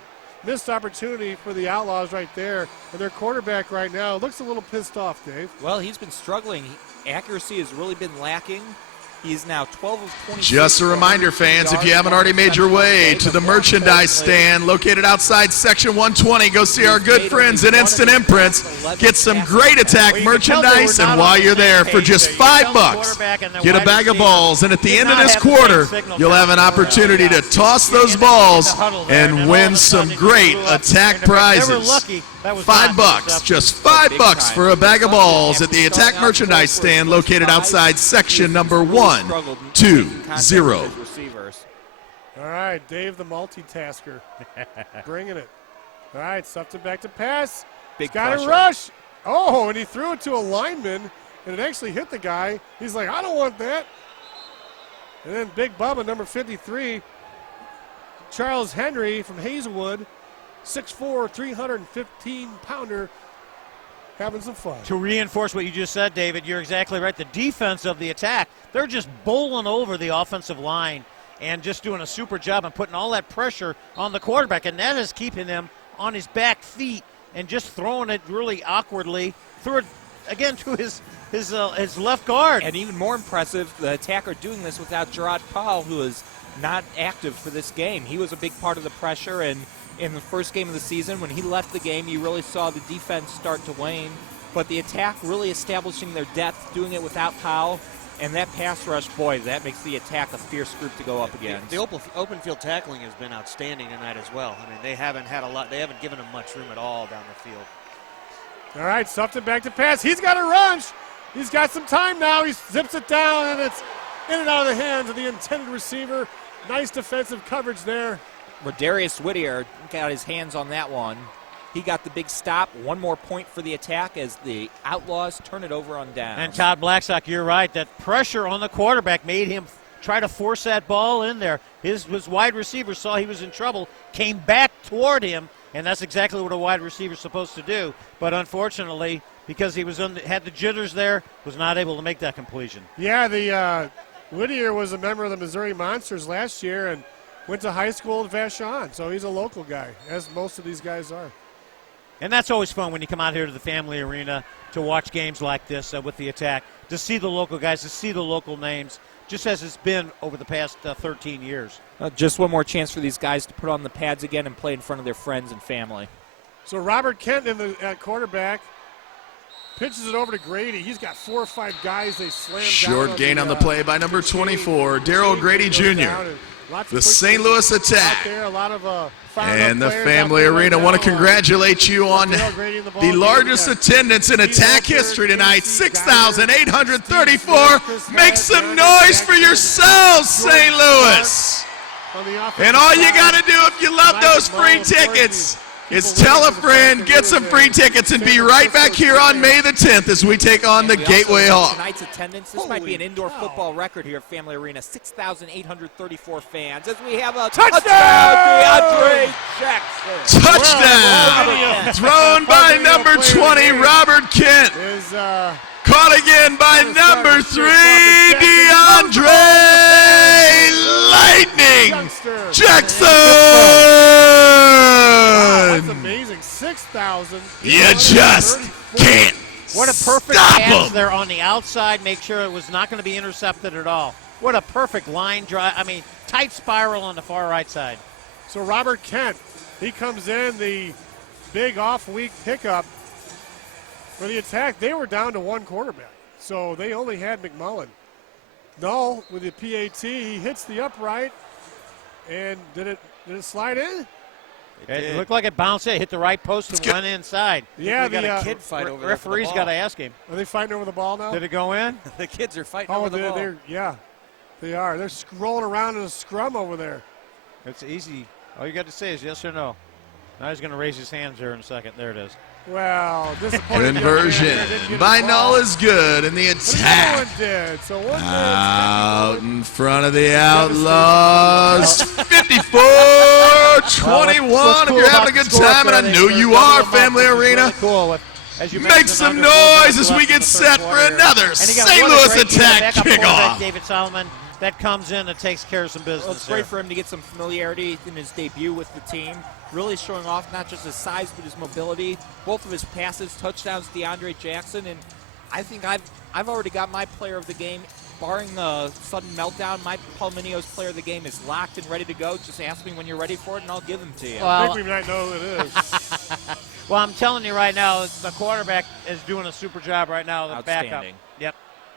missed opportunity for the Outlaws right there. And their quarterback right now looks a little pissed off, Dave. Well, he's been struggling. Accuracy has really been lacking. He's now 12 of 20. Just a reminder, fans, if you haven't already made your way to the merchandise stand located outside Section 120, go see our good friends at Instant Imprints. Get some great Attack merchandise, and while you're there, for just $5, get a bag of balls. And at the end of this quarter, you'll have an opportunity to toss those balls and win some great Attack prizes. $5, just $5 for a bag of balls at the Attack merchandise stand located outside section number 120. All right, Dave the multitasker, bringing it. All right, stuffed it back to pass. Got a rush. Oh, and he threw it to a lineman, and it actually hit the guy. He's like, I don't want that. And then Big Bubba, number 53, Charles Henry from Hazelwood, 6'4", 315-pounder, having some fun. To reinforce what you just said, David, you're exactly right. The defense of the Attack, They're just bowling over the offensive line and just doing a super job and putting all that pressure on the quarterback, and that is keeping him on his back feet and just throwing it really awkwardly through it again to his left guard. And even more impressive, the attacker doing this without Gerard Powell, who is not active for this game. He was a big part of the pressure, and in the first game of the season, when he left the game, you really saw the defense start to wane. But the attack really establishing their depth, doing it without Powell, and that pass rush, boy, that makes the attack a fierce group to go up against. The open field tackling has been outstanding tonight as well. I mean, they haven't had a lot. They haven't given him much room at all down the field. All right, Sufton back to pass. He's got a rush. He's got some time now. He zips it down, and it's in and out of the hands of the intended receiver. Nice defensive coverage there. Rodarius Whittier got his hands on that one. He got the big stop. One more point for the attack as the Outlaws turn it over on down. And Todd Blackstock, you're right. That pressure on the quarterback made him try to force that ball in there. His wide receiver saw he was in trouble, came back toward him, and that's exactly what a wide receiver is supposed to do. But unfortunately, because he was had the jitters there, was not able to make that completion. Yeah, the Whittier was a member of the Missouri Monsters last year and went to high school in Vashon, so he's a local guy, as most of these guys are. And that's always fun when you come out here to the family arena to watch games like this with the attack, to see the local guys, to see the local names, just as it's been over the past 13 years. Just one more chance for these guys to put on the pads again and play in front of their friends and family. So Robert Kent at quarterback pitches it over to Grady. He's got 4 or 5 guys. They slam down. Short gain on the play by number 24, Darrell Grady Jr. The St. Louis attack. And the family arena want to congratulate you on the largest attendance in attack history tonight, 6,834. Make some noise for yourselves, St. Louis. And all you got to do if you love those free tickets is tell a friend, get some free tickets, and be right back here on May the 10th as we take on the Gateway Hawks. Tonight's attendance, this might be an indoor football record here at Family Arena, 6,834 fans as we have a touchdown, DeAndre Jackson. Touchdown! Thrown by number 20, Robert Kent. Caught again by number 3, DeAndre Lightning Jackson. Wow, that's amazing. 6,000. You just can't What a perfect stop pass him. there on the outside. Make sure it was not going to be intercepted at all. What a perfect line drive. I mean, tight spiral on the far right side. So Robert Kent, he comes in, the big off-week pickup for the attack. They were down to 1 quarterback, so they only had McMullen. Null with the PAT, he hits the upright, and did it slide in? It looked like it bounced in, hit the right post and went inside. Yeah, we got a kid fight over there. Referee's got to ask him. Are they fighting over the ball now? Did it go in? The kids are fighting over the ball. Yeah, they are. They're rolling around in a scrum over there. It's easy. All you got to say is yes or no. Now he's going to raise his hands here in a second. There it is. Well, disappointing. Conversion by Null is good, and the attack out in front of the Outlaws. 54-21. If you're having a good time, and I know you are, Family Arena, make some noise as we get set for another St. Louis attack kickoff. David Solomon that comes in and takes care of some business. Well, it's great for him to get some familiarity in his debut with the team. Really showing off not just his size, but his mobility. Both of his passes, touchdowns, DeAndre Jackson. And I think I've already got my player of the game. Barring a sudden meltdown, my Palomino's player of the game is locked and ready to go. Just ask me when you're ready for it, and I'll give them to you. Well, I think we might know who it is. Well, I'm telling you right now, the quarterback is doing a super job right now. The backup. Yep.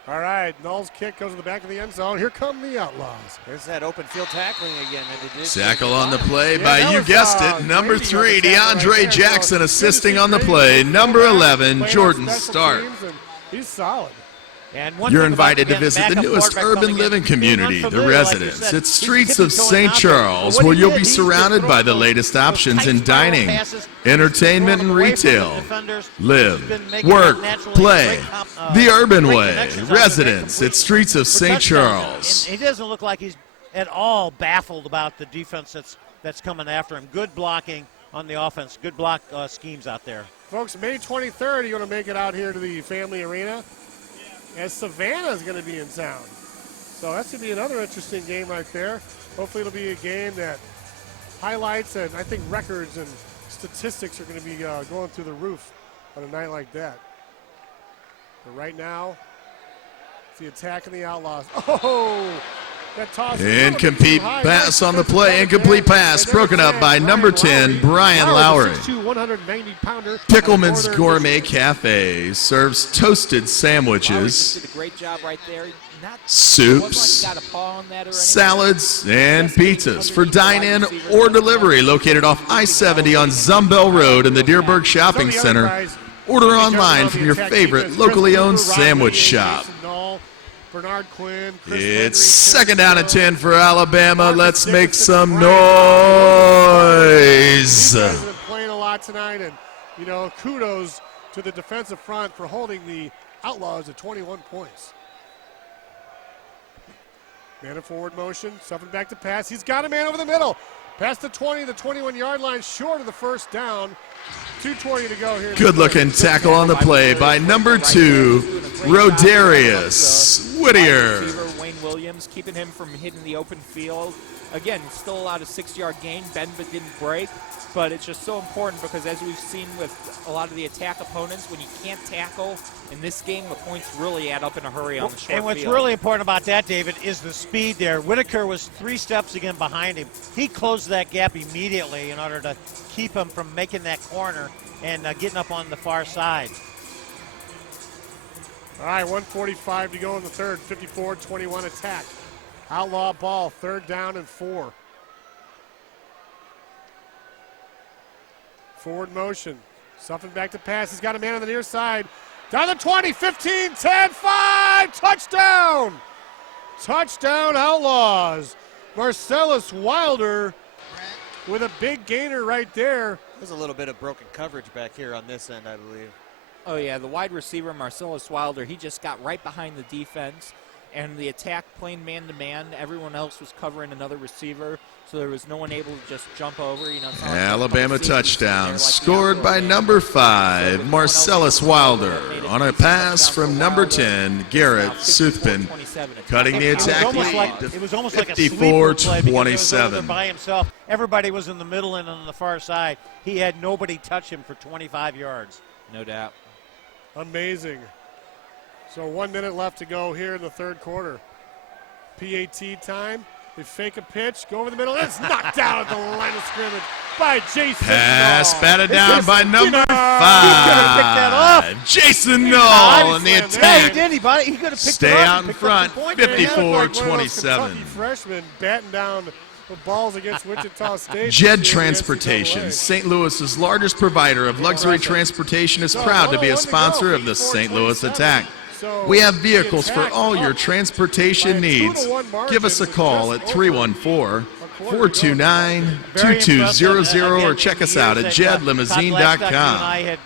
All right, Null's kick goes to the back of the end zone. Here come the Outlaws. There's that open field tackling again. Tackle on the play by, you guessed it, number 3, DeAndre Jackson assisting on the play. Number 11, Jordan Stark. He's solid. You're invited to visit the newest urban living community, The Residence. It's streets of St. Charles, where you'll be surrounded by the latest options in dining, entertainment, and retail. Live, work, play. The Urban Way, Residence. It's streets of St. Charles. And he doesn't look like he's at all baffled about the defense that's coming after him. Good blocking on the offense. Good block schemes out there. Folks, May 23rd, you're going to make it out here to the Family Arena, as Savannah is going to be in town. So that's going to be another interesting game right there. Hopefully it'll be a game that highlights and I think records and statistics are going to be going through the roof on a night like that. But right now, it's the attack of the Outlaws. Oh! That toss Incomplete pass on the play. Incomplete pass broken up by number 10, Brian Lowry. 190-pounder. Pickleman's Gourmet Cafe serves toasted sandwiches, Did a great job right there. soups, salads, and pizzas for dine-in or delivery. Located off I-70 on Zumbell Road in the Deerberg Shopping Center. Order online from your favorite locally owned sandwich shop. Bernard Quinn. It's second down and 10 for Alabama. Let's make some noise. These guys have been playing a lot tonight, and kudos to the defensive front for holding the Outlaws at 21 points. Man in forward motion, stuffing back to pass. He's got a man over the middle. Past the 20, the 21-yard line, short of the first down. 2:20 to go here. Good-looking tackle on the play by number 2, Rodarius Whittier. Wayne Williams, keeping him from hitting the open field. Again, still allowed a 6-yard gain. Bend but didn't break. But it's just so important because as we've seen with a lot of the attack opponents, when you can't tackle, in this game, the points really add up in a hurry on the short And what's field. really important about that, David, is the speed there. Whitaker was 3 steps again behind him. He closed that gap immediately in order to keep him from making that corner and getting up on the far side. All right, 1:45 to go in the third. 54-21 attack. Outlaw ball, third down and 4. Forward motion. Stuffing back to pass. He's got a man on the near side. Down the 20, 15, 10, 5. Touchdown! Touchdown, Outlaws. Marcellus Wilder with a big gainer right there. There's a little bit of broken coverage back here on this end, I believe. Oh, yeah, the wide receiver, Marcellus Wilder, he just got right behind the defense, and the attack playing man-to-man. Everyone else was covering another receiver, so there was no one able to just jump over. Alabama touchdown scored by number 5, Marcellus Wilder, on a pass from number 10, Garrett Soothpin, cutting the attack lead to 54-27. By himself. Everybody was in the middle and on the far side. He had nobody touch him for 25 yards. No doubt. Amazing. So 1 minute left to go here in the third quarter. PAT time. They fake a pitch, go over the middle, and it's knocked down at the line of scrimmage by Jason Pass Knoll. batted down by number 5. Jason Knoll in the attack. Yeah, he did. He could have picked Stay it up out in front, 54-27. Freshmen batting down the balls against Wichita State. Jed Transportation, St. Louis's largest provider of luxury transportation, is proud to be a sponsor of the St. Louis Attack. We have vehicles for all your transportation needs. Give us a call at 314-429-2200 or check us out at jedlimousine.com.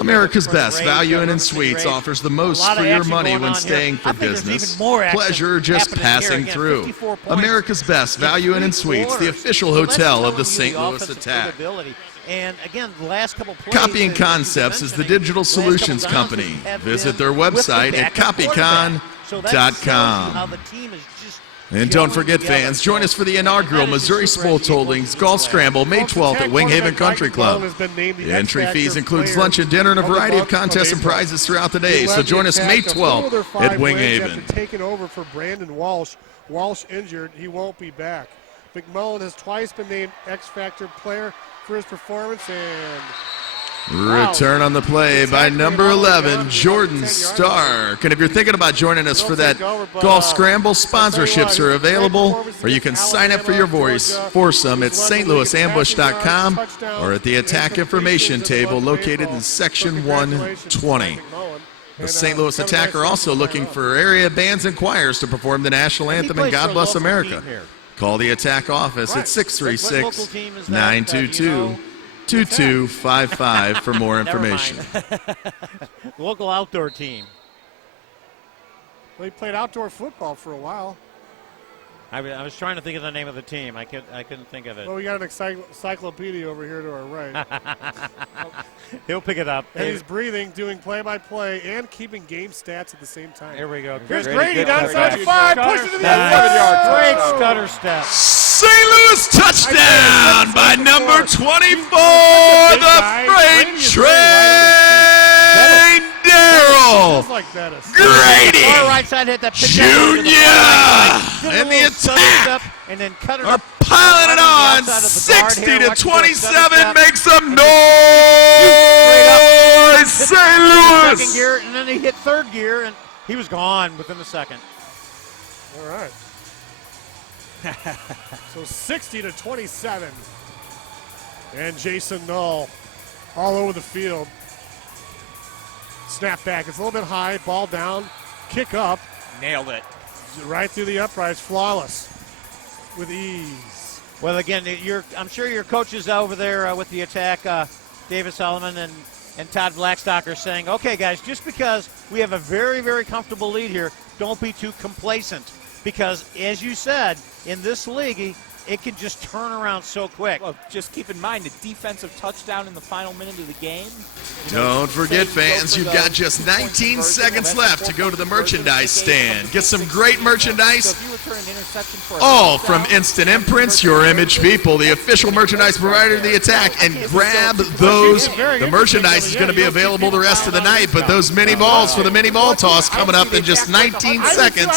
America's Best Value Inn and Suites offers the most for your money when staying for business, pleasure, or just passing through. America's Best Value Inn and Suites, the official hotel of the St. Louis Attack. And again, the last couple plays, Copying Concepts is the digital solutions company. Visit their website at copycon.com. And don't forget, fans, join us for the inaugural Missouri Sports Holdings Golf Scramble May 12th at Winghaven Country Club. The entry fees includes lunch and dinner and a variety of contests and prizes throughout the day. So join us May 12th at Winghaven. Taking over for Brandon Walsh. Walsh injured. He won't be back. McMullen has twice been named X-Factor player for his performance, and return on the play by number 11, Jordan Stark. And if you're thinking about joining us for that golf scramble, sponsorships are available, or you can sign up for your foursome at stlouisambush.com or at the attack information table located in section 120. The St. Louis Attack are also looking for area bands and choirs to perform the national anthem and God Bless America. Call the Attack office at 636-922-2255 for more information. Local outdoor team. Well, he played outdoor football for a while. I was trying to think of the name of the team. I couldn't think of it. Well, we got an encyclopedia over here to our right. He'll pick it up. And he's breathing, doing play-by-play, and keeping game stats at the same time. Here we go. Here's Grady down inside the 5, pushes to the end. Great stutter step. St. Louis touchdown by number 24, the freight train, Darrell Grady right side hit that Jr. And the attack and then cut it are up. piling it on. 60-27 makes some noise. St. Louis. Second gear, and then he hit third gear, and he was gone within the second. All right. So 60-27. And Jason Null all over the field. Snap back. It's a little bit high. Ball down. Kick up. Nailed it. Right through the uprights. Flawless. With ease. Well, again, I'm sure your coaches over there with the attack, David Solomon and Todd Blackstock, are saying, okay, guys, just because we have a very, very comfortable lead here, don't be too complacent. Because, as you said, in this league, it can just turn around so quick. Well, just keep in mind the defensive touchdown in the final minute of the game. Don't forget, fans, you've got just 19 seconds left to go to the merchandise stand. Get some great merchandise, all from Instant Imprints, Your Image People, the official merchandise provider of the attack, and grab those. The merchandise is going to be available the rest of the night, but those mini balls for the mini ball toss coming up in just 19 seconds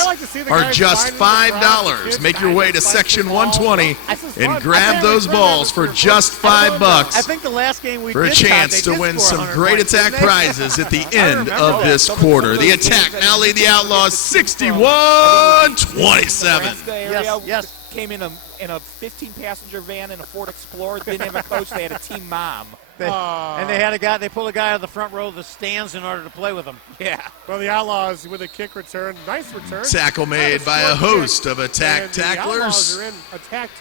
are just $5. Make your way to section 120 and grab those balls for just $5 I think the last game we for a did, chance to win some great attack prizes at the end of this quarter. The attack now lead the Outlaws 61-27. Yes. Came in a 15-passenger van in a Ford Explorer. Didn't have a coach. They had a team mom. And they pulled a guy out of the front row of the stands in order to play with him. Yeah. Well, the Outlaws with a kick return. Nice return. Tackle made by a host of attack tacklers.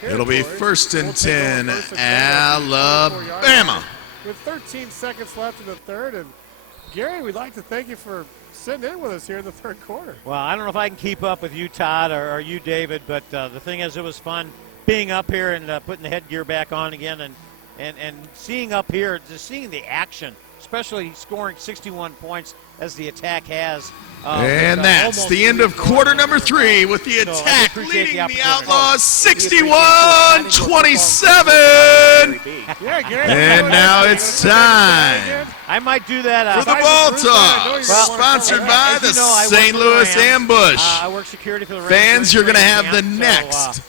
It'll be 1st and 10, Alabama. With 13 seconds left in the third. And, Gary, we'd like to thank you for sitting in with us here in the third quarter. Well, I don't know if I can keep up with you, Todd, or you, David, but the thing is, it was fun being up here and putting the headgear back on again and seeing up here, just seeing the action, especially scoring 61 points as the attack has. And that's the end of quarter number 3 with the attack leading the Outlaws 61-27. And now it's time I might do that. for the ball toss, sponsored by the St. Louis Ambush. I work security for the Fans, you're going to have the next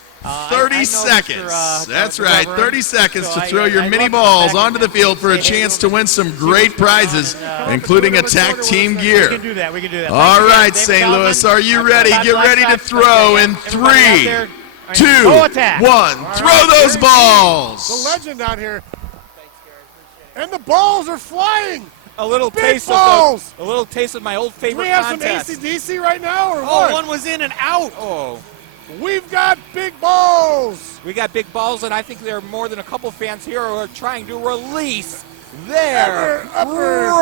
30 seconds. That's right, 30 seconds to throw your mini balls onto the field for a chance to win some great prizes, including attack team gear. We can do that. All right, St. Louis, are you ready? Get ready to throw in 3, 2, 1. Throw those balls. The legend out here. And the balls are flying. A little Big taste balls. of a little taste of my old favorite Do we have contest. some AC/DC right now, or Oh, what? one was in and out. Oh. We've got big balls. We got big balls, and I think there are more than a couple fans here who are trying to release their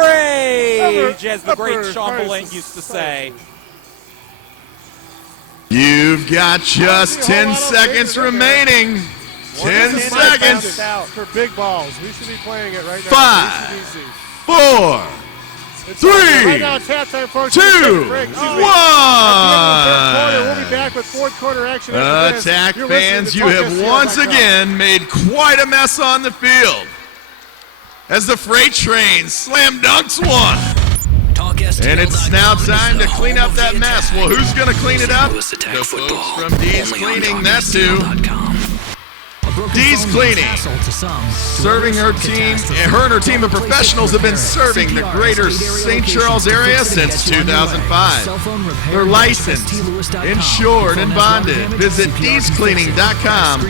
rage, as the great Sean Belang used to say. You've got just 10 seconds remaining. 10 seconds. For big balls. We should be playing it right now. 5, 4, 3, right now, it's halftime, folks. 2, 1. We'll be back with fourth quarter action. after this. Attack You're listening fans, to you have TalkSCR.com. once again made quite a mess on the field as the freight train slam dunks one. And it's now time to clean up that mess. Well, who's going to clean it up? The folks from D's Cleaning, that's who. D's Cleaning, serving her team, her and her team of professionals have been serving the greater St. Charles area since 2005. They're licensed, insured, and bonded. Visit dcleaning.com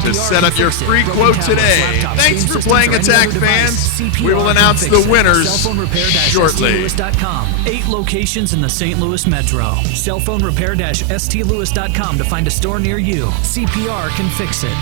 to set up your free quote today. Thanks for playing Attack, fans. We will announce the winners shortly. 8 locations in the St. Louis Metro. Cellphone repair-stlewis.com to find a store near you. CPR can fix it.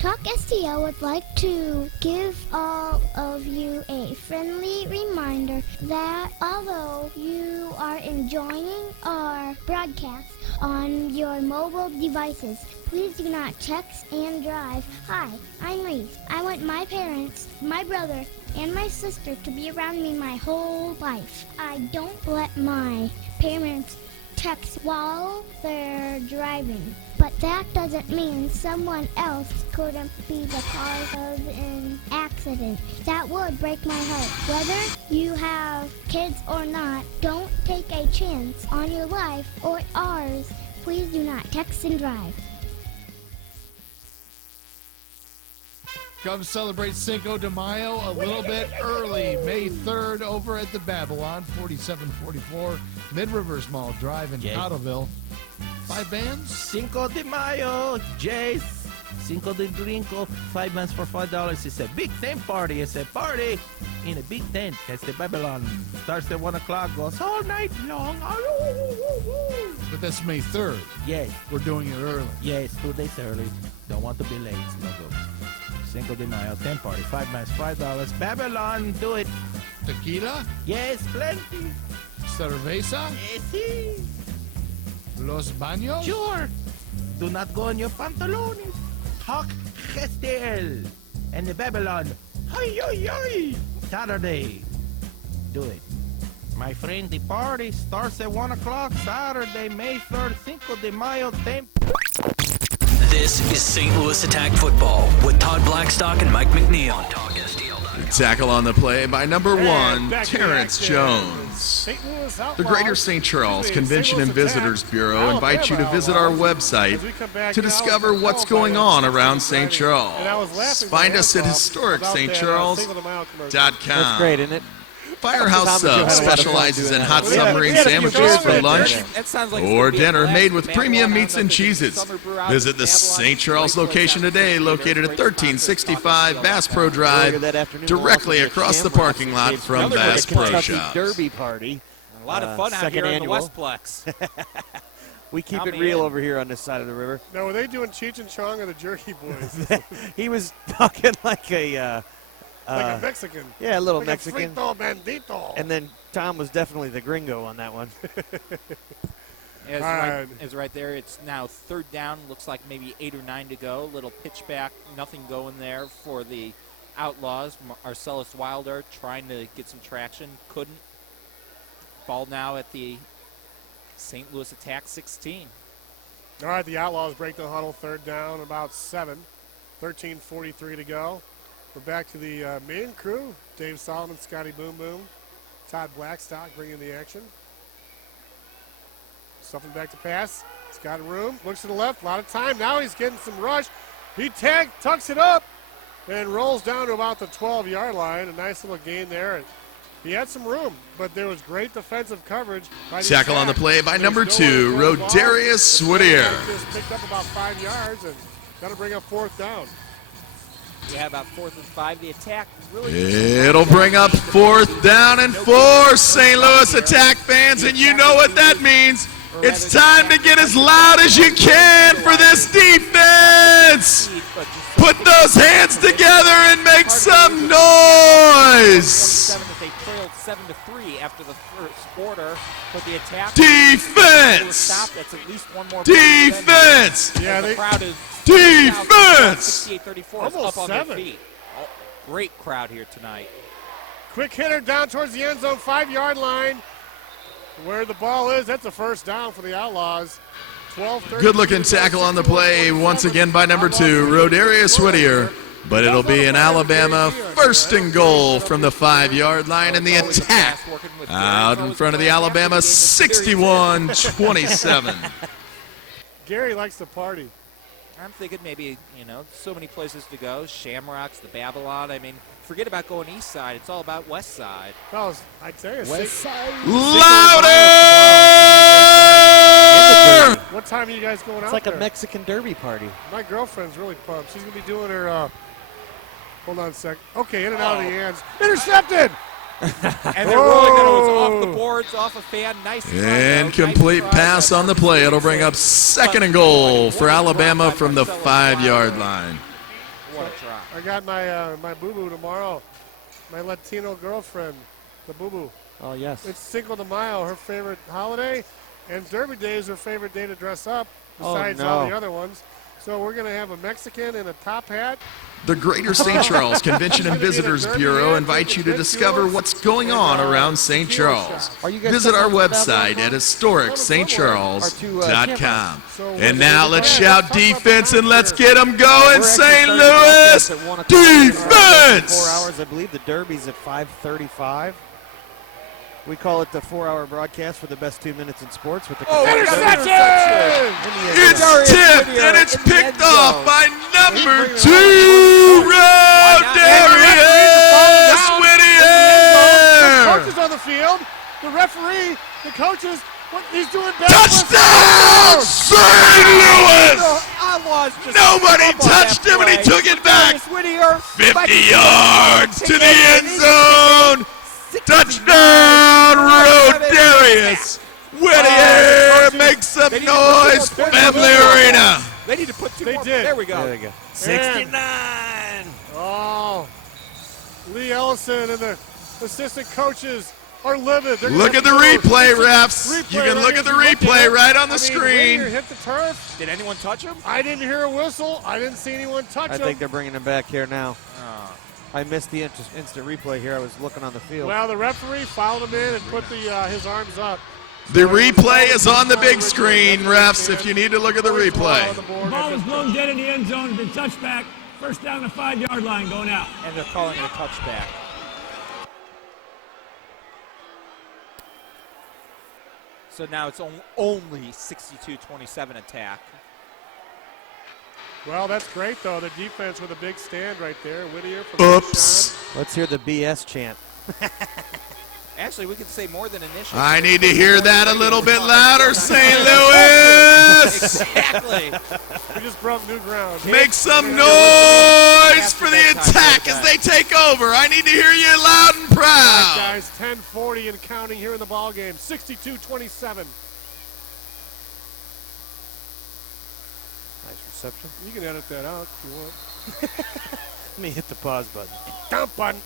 Talk STL would like to give all of you a friendly reminder that although you are enjoying our broadcast on your mobile devices, please do not text and drive. Hi, I'm Reese. I want my parents, my brother, and my sister to be around me my whole life. I don't let my parents text while they're driving. But that doesn't mean someone else couldn't be the cause of an accident. That would break my heart. Whether you have kids or not, don't take a chance on your life or ours. Please do not text and drive. Come celebrate Cinco de Mayo a little bit early, May 3rd, over at the Babylon, 4744 Mid-Rivers Mall Drive in Ottoville. 5 bands? Cinco de Mayo, Jace. Cinco de Brinco, 5 bands for $5. It's a big tent party. It's a party in a big tent. It's the Babylon. Starts at 1 o'clock, goes all night long. But that's May 3rd. Yes. We're doing it early. Yes, 2 days early. Don't want to be late. No go. Cinco de Mayo, tent party, 5 bands, $5. Babylon, do it. Tequila? Yes, plenty. Cerveza? Yes. Los Baños? Sure. Do not go in your pantalones. Talk Gestel. And the Babylon. Ay, ay, ay. Saturday. Do it. My friend, the party starts at 1 o'clock Saturday, May 3rd, Cinco de Mayo, tent. This is St. Louis Attack Football with Todd Blackstock and Mike McNeil on TalkSTL.com. Tackle on the play by number 1, Terrence Jones. The Greater St. Charles Convention and Visitors Bureau invites you to visit our website to discover what's going on around St. Charles. Find us at historicstcharles.com. That's great, isn't it? Firehouse Subs specializes in hot submarine sandwiches for lunch or dinner made with premium meats and cheeses. Visit the St. Charles location today, located at 1365 Bass Pro Drive, directly across the parking lot from Bass Pro Shops. Derby party. A lot of fun out here in the Westplex. We keep it real over here on this side of the river. Now, were they doing Cheech and Chong or the Jerky Boys? He was talking like a... like a Mexican. Yeah, a little like Mexican. A frito bandito. And then Tom was definitely the gringo on that one. It's right there. It's now 3rd down. Looks like maybe 8 or 9 to go. Little pitch back. Nothing going there for the Outlaws. Arcellus Wilder trying to get some traction. Couldn't. Ball now at the St. Louis Attack 16. All right, the Outlaws break the huddle. 3rd down, about 7. 13:43 to go. We're back to the main crew. Dave Solomon, Scotty Boom Boom, Todd Blackstock bringing the action. Stuffing back to pass. He's got room. Looks to the left. A lot of time. Now he's getting some rush. He tucks it up and rolls down to about the 12-yard line. A nice little gain there. And he had some room, but there was great defensive coverage. Tackle on the play by number 2, Rodarius Whittier. Just picked up about 5 yards and got to bring up 4th down. Yeah, about 4th and 5. The attack really... It'll bring up 4th down and 4, St. Louis Attack fans, and you know what that means. It's time to get as loud as you can for this defense. Put those hands together and make some noise. They trailed 7-3 after the first quarter, but the attack... Defense! That's at least one more... Defense! Yeah, the crowd is... Defense! 68-34 Almost up on 7. their feet. Oh, great crowd here tonight. Quick hitter down towards the end zone, 5-yard line. Where the ball is, that's a 1st down for the Outlaws. Good-looking tackle on the play, once again by number 2, Rodarius Whittier. But it'll be an Alabama 1st and goal from the 5-yard line, and the attack out in front of the Alabama 61-27. Gary likes to party. I'm thinking maybe, so many places to go. Shamrocks, the Babylon. I mean, forget about going east side. It's all about west side. Fellas, I tell you, west side. Louder! What time are you guys going out It's like there? a Mexican derby party. My girlfriend's really pumped. She's going to be doing her, hold on a sec. Okay, in and out of the hands. Intercepted! And they're rolling it off the boards, off a fan. Nice. Incomplete pass on the play. It'll bring up 2nd and goal for Alabama from the 5-yard line. What a drop. I got my my boo-boo tomorrow. My Latino girlfriend, the boo-boo. Oh, yes. It's Cinco de Mayo, her favorite holiday, and Derby Day is her favorite day to dress up, besides all the other ones. So we're going to have a Mexican in a top hat. The Greater St. Charles Convention and Visitors Bureau invites you to discover what's going on around St. Charles. Visit our website at historicstcharles.com. And now let's shout defense and let's get them going, St. Louis! Defense! 4 hours, I believe the Derby's at 5:35. We call it the 4-hour broadcast for the best 2 minutes in sports with the interception! It's tipped and it's picked off by number 2, Rodarius Whittier! The coaches on the field, the referee, the coaches, what he's doing better. Touchdown, St. Louis! Nobody touched him and he took it back. 50 yards to the end zone. Touchdown, Rodarius Whittier makes some noise, Family Arena. They need to put two more. Did. There we go. There you go. 69. Oh, Lee Ellison and the assistant coaches are livid. Look at the replay, refs. You can look at the replay right on the screen. Hit the turf. Did anyone touch him? I didn't hear a whistle. I didn't see anyone touch him. I think they're bringing him back here now. I missed the instant replay here. I was looking on the field. Well, the referee fouled him in and put his arms up. The replay is on the big screen, refs, if you need to look at the replay. The ball was blown dead in the end zone. Been touched back. First down the 5-yard line going out. And they're calling it a touchback. So now it's only 62-27 attack. Well, that's great, though. The defense with a big stand right there. Whittier from Oops. Let's hear the BS chant. Actually, we could say more than initial. I need to hear that a little bit louder, St. Louis. Exactly. We just broke new ground. Make some noise for the attack as they take over. I need to hear you loud and proud. Guys, 10:40 and counting here in the ball game. 62-27. Reception. You can edit that out if you want. Let me hit the pause button. Dump button.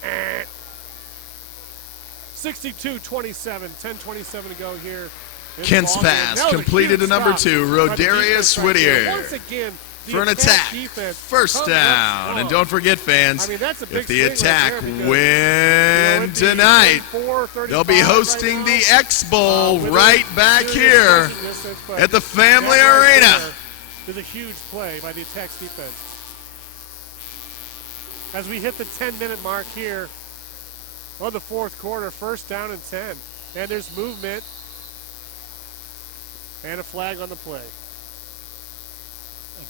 62-27. 10:27 to go here. Kent's pass completed to number 2, Rodarius Whittier. Once again, for an attack. First down. And don't forget, fans, if the attack win tonight, they'll be hosting the X Bowl right back here at the Family Arena. There's a huge play by the attack's defense. As we hit the 10-minute mark here of the fourth quarter, first down and 10. And there's movement and a flag on the play.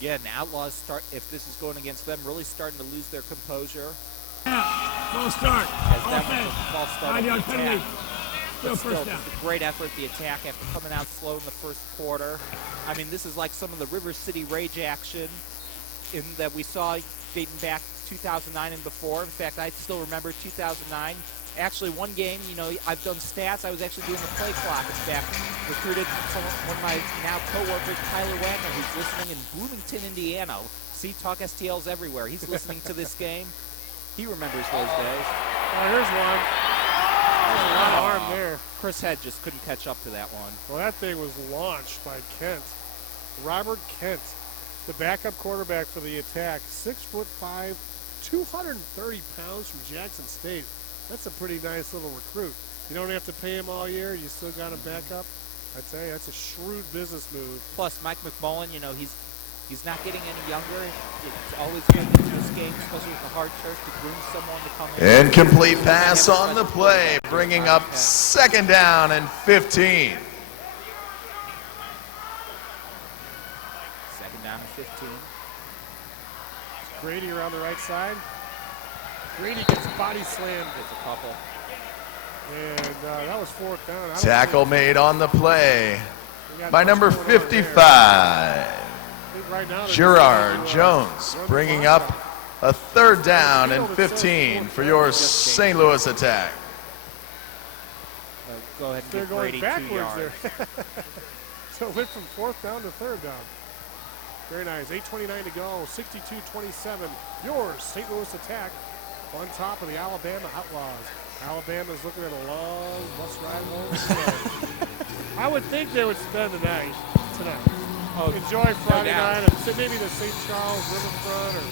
Again, Outlawz start, if this is going against them, really starting to lose their composure. False start. False start. 5-yard penalty. Still first down. Great effort, the attack after coming out slow in the first quarter. I mean, this is like some of the River City Rage action that we saw dating back 2009 and before. In fact, I still remember 2009. Actually, one game, you know, I've done stats. I was actually doing the play clock. In fact, recruited one of my now co-workers, Tyler Wagner, who's listening in Bloomington, Indiana. See, Talk STLs everywhere. He's listening to this game. He remembers those days. Oh, here's one. There's a lot of arm there. Chris Head just couldn't catch up to that one. Well, that thing was launched by Kent. Robert Kent, the backup quarterback for the attack. 6'5", 230 pounds from Jackson State. That's a pretty nice little recruit. You don't have to pay him all year. You still got him back up. I tell you, that's a shrewd business move. Plus, Mike McMullen, you know, he's not getting any younger. It's always good in this game, especially with the hard turf, to groom someone to come in. Incomplete pass on the play, bringing up second down and 15. Second down and 15. Grady around the right side. Grady gets body slammed. It's a couple. And that was fourth down. Tackle made on the play by number 55. Right now, Gerard Jones bringing up a third down and 15 for your St. Louis attack. Go ahead and they're give Brady going 2 backwards yards. there. So it went from fourth down to third down. Very nice. 8:29 to go. 62-27. Your St. Louis Attack on top of the Alabama Outlaws. Alabama's looking at a long bus ride home. I would think they would spend the night tonight. Enjoy Friday night at maybe the St. Charles Riverfront or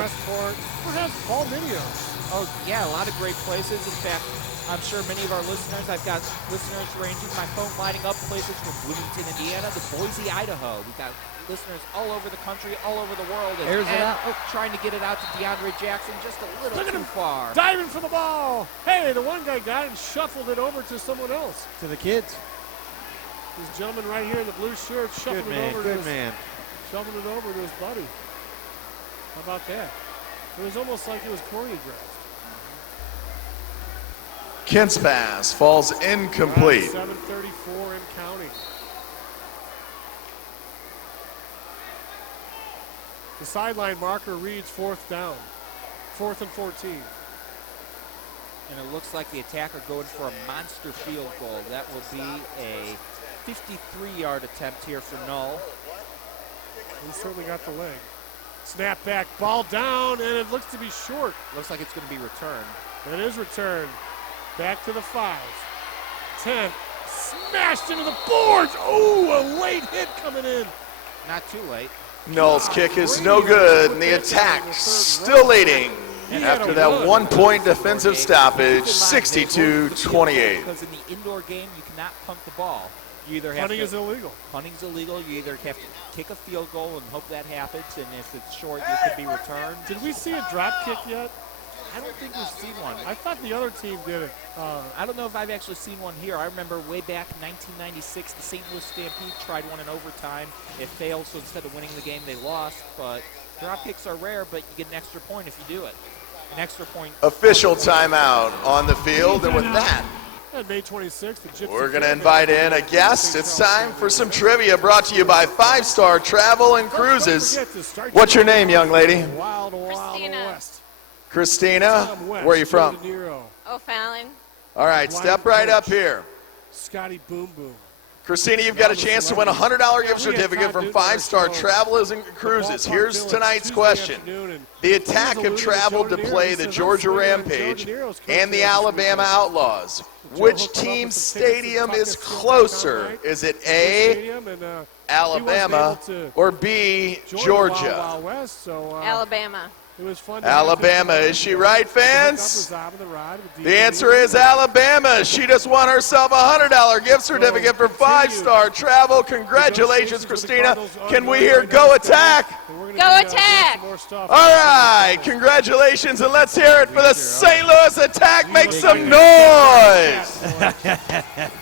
Westport, perhaps Paul Minio's. Oh, yeah, a lot of great places. In fact, I'm sure many of our listeners, I've got listeners ranging my phone lighting up places from Bloomington, Indiana to Boise, Idaho. We've got listeners all over the country, all over the world. And Arizona. trying to get it out to DeAndre Jackson just a little too far. Diving for the ball. Hey, the one guy got it and shuffled it over to someone else. To the kids. This gentleman right here in the blue shirt shuffled it over to shuffled it over to his buddy. How about that? It was almost like it was choreographed. Kent's pass falls incomplete. 7:34 and counting. The sideline marker reads 4th down. 4th and 14. And it looks like the attacker going for a monster field goal. That will be a 53-yard attempt here for Null. He certainly got the leg. Snap back, ball down, and it looks to be short. Looks like it's going to be returned. It is returned. Back to the 5. 10. Smashed into the boards. Oh, a late hit coming in. Not too late. Null's kick is no good, and the attack still leading after that 1-point defensive stoppage, 62-28. Because in the indoor game, you cannot punt the ball. You either have Punting is illegal. Punting's illegal. You either have to kick a field goal and hope that happens, and if it's short, it could be returned. Did we see a drop kick yet? I don't think we've seen one. I thought the other team did it. I don't know if I've actually seen one here. I remember way back in 1996, the St. Louis Stampede tried one in overtime. It failed, so instead of winning the game, they lost. But drop kicks are rare, but you get an extra point if you do it. An extra point. Official timeout on the field, and with that, On May 26th, the Gypsy we're going to invite in a guest. It's time for some trivia brought to you by 5-Star Travel and Cruises. What's your name, young lady? Wild Christina. West. Christina, where are you from? O'Fallon. All right, step right up here. Scotty Boom Boom. Christina, you've got a chance to win a $100 gift certificate from 5-Star Travelers and Cruises. Here's tonight's question. The Attack have traveled to play the Georgia Rampage and the Alabama Outlaws. Which team's stadium is closer? Is it A, Alabama, or B, Georgia? Alabama. It was fun. Alabama. Is she right, fans? The answer is Alabama. She just won herself a $100 gift certificate for 5-Star Travel. Congratulations, Christina. Can we hear Go Attack? Go Attack! All right, congratulations, and let's hear it for the St. Louis Attack. Make some noise.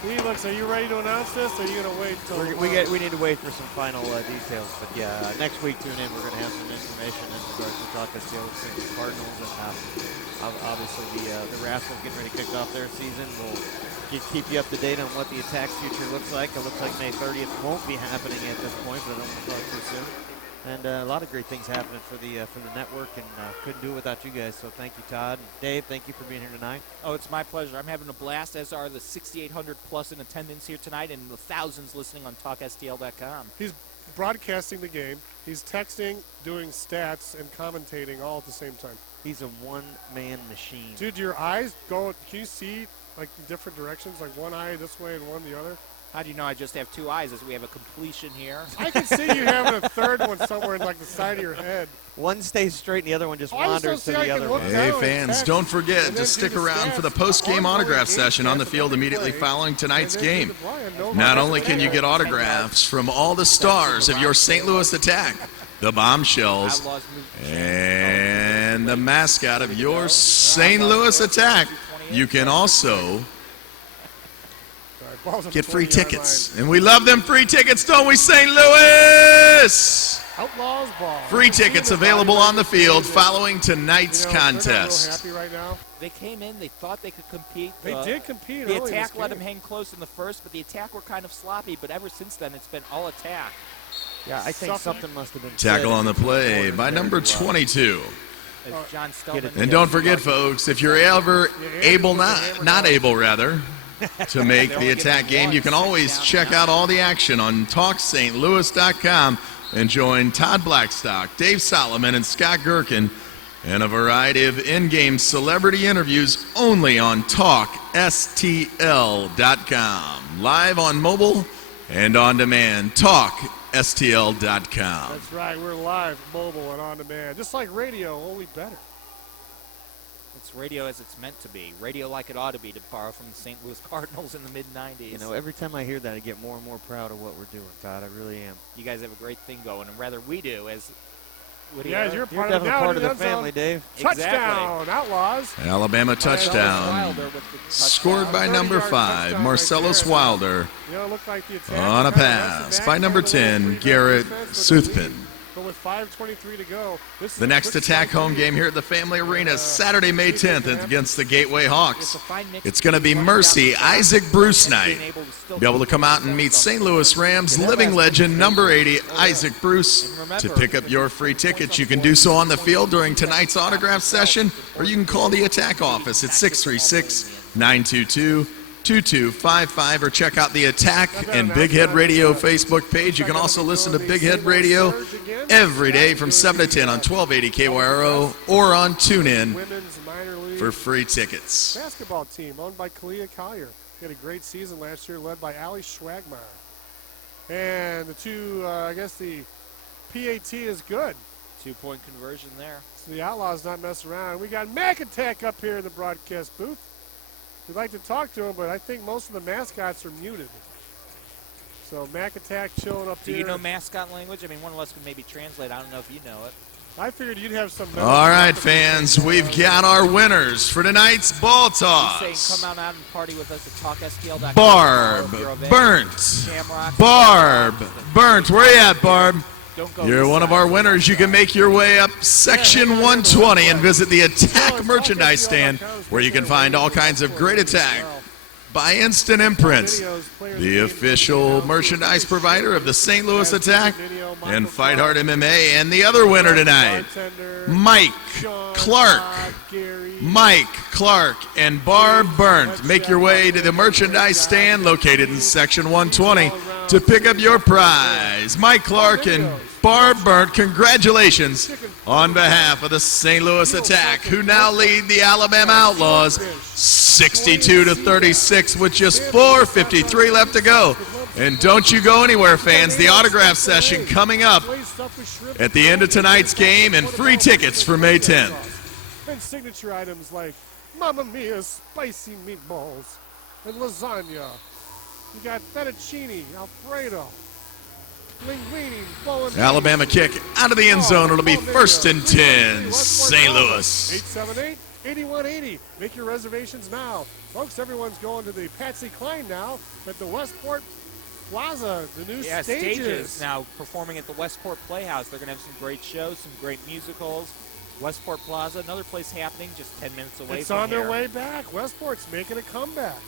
Felix, are you ready to announce this, or are you going to wait until we need to wait for some final details. But yeah, next week tune in. We're going to have some information in regards to Talk the Cardinals, and obviously the Rascals getting ready to kick off their season. We'll keep you up to date on what the Attack's future looks like. It looks like May 30th won't be happening at this point, but I don't want to talk too soon. And a lot of great things happening for the network, and couldn't do it without you guys. So thank you, Todd. Dave, thank you for being here tonight. Oh, it's my pleasure. I'm having a blast, as are the 6,800 plus in attendance here tonight, and the thousands listening on TalkSTL.com. He's broadcasting the game. He's texting, doing stats, and commentating all at the same time. He's a one-man machine. Dude, your eyes go. Can you see like in different directions, like one eye this way and one the other? How do you know I just have two eyes as we have a completion here? I can see you having a third one somewhere in like the side of your head. One stays straight and the other one just wanders to the other one. Hey fans, don't forget to stick around for the post-game autograph session on the field immediately following tonight's game. Not only can you get autographs from all the stars of your St. Louis Attack, the Bombshells, and the mascot of your St. Louis Attack, you can also get free tickets. And we love them free tickets, don't we, St. Louis? Outlawz ball. Free tickets available on the field following tonight's contest. Happy right now. They came in, they thought they could compete. They did compete. The Attack let them hang close in the first, but the Attack were kind of sloppy. But ever since then, it's been all Attack. Yeah, I think something must have been Tackle on the play by number 22. John Stelman. And don't forget, folks, if you're ever able, not able, to make the Attack game, you can always check out all the action on TalkStLouis.com and join Todd Blackstock, Dave Solomon, and Scott Gherkin in a variety of in-game celebrity interviews only on TalkSTL.com. Live on mobile and on demand. TalkSTL.com. That's right. We're live, mobile, and on demand. Just like radio, only better. It's radio as it's meant to be. Radio like it ought to be, to borrow from the St. Louis Cardinals in the mid-90s. You know, every time I hear that, I get more and more proud of what we're doing, Todd. I really am. You guys have a great thing going, and rather we do. As you're part of the family, Dave. Touchdown, Outlawz. Alabama touchdown. Scored by number 5, Marcellus Wilder, on a pass by number 10, Garrett Soothpin. But with 5:23 to go, the next attack home game here at the Family Arena, Saturday, May 10th, against the Gateway Hawks. It's going to be Mercy Isaac Bruce night. Be able to come out and meet St. Louis Rams living legend number 80 Isaac Bruce. To pick up your free tickets, you can do so on the field during tonight's autograph session, or you can call the attack office at 636-922-2255, or check out the Attack and Big Head Radio Facebook page. You can also listen to Big Head Radio every day from 7 to 10 on 1280 KYRO or on TuneIn for free tickets. Basketball team owned by Kalia Collier. He had a great season last year, led by Ali Schwagmeyer. And the two, I guess the PAT is good. 2-point conversion there. So the Outlaws not mess around. We got Mac Attack up here in the broadcast booth. We'd like to talk to him, but I think most of the mascots are muted. So Mac Attack chilling up here. Do you know mascot language? I mean, one of us can maybe translate. I don't know if you know it. I figured you'd have some. All right, fans, we've got our winners for tonight's ball toss. He's saying come out and party with us at TalkSTL.com. Barb Burnt. Barb Burnt. Where you at, Barb? You're one of our winners. You can make your way up Section 120 and visit the Attack merchandise stand, where you can find all kinds of great Attack by Instant Imprints, the official merchandise provider of the St. Louis Attack and Fight Hard MMA. And the other winner tonight, Mike Clark. Mike Clark and Barb Burnt. Make your way to the merchandise stand located in Section 120 to pick up your prize. Mike Clark and Barb Burnt, congratulations on behalf of the St. Louis Attack, who now lead the Alabama Outlaws 62-36 with just 4:53 left to go. And don't you go anywhere, fans. The autograph session coming up at the end of tonight's game, and free tickets for May 10th. And signature items like Mamma Mia spicy meatballs and lasagna. You got fettuccine, Alfredo, linguine, Alabama kick out of the end zone. It'll be 1st and 10, St. Louis. 878-8180. Make your reservations now. Folks, everyone's going to the Patsy Cline now at the Westport Plaza, the new stages. Now performing at the Westport Playhouse. They're going to have some great shows, some great musicals. Westport Plaza, another place happening just 10 minutes away it's from on here. their way back. Westport's making a comeback.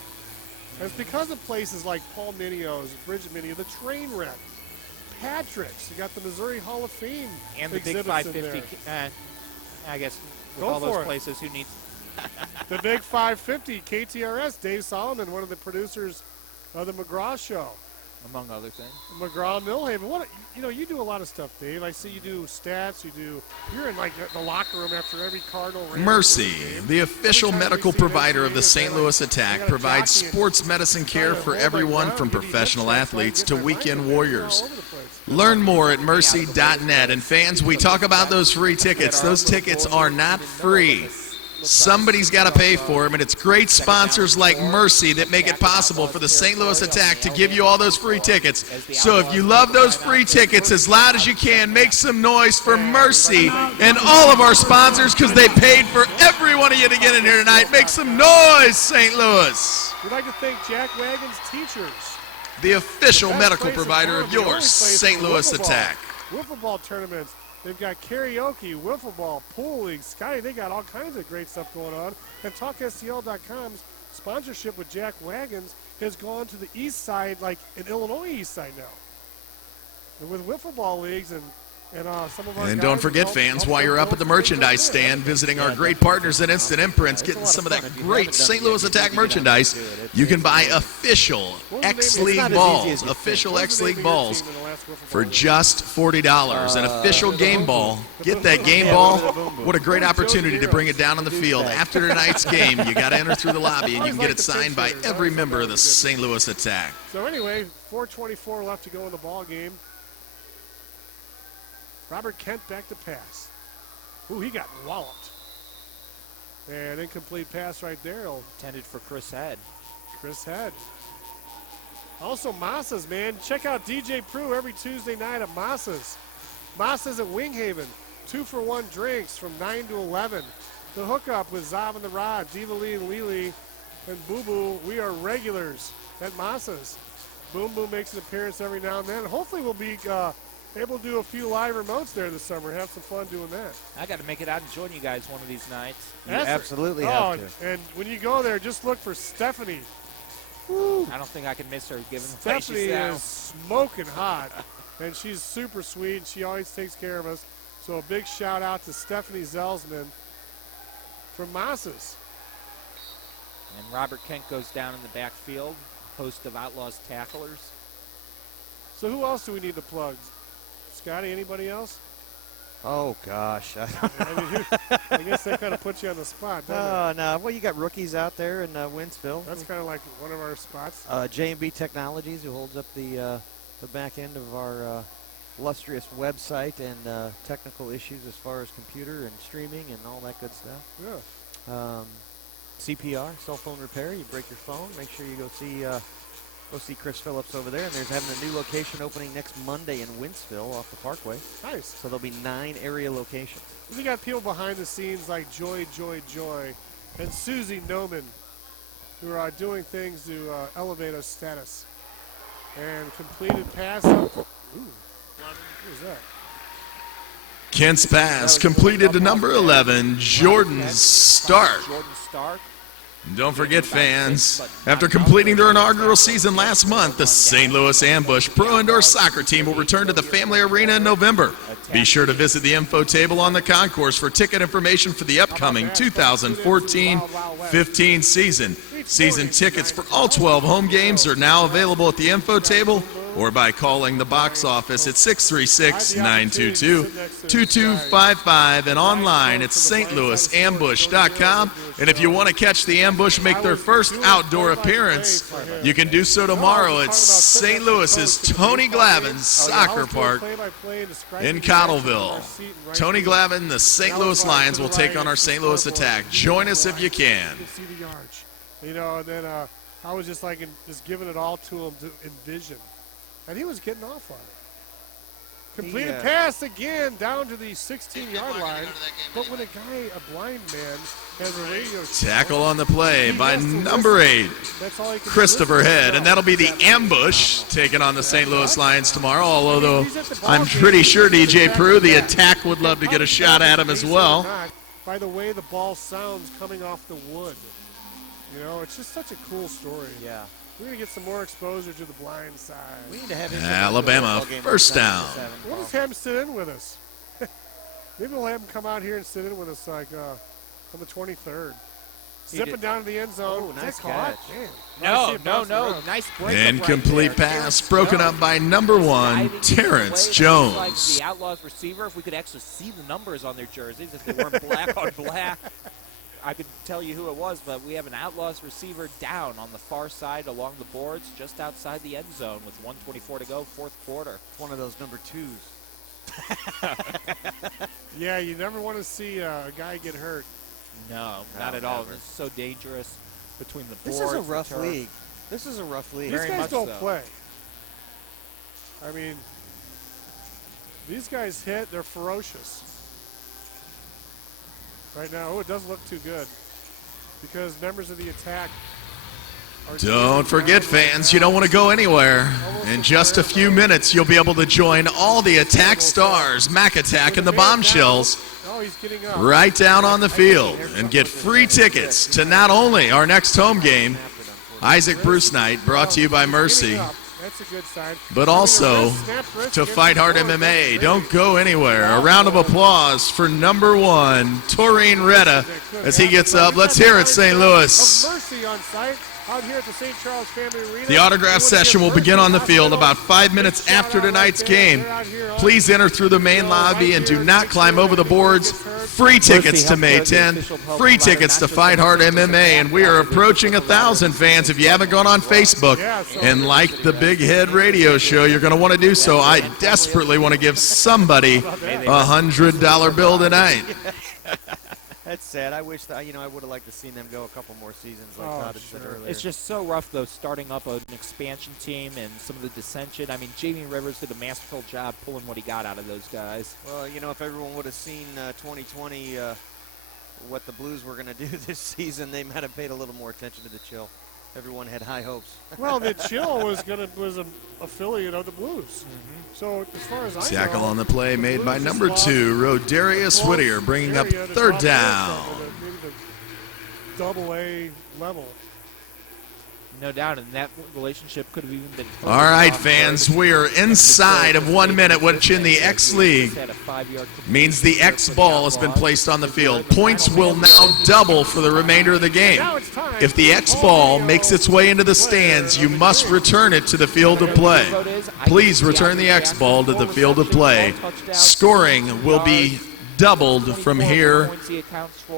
And it's because of places like Paul Minio's, Bridget Minio, the Trainwreck, Patrick's. You got the Missouri Hall of Fame and the Big 550. I guess with all those places, who needs the Big 550, KTRS, Dave Solomon, one of the producers of the McGraw Show. Among other things. McGraw Millhaven. You do a lot of stuff, Dave. I see you do stats. You're in like the locker room after every Cardinal. Mercy, the official medical provider of the St. Louis Attack, provides sports medicine care for everyone from professional athletes to weekend warriors. Learn more at mercy.net. And fans, we talk about those free tickets. Those tickets are not free. Somebody's got to pay for them, and it's great sponsors like Mercy that make it possible for the St. Louis Attack to give you all those free tickets. So if you love those free tickets, as loud as you can, make some noise for Mercy and all of our sponsors, because they paid for every one of you to get in here tonight. Make some noise, St. Louis. We'd like to thank Jack Wagon's teachers, the official medical provider of your St. Louis Attack. Wiffle ball tournaments. They've got karaoke, wiffle ball, pool league, Scotty. They got all kinds of great stuff going on. And TalkSTL.com's sponsorship with Jack Wagons has gone to the east side, like in Illinois east side now. And with wiffle ball leagues and some of our And don't forget, fans, while you're up at the merchandise stand visiting our great partners at Instant Imprints, getting some of that great St. Louis Attack merchandise, you can buy official X-League balls. Official X-League balls. for just $40. An official game ball. Get that game ball. What a great opportunity to bring it down on the field. After tonight's game, you got to enter through the lobby, and you can get it signed by every member of the St. Louis Attack. So anyway, 4:24 left to go in the ball game. Robert Kent back to pass. Ooh, he got walloped. And incomplete pass right there. Intended for Chris Head. Chris Head. Also Massa's, man. Check out DJ Prue every Tuesday night at Massa's. Massa's at Winghaven. 2-for-1 drinks from 9 to 11. The hookup with Zav and the Rod, Diva Lee and Lily, and Boo Boo. We are regulars at Massa's. Boom Boom makes an appearance every now and then. Hopefully we'll be able to do a few live remotes there this summer. Have some fun doing that. I got to make it out and join you guys one of these nights. You absolutely have to. And when you go there, just look for Stephanie. Woo. I don't think I can miss her given the way Stephanie she is sounds. smoking hot, and she's super sweet, and she always takes care of us. So a big shout out to Stephanie Zelsman from Massa's. And Robert Kent goes down in the backfield, host of Outlawz tacklers. So who else do we need to plug? Scotty, anybody else? Oh, gosh. I guess that kind of puts you on the spot, doesn't it? No. Well, you got rookies out there in Winsville. That's kind of like one of our spots. J&B Technologies, who holds up the back end of our illustrious website and technical issues as far as computer and streaming and all that good stuff. Yeah. CPR, cell phone repair. You break your phone, make sure you go see Chris Phillips over there. And there's having a new location opening next Monday in Winsville off the Parkway. Nice. So there'll be 9 area locations. We got people behind the scenes like Joy, and Susie Noman, who are doing things to elevate our status. And completed pass up. Ooh, who was that? Kent's pass completed to number 11, Jordan Stark. Don't forget, fans, after completing their inaugural season last month, the St. Louis Ambush Pro Indoor Soccer Team will return to the Family Arena in November. Be sure to visit the info table on the concourse for ticket information for the upcoming 2014-15 season. Season tickets for all 12 home games are now available at the info table or by calling the box office at 636-922-2255 and online at stlouisambush.com. And if you want to catch the Ambush make their first outdoor appearance, you can do so tomorrow at St. Louis's Tony Glavin Soccer Park in Cottleville. Tony Glavin, the St. Louis Lions, will take on our St. Louis Attack. Join us if you can. You know, and then I was just just giving it all to him to envision. And he was getting off on it. Completed pass again down to the 16-yard line. But when a blind man, has a radio tackle on the play by number 8, Christopher Head. And that'll be the Ambush taking on the St. Louis Lions tomorrow. Although I'm pretty sure DJ Prue, the Attack, would love to get a shot at him as well. By the way the ball sounds coming off the wood. You know, it's just such a cool story. Yeah. We're going to get some more exposure to the blind side. We need to have Alabama, first down. We'll just have him sit in with us. Maybe we'll have him come out here and sit in with us like on the 23rd. Zipping down to the end zone. Oh, nice catch. No. Nice break. Incomplete pass broken up by number 1, Terrence Jones. Like the Outlawz receiver, if we could actually see the numbers on their jerseys, if they weren't black on black. I could tell you who it was, but we have an Outlawz receiver down on the far side along the boards, just outside the end zone with 1:24 to go, fourth quarter. One of those number 2s. Yeah, you never want to see a guy get hurt. No, not at all. It's so dangerous between the boards. This is a rough league. This is a rough league. These guys don't play. I mean, these guys hit, they're ferocious. Right now, it doesn't look too good because members of the Attack are... Don't forget, fans, you don't want to go anywhere. In just a few minutes, you'll be able to join all the Attack stars, Mac Attack, and the Bombshells right down on the field and get free tickets to not only our next home game, Isaac Bruce Night, brought to you by Mercy, but also to Fight Hard MMA. Don't go anywhere. A round of applause for number 1, Taurine Retta, as he gets up. Let's hear it, St. Louis. Mercy on site. out here at the St. Charles Family Arena. The autograph session will begin on the field about 5 minutes after tonight's game. Please enter through the main lobby and do not climb over the boards. Free tickets to May 10th, free tickets to Fight Hard MMA, and we are approaching 1,000 fans. If you haven't gone on Facebook and liked the Big Head Radio Show, you're going to want to do so. I desperately want to give somebody a $100 bill tonight. That's sad. I wish that, I would have liked to seen them go a couple more seasons like Todd had said earlier. It's just so rough, though, starting up an expansion team and some of the dissension. I mean, Jamie Rivers did a masterful job pulling what he got out of those guys. Well, if everyone would have seen 2020, what the Blues were going to do this season, they might have paid a little more attention to the Chill. Everyone had high hopes. Well, the Chill was an affiliate of the Blues. So as far as I know, Tackle on the play made by number 2, Rodarius Whittier, bringing up third down. Maybe the double-A level. No doubt, and that relationship could have even been. All right, fans, we are inside of 1 minute, which in the X League means the X ball has been placed on the field. Points will now double for the remainder of the game. If the X ball makes its way into the stands, you must return it to the field of play. Please return the X ball to the field of play. Scoring will be doubled from here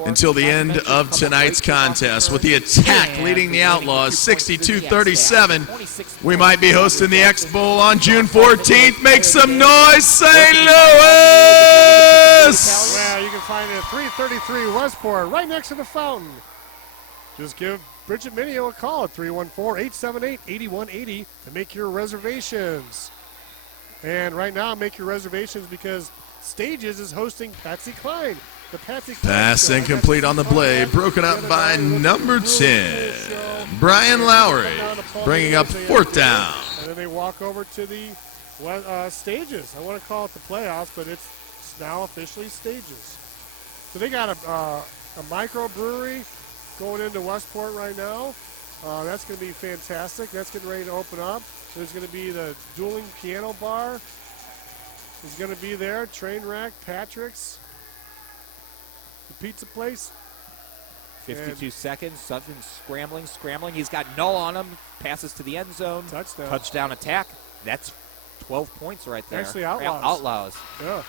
until the end of tonight's contest. With the attack leading the Outlaws 62-37, we might be hosting the X Bowl on June 14th. Make some noise, St. Louis! Well, you can find it at 333 Westport, right next to the fountain. Just give Bridget Minio a call at 314-878-8180 to make your reservations. And right now, make your reservations because Stages is hosting Patsy Cline. The Patsy Cline Pass show. incomplete on the play, broken up by number 10, Brian Lowry, bringing up fourth down. And then they walk over to the Stages. I want to call it the playoffs, but it's now officially Stages. So they got a microbrewery going into Westport right now. That's going to be fantastic. That's getting ready to open up. There's going to be the dueling piano bar. Is going to be there. Trainwreck, Patrick's, the pizza place. 52 seconds. Sutton scrambling. He's got Null on him. Passes to the end zone. Touchdown attack. That's 12 points right there. Actually, Outlawz. Outlawz. Yeah.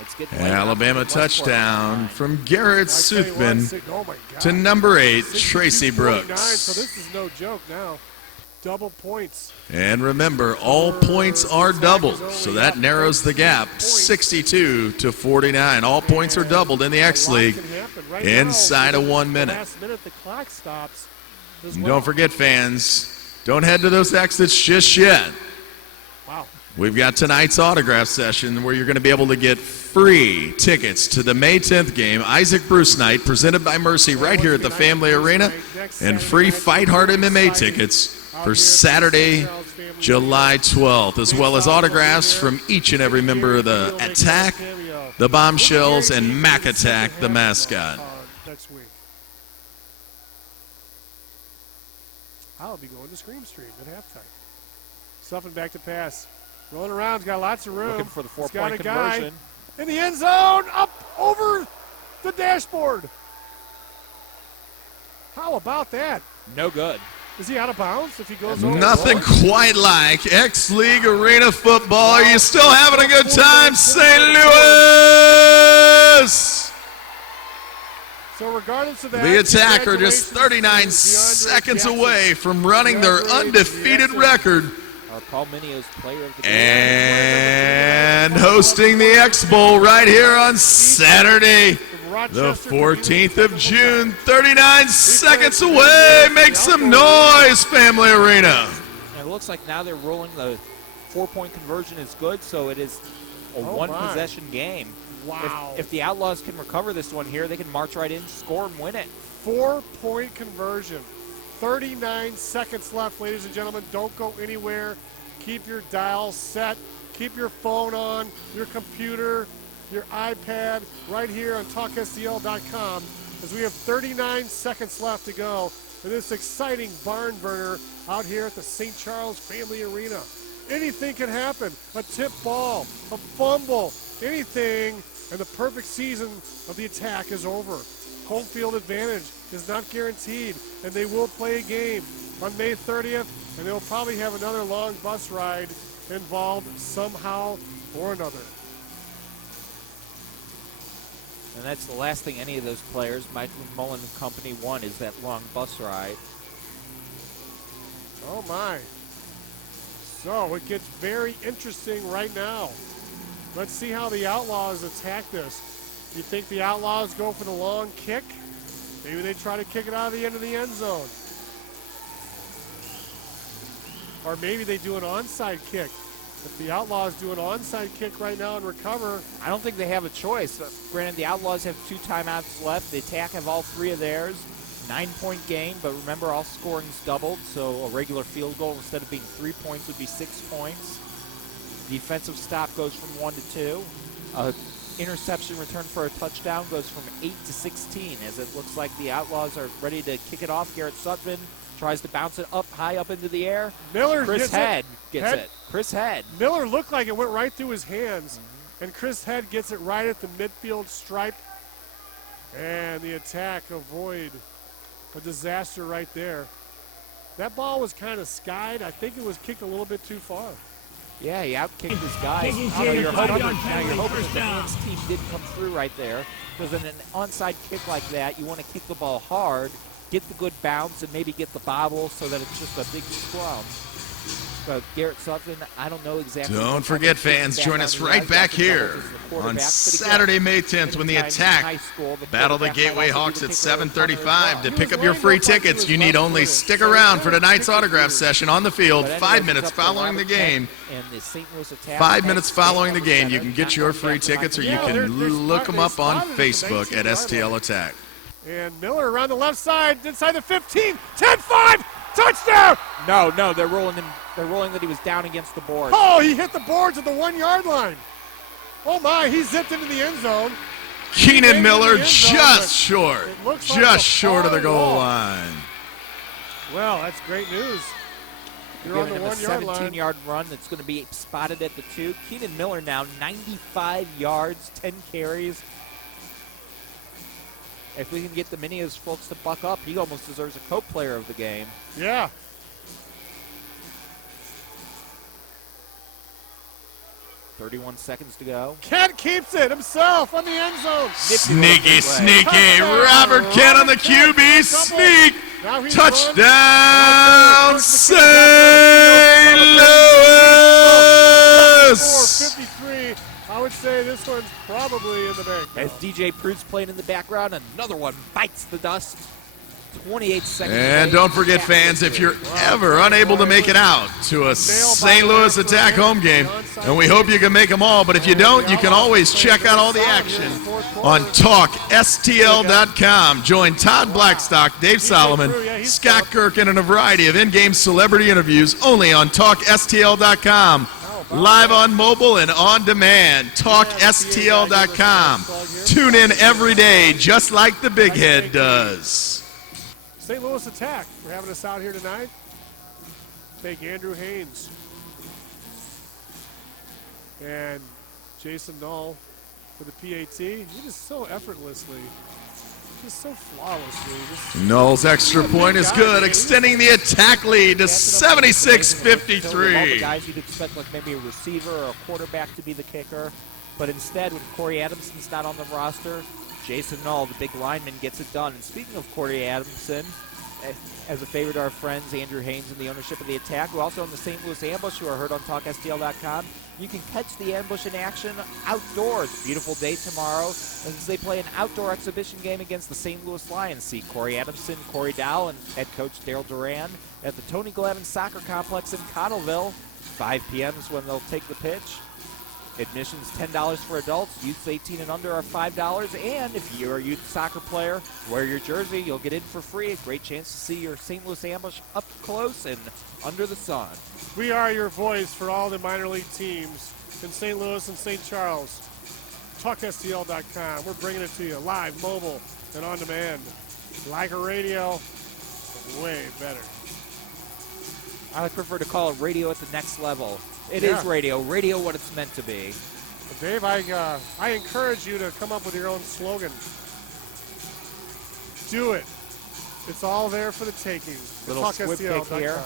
It's good. Alabama touchdown from Garrett Soothman to number 8, Tracy Brooks. So this is no joke now. Double points. And remember, all points are doubled, so that narrows the gap, 62-49. All points are doubled in the X League inside of 1 minute. Last minute, the clock stops. And don't forget, fans, don't head to those exits just yet. Wow. We've got tonight's autograph session where you're going to be able to get free tickets to the May 10th game, Isaac Bruce Night, presented by Mercy right here at the Family Arena, and free Fight Hard MMA tickets for Saturday, July 12th, as well as autographs from each and every member of the Attack, the Bombshells, and Mac Attack, the mascot. Next week. I'll be going to Scream Street at halftime. Stuffing back to pass. Rolling around, he's got lots of room. Looking for the He's 4-point got a guy conversion. in the end zone, up over the dashboard. How about that? No good. Is he out of bounds if he goes over? Nothing quite like X-League Arena football. Are you still having a good time, St. Louis? So regardless of that, The Attack are just 39 seconds away from running their undefeated record Paul Minio's player of the game. and hosting the X Bowl right here on Saturday, the 14th of June. 39 seconds away. Make some noise, Family Arena. And it looks like now they're rolling the 4-point conversion is good, so it is a one-possession game. Wow. If the Outlaws can recover this one here, they can march right in, score, and win it. 4-point conversion. 39 seconds left, ladies and gentlemen. Don't go anywhere. Keep your dial set. Keep your phone on, your computer, your iPad, right here on TalkSTL.com, as we have 39 seconds left to go for this exciting barn burner out here at the St. Charles Family Arena. Anything can happen. A tip ball, a fumble, anything, and the perfect season of the Attack is over. Home field advantage is not guaranteed, and they will play a game. on May 30th, and they'll probably have another long bus ride involved somehow or another. And that's the last thing any of those players, Mike McMullen and company, want is that long bus ride. Oh my. So it gets very interesting right now. Let's see how the Outlaws attack this. You think the Outlaws go for the long kick? Maybe they try to kick it out of the end of the end zone. Or maybe they do an onside kick. If the Outlaws do an onside kick right now and recover. I don't think they have a choice. Granted, the Outlaws have 2 timeouts left. The Attack have all 3 of theirs. 9-point game, but remember, all scoring's doubled, so a regular field goal instead of being 3 points would be 6 points. Defensive stop goes from 1 to 2. Interception return for a touchdown goes from 8 to 16, as it looks like the Outlaws are ready to kick it off. Garrett Sutphin tries to bounce it up high up into the air. Miller Chris gets Head it. gets it. Chris Head. Miller looked like it went right through his hands, and Chris Head gets it right at the midfield stripe. And the Attack avoid a disaster right there. That ball was kind of skied. I think it was kicked a little bit too far. Yeah, he outkicked his guys. You're hoping the Hands team didn't come through right there, because in an onside kick like that, you want to kick the ball hard, get the good bounce, and maybe get the bobble so that it's just a big scrum. But Garrett Sutphin, I don't know exactly. Don't forget, fans, join us right back here on Saturday, May 10th, when the Attack battle the Gateway Hawks at 7:35. To pick up your free tickets, you need only stick around for tonight's autograph session on the field 5 minutes following the game. 5 minutes following the game, you can get your free tickets, or you can look them up on Facebook at STL Attack. And Miller around the left side, inside the 15, 10-5, touchdown! No, they're rolling him. They're rolling that he was down against the boards. Oh, he hit the boards at the 1 yard line. Oh my, he zipped into the end zone. Keenan Miller just short of the goal line. Well, that's great news. You're on the 1 yard line. 17-yard run that's going to be spotted at the 2. Keenan Miller now 95 yards, 10 carries. If we can get the Minias folks to buck up, he almost deserves a Coke Player of the Game. Yeah. .31 seconds to go. Kent keeps it himself on the end zone. Sneaky. Robert Kent on the QB sneak. Touchdown, St. Louis. 4:53. I would say this one's probably in the bank. As DJ Prude's playing in the background, another one bites the dust. 28 seconds. And don't forget, fans, if you're ever unable to make it out to a St. Louis Attack home game, and we hope you can make them all, but if you don't, you can always check out all the action on TalkSTL.com. Join Todd Blackstock, Dave Solomon, Scott Kirkin, and a variety of in-game celebrity interviews only on TalkSTL.com. Live on mobile and on demand. TalkSTL.com. Tune in every day, just like the Big Head does. St. Louis Attack, we're having us out here tonight. Thank Andrew Haynes and Jason Null for the PAT. He just so effortlessly, just so flawlessly. Null's extra point is good, extending the Attack lead to 76-53. All the guys you'd expect, like maybe a receiver or a quarterback to be the kicker, but instead, when Corey Adamson's not on the roster, Jason Null, the big lineman, gets it done. And speaking of Corey Adamson, as a favor to our friends Andrew Haynes and the ownership of the Attack, who also own the St. Louis Ambush, who are heard on TalkSTL.com, you can catch the Ambush in action outdoors. Beautiful day tomorrow as they play an outdoor exhibition game against the St. Louis Lions. See Corey Adamson, Corey Dow, and head coach Daryl Duran at the Tony Glavine Soccer Complex in Cottleville. 5 p.m. is when they'll take the pitch. Admission's $10 for adults. Youths 18 and under are $5. And if you're a youth soccer player, wear your jersey. You'll get in for free. A great chance to see your St. Louis Ambush up close and under the sun. We are your voice for all the minor league teams in St. Louis and St. Charles. TalkSTL.com. We're bringing it to you live, mobile, and on demand. Like a radio, but way better. I would prefer to call it radio at the next level. It is radio what it's meant to be. Dave, I encourage you to come up with your own slogan. Do it. It's all there for the taking. Little squib kick here.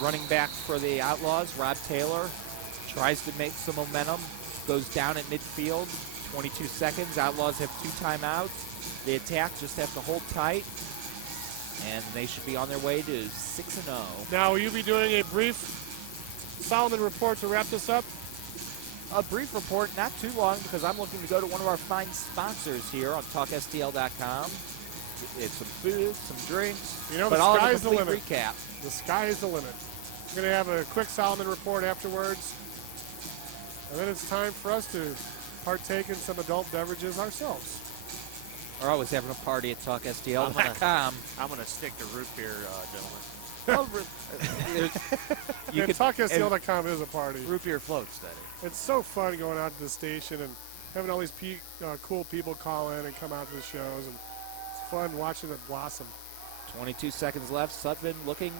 Running back for the Outlaws, Rob Taylor tries to make some momentum, goes down at midfield, 22 seconds. Outlaws have 2 timeouts. The attack just have to hold tight, and they should be on their way to 6-0. Now, will you be doing a brief Solomon report to wrap this up? A brief report, not too long, because I'm looking to go to one of our fine sponsors here on TalkSTL.com. It's some food, some drinks, You know, but the all sky's in the a complete limit. recap. The sky is the limit. We're going to have a quick Solomon report afterwards. And then it's time for us to partake in some adult beverages ourselves. We're always having a party at TalkSTL.com. I'm going to stick to root beer, gentlemen. You TalkSTL.com is a party. Root beer floats, Daddy. It's so fun going out to the station and having all these cool people call in and come out to the shows. And it's fun watching it blossom. 22 seconds left. Sutphin looking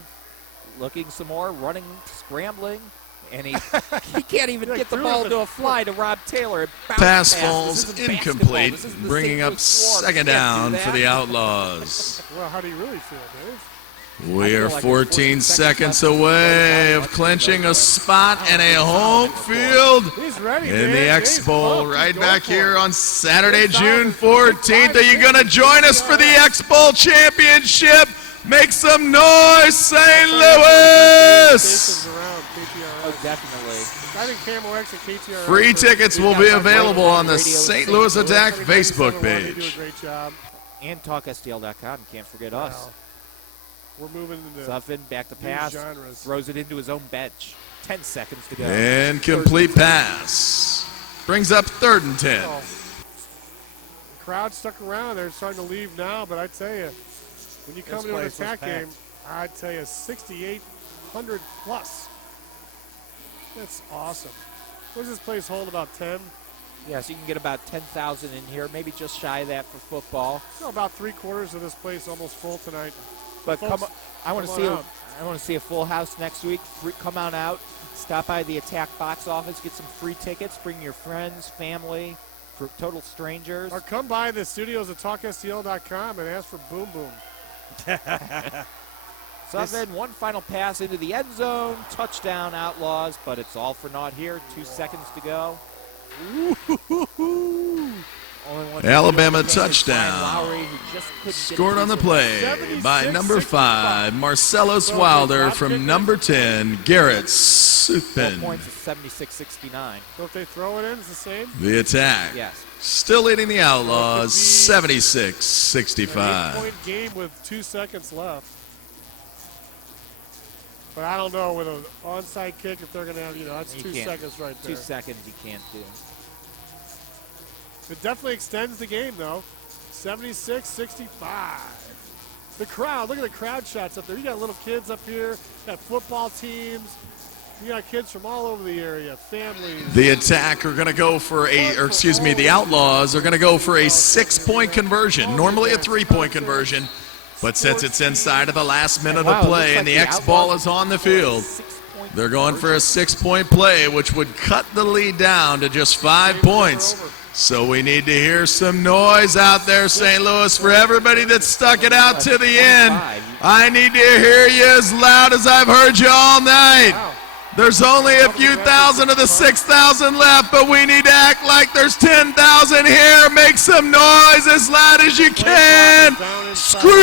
some more, running, scrambling, and he can't even get the ball to a fly to Rob Taylor. It Pass passes. falls incomplete, bringing up second down for the Outlaws. Well, how do you really feel, Dave? We are 14 seconds away of clinching a spot and a home field in the X Bowl right back here on Saturday, June 14th. Are you going to join us for the X Bowl Championship? Make some noise, St. Louis! Oh, definitely. I think Camel X and KTR. Free tickets will be available on the St. Louis Attack Facebook They do a page. great job. And TalkSTL.com. Can't forget us. We're moving into Sutphin back to new pass. genres. Throws it into his own bench. 10 seconds to go. Incomplete pass. Brings up 3rd and 10. The crowd stuck around. They're starting to leave now, but I tell you, when you come This to an place was attack game, packed. I tell you, 6,800 plus. That's awesome. What does this place hold, about 10? Yeah, so you can get about 10,000 in here, maybe just shy of that for football. So about 3/4 of this place almost full tonight. But Folks, I want to come see on a, out. I want to see a full house next week. Come on out, stop by the Attack box office, get some free tickets, bring your friends, family, for total strangers. Or come by the studios at TalkSTL.com and ask for Boom Boom. Sutphin, one final pass into the end zone, touchdown Outlaws, but it's all for naught here. 2 seconds to go. Alabama touchdown. Scored on the play by number 5, Marcellus Wilder, from number 10, Garrett 4 Sutphin. points is 76-69. So if they throw it in, it's the same? The attack. Yes. Still leading the Outlaws 76-65. 8-point game with 2 seconds left. But I don't know with an onside kick if they're going to have, that's You 2 can't- seconds right there. 2 seconds you can't do. It definitely extends the game, though. 76-65. The crowd, look at the crowd shots up there. You got little kids up here, you got football teams. You got kids from all over the area, families. The attack are going to go for the Outlaws are going to go for a 6-point conversion. Normally a 3-point conversion, but since it's inside of the last minute of play and the X ball is on the field, they're going for a 6-point play, which would cut the lead down to just 5 points. So we need to hear some noise out there, St. Louis, for everybody that stuck it out to the end. I need to hear you as loud as I've heard you all night. There's only a few thousand of the 6,000 left, but we need to act like there's 10,000 here. Make some noise as loud as you can. Scream!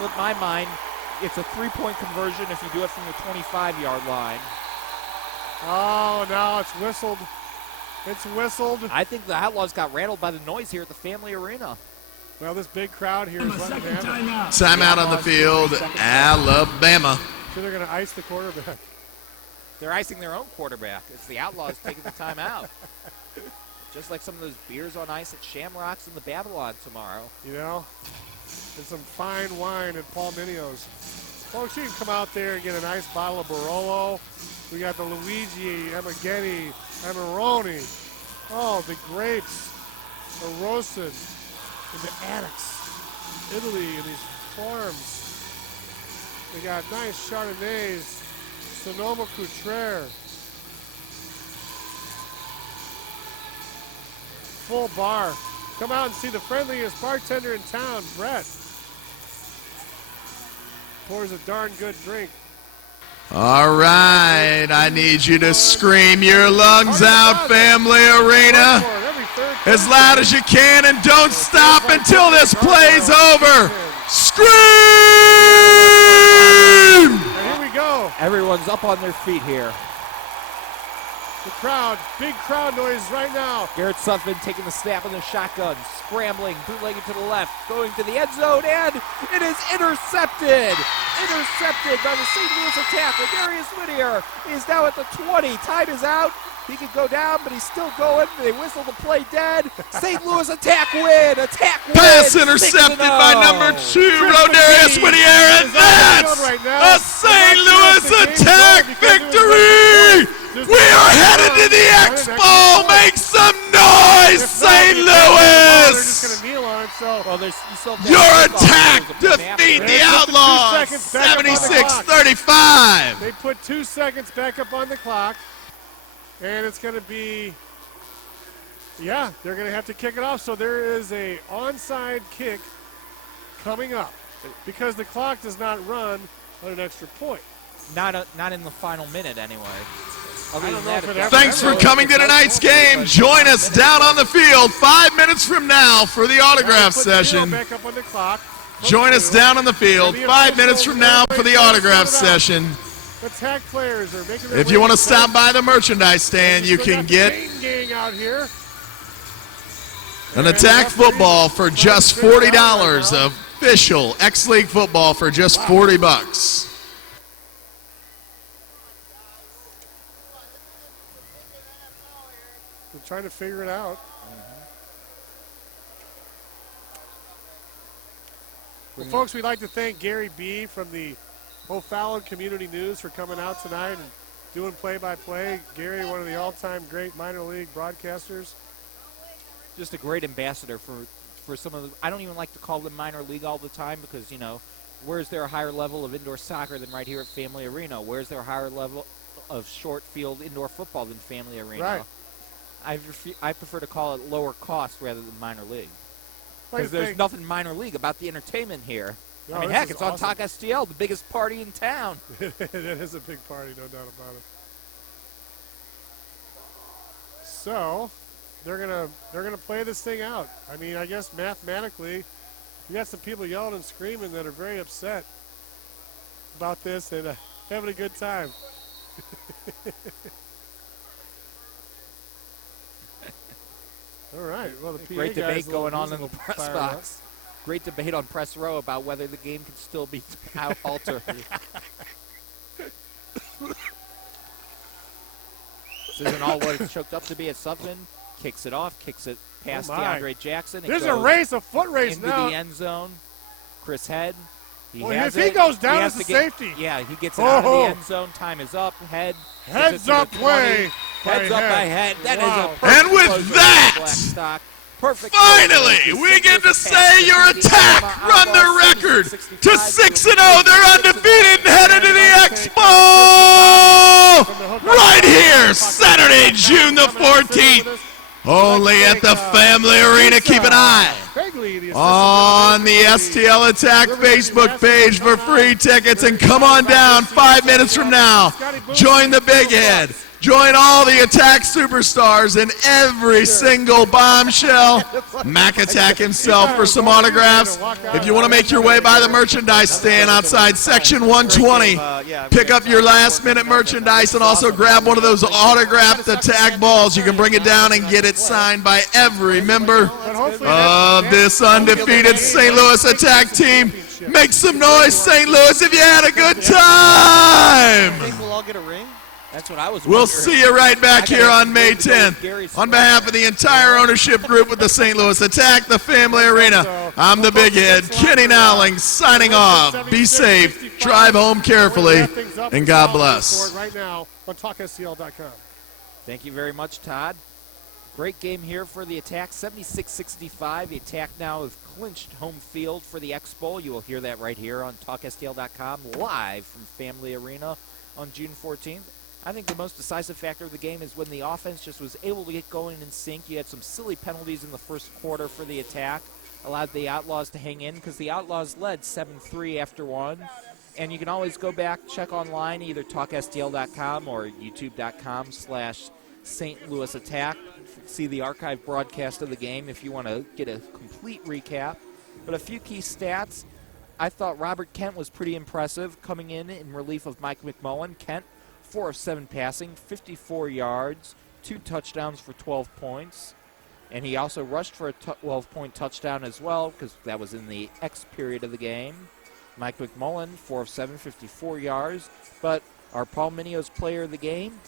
With my mind, it's a 3-point conversion if you do it from the 25-yard line. Oh, no, it's whistled. It's whistled. I think the Outlaws got rattled by the noise here at the Family Arena. Well, this big crowd here is letting them have it. Timeout on the field, Alabama. So they're going to ice the quarterback. They're icing their own quarterback. It's the Outlaws taking the timeout. Just like some of those beers on ice at Shamrocks in the Babylon tomorrow. And some fine wine at Paul Minio's. Folks, you can come out there and get a nice bottle of Barolo. We got the Luigi, Amaghetti, Amarone. Oh, the grapes are roasted in the attics, Italy, in these farms. They got nice Chardonnays, Sonoma Cutrer. Full bar. Come out and see the friendliest bartender in town, Brett. Pours a darn good drink. All right, I need you to scream your lungs out, Family Arena, as loud as you can, and don't stop until this play's over. Scream! And here we go. Everyone's up on their feet here. The crowd, big crowd noise right now. Garrett Sutphin taking the snap in the shotgun, scrambling, bootlegging to the left, going to the end zone, and it is intercepted. Intercepted by the St. Louis attack. Darius Whittier is now at the 20. Time is out. He could go down, but he's still going. They whistle the play dead. St. Louis attack win. Attack win. Pass intercepted by number 2, Rodarius Whittier, and that's a St. Louis attack victory. We are headed to the Expo. Make some noise, St. Louis. Your attack defeat the Outlaws 76-35. They put 2 seconds back up on the clock. And it's going to be, yeah, they're going to have to kick it off. So there is a onside kick coming up because the clock does not run on an extra point. Not in the final minute, anyway. Thanks for coming to tonight's game. Join us down on the field 5 minutes from now for the autograph session. Join us down on the field 5 minutes from now for the autograph session. Attack players are making their If you want to stop by the merchandise stand, you can get out here. an attack football for just $40. Official X-League football for just $40. We're trying to figure it out. Well, folks, we'd like to thank Gary B. from the O'Fallon Community News for coming out tonight and doing play-by-play. Gary, one of the all-time great minor league broadcasters. Just a great ambassador for some of the, I don't even like to call them minor league all the time because, you know, where's there a higher level of indoor soccer than right here at Family Arena? Where's there a higher level of short field indoor football than Family Arena? Right. I prefer to call it lower cost rather than minor league. Because there's nothing minor league about the entertainment here. No, I mean, heck, it's on Talk STL, the biggest party in town. That is a big party, no doubt about it. So, they're gonna play this thing out. I mean, I guess mathematically, you got some people yelling and screaming that are very upset about this and having a good time. All right. Well, the PA great debate guys going on in the press box. Great debate on press row about whether the game can still be altered. This isn't all what it's choked up to be. At Sutphin kicks it off, kicks it past DeAndre Jackson. There's a race, a foot race into now. the end zone. Chris Head. If he goes down, it's a safety. Yeah, he gets it out of the end zone. Time is up. Heads up play. Heads up by Head. That is a perfect And with that, finally, we get to say your attack run their record to 6-0. They're undefeated and headed to the Expo right here, Saturday, June the 14th. Only at the Family Arena. Keep an eye on the STL Attack Facebook page for free tickets. And come on down 5 minutes from now. Join the Big Head. Join all the Attack superstars and every single Bombshell. Mac Attack himself for some autographs. If you want to make your way by the merchandise stand outside Section 120, pick up your last-minute merchandise and also grab one of those autographed Attack balls. You can bring it down and get it signed by every member of this undefeated St. Louis Attack team. Make some noise, St. Louis, if you had a good time. I think we'll all get a ring. That's what I was We'll see you right back here on May 10th. On behalf of the entire ownership group with the St. Louis Attack, the Family Arena, I'm the Big Head, Kenny Nowling, signing off. Be safe, drive home carefully, and God bless. Right now on TalkSTL.com. Thank you very much, Todd. Great game here for the Attack, 76-65. The Attack now have clinched home field for the Expo. You will hear that right here on TalkSTL.com, live from Family Arena on June 14th. I think the most decisive factor of the game is when the offense just was able to get going in sync. You had some silly penalties in the first quarter for the attack, allowed the Outlaws to hang in because the Outlaws led 7-3 after one. And you can always go back, check online, either talkstl.com or youtube.com/St. Louis Attack. See the archive broadcast of the game if you want to get a complete recap. But a few key stats. I thought Robert Kent was pretty impressive coming in relief of Mike McMullen. Kent, 4 of 7 passing, 54 yards, 2 touchdowns for 12 points. And he also rushed for a 12-point touchdown as well because that was in the X period of the game. Mike McMullen, 4 of 7, 54 yards. But our Paul Minio's player of the game,